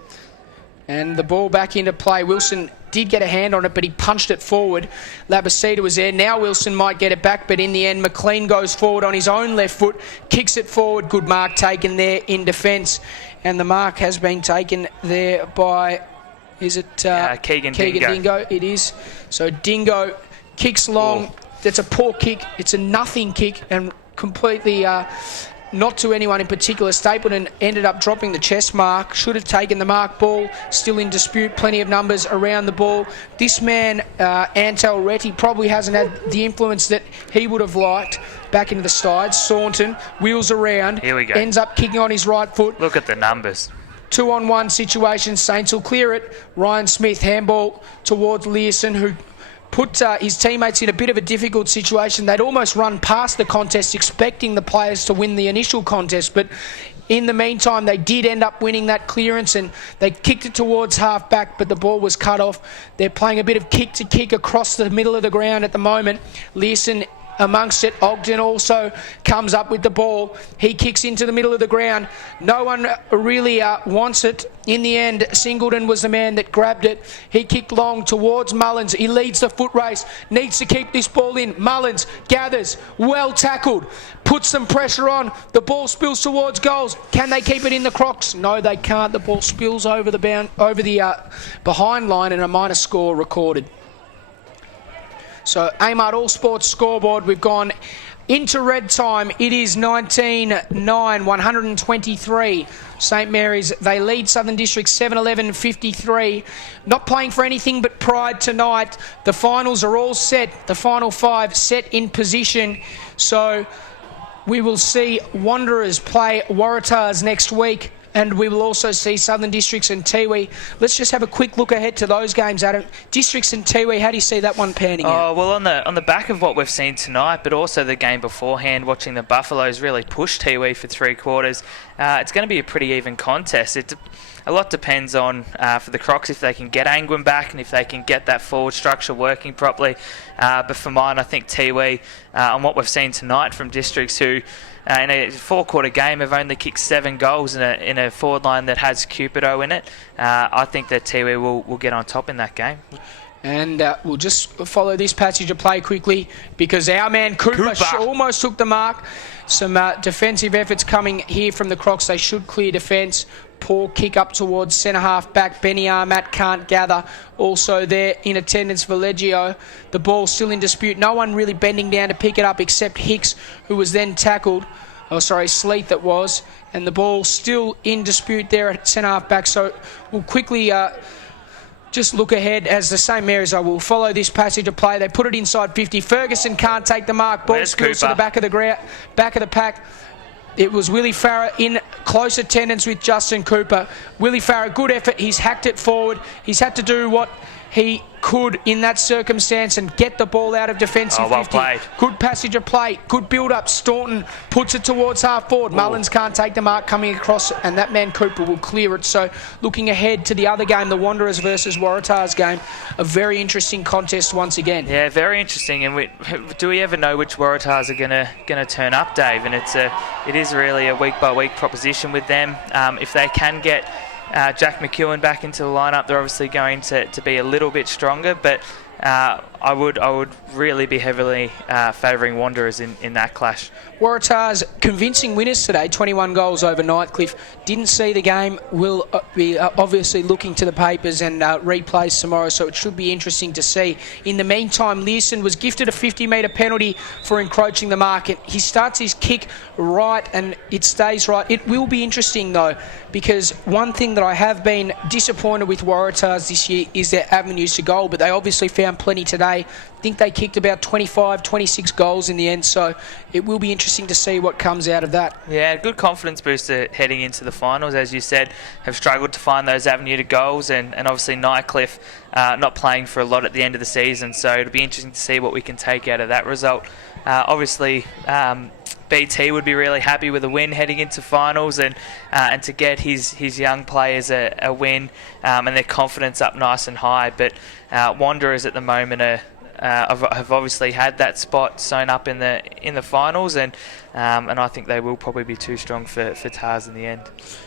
And the ball back into play. Wilson did get a hand on it, but he punched it forward. Labasita was there. Now Wilson might get it back, but in the end, McLean goes forward on his own left foot, kicks it forward. Good mark taken there in defence. And the mark has been taken there by, is it Keegan Dingo? It is. So Dingo kicks long. Ooh. That's a poor kick. It's a nothing kick and completely... not to anyone in particular. Stapleton ended up dropping the chest mark. Should have taken the mark. Ball still in dispute. Plenty of numbers around the ball. This man, Antel Retty, probably hasn't had the influence that he would have liked back into the side. Saunton wheels around. Here we go. Ends up kicking on his right foot. Look at the numbers. 2-on-1 situation. Saints will clear it. Ryan Smith handball towards Learson, who put his teammates in a bit of a difficult situation. They'd almost run past the contest expecting the players to win the initial contest, but in the meantime they did end up winning that clearance and they kicked it towards half back, but the ball was cut off. They're playing a bit of kick to kick across the middle of the ground at the moment. Learson amongst it. Ogden also comes up with the ball. He kicks into the middle of the ground. No one really wants it. In the end, Singleton was the man that grabbed it. He kicked long towards Mullins. He leads the foot race. Needs to keep this ball in. Mullins gathers. Well tackled. Puts some pressure on. The ball spills towards goals. Can they keep it in the Crocs? No, they can't. The ball spills over the behind line and a minor score recorded. So, Amart All Sports scoreboard, we've gone into red time. It is 19-9, 123. St Mary's, they lead Southern District 7-11-53. Not playing for anything but pride tonight. The finals are all set. The final 5 set in position. So, we will see Wanderers play Waratahs next week And we will also see Southern Districts and Tiwi. Let's just have a quick look ahead to those games, Adam. Districts and Tiwi, how do you see that one panning out? Well, on the back of what we've seen tonight, but also the game beforehand, watching the Buffaloes really push Tiwi for 3 quarters, it's going to be a pretty even contest. A lot depends on, for the Crocs, if they can get Angwin back and if they can get that forward structure working properly. But for mine, I think Tiwi, on what we've seen tonight from Districts, who in a 4-quarter game have only kicked 7 goals in a forward line that has Cupido in it. I think that Tiwi will get on top in that game. And we'll just follow this passage of play quickly because our man Cooper almost took the mark. Some defensive efforts coming here from the Crocs. They should clear defence. Poor kick up towards centre-half back. Benny Armat can't gather. Also there in attendance, Valleggio. The ball still in dispute. No one really bending down to pick it up except Hicks, who was then tackled. Oh, sorry, Sleeth that was. And the ball still in dispute there at centre-half back. So we'll quickly just look ahead as the St Mary's. I will follow this passage of play. They put it inside 50. Ferguson can't take the mark. Ball spills to the back of the pack. It was Willie Farah in close attendance with Justin Cooper. Willie Farah, good effort. He's hacked it forward. He's had to do what he could in that circumstance and get the ball out of defensive 50. Played. Good passage of play. Good build-up. Staunton puts it towards half forward. Mullins can't take the mark coming across, and that man Cooper will clear it. So looking ahead to the other game, the Wanderers versus Waratahs game, a very interesting contest once again. Yeah, very interesting. And do we ever know which Waratahs are gonna turn up, Dave? And it is really a week-by-week proposition with them. If they can get Jack McEwen back into the lineup, they're obviously going to be a little bit stronger, but I would really be heavily favouring Wanderers in that clash. Waratahs convincing winners today, 21 goals over Nightcliff. Didn't see the game, will be obviously looking to the papers and replays tomorrow, so it should be interesting to see. In the meantime, Learson was gifted a 50-metre penalty for encroaching the mark. He starts his kick right and it stays right. It will be interesting though, because one thing that I have been disappointed with Waratahs this year is their avenues to goal, but they obviously found plenty today. I think they kicked about 25, 26 goals in the end, so it will be interesting to see what comes out of that. Yeah, good confidence booster heading into the finals. As you said, have struggled to find those avenue to goals, and obviously Nightcliff not playing for a lot at the end of the season, so it'll be interesting to see what we can take out of that result. Obviously, BT would be really happy with a win heading into finals, and to get his young players a win and their confidence up nice and high. But Wanderers at the moment have obviously had that spot sewn up in the finals, and I think they will probably be too strong for Tars in the end.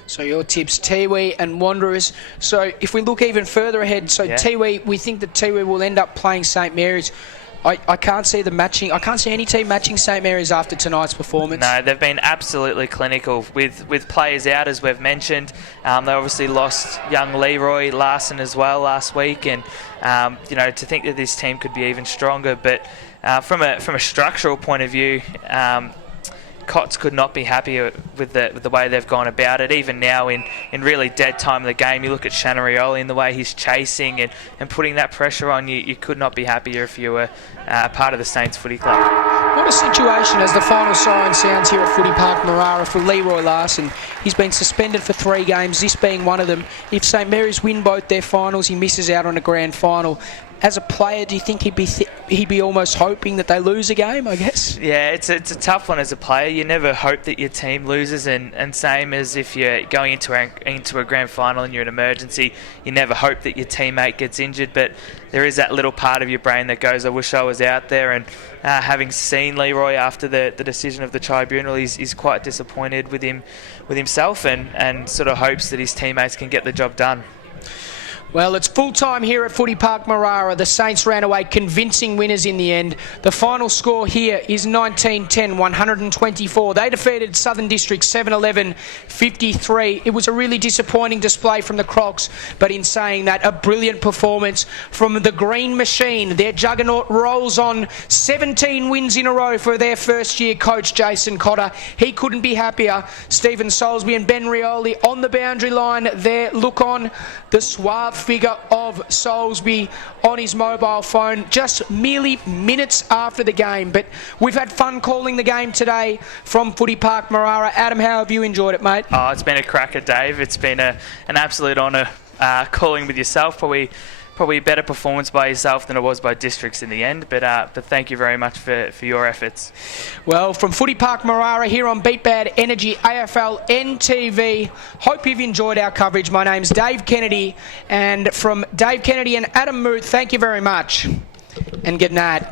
So your tips, Tiwi and Wanderers. So if we look even further ahead, Tiwi, we think that Tiwi will end up playing St Mary's. I can't see them matching. I can't see any team matching St Mary's after tonight's performance. No, they've been absolutely clinical with players out, as we've mentioned. They obviously lost young Leroy Larson as well last week, and to think that this team could be even stronger. But from a structural point of view, Cots could not be happier with the way they've gone about it. Even now in really dead time of the game, you look at Shannon Rioli and the way he's chasing and putting that pressure on you. You could not be happier if you were part of the Saints Footy Club. What a situation as the final siren sounds here at Footy Park Marara for Leroy Larson. He's been suspended for 3 games, this being one of them. If St Mary's win both their finals, he misses out on a grand final. As a player, do you think he'd be almost hoping that they lose a game, I guess? Yeah, it's a tough one as a player. You never hope that your team loses, and same as if you're going into a grand final and you're an emergency, you never hope that your teammate gets injured, but there is that little part of your brain that goes, I wish I was out there, and having seen Leroy after the decision of the tribunal, he's quite disappointed with himself and sort of hopes that his teammates can get the job done. Well, it's full time here at Footy Park Marara. The Saints ran away convincing winners in the end. The final score here is 19-10, 124. They defeated Southern District 7-11-53. It was a really disappointing display from the Crocs, but in saying that, a brilliant performance from the Green Machine. Their juggernaut rolls on 17 wins in a row for their first year coach, Jason Cotter. He couldn't be happier. Stephen Soulsby and Ben Rioli on the boundary line there. Look on the suave figure of Soulsby on his mobile phone just merely minutes after the game. But we've had fun calling the game today from Footy Park Marara. Adam, how have you enjoyed it, mate? Oh, it's been a cracker, Dave. It's been an absolute honour calling with yourself. Probably a better performance by yourself than it was by Districts in the end, but thank you very much for your efforts. Well, from Footy Park Marara here on Bad Energy AFLNTv, hope you've enjoyed our coverage. My name's Dave Kennedy, and from Dave Kennedy and Adam Muth, thank you very much, and good night.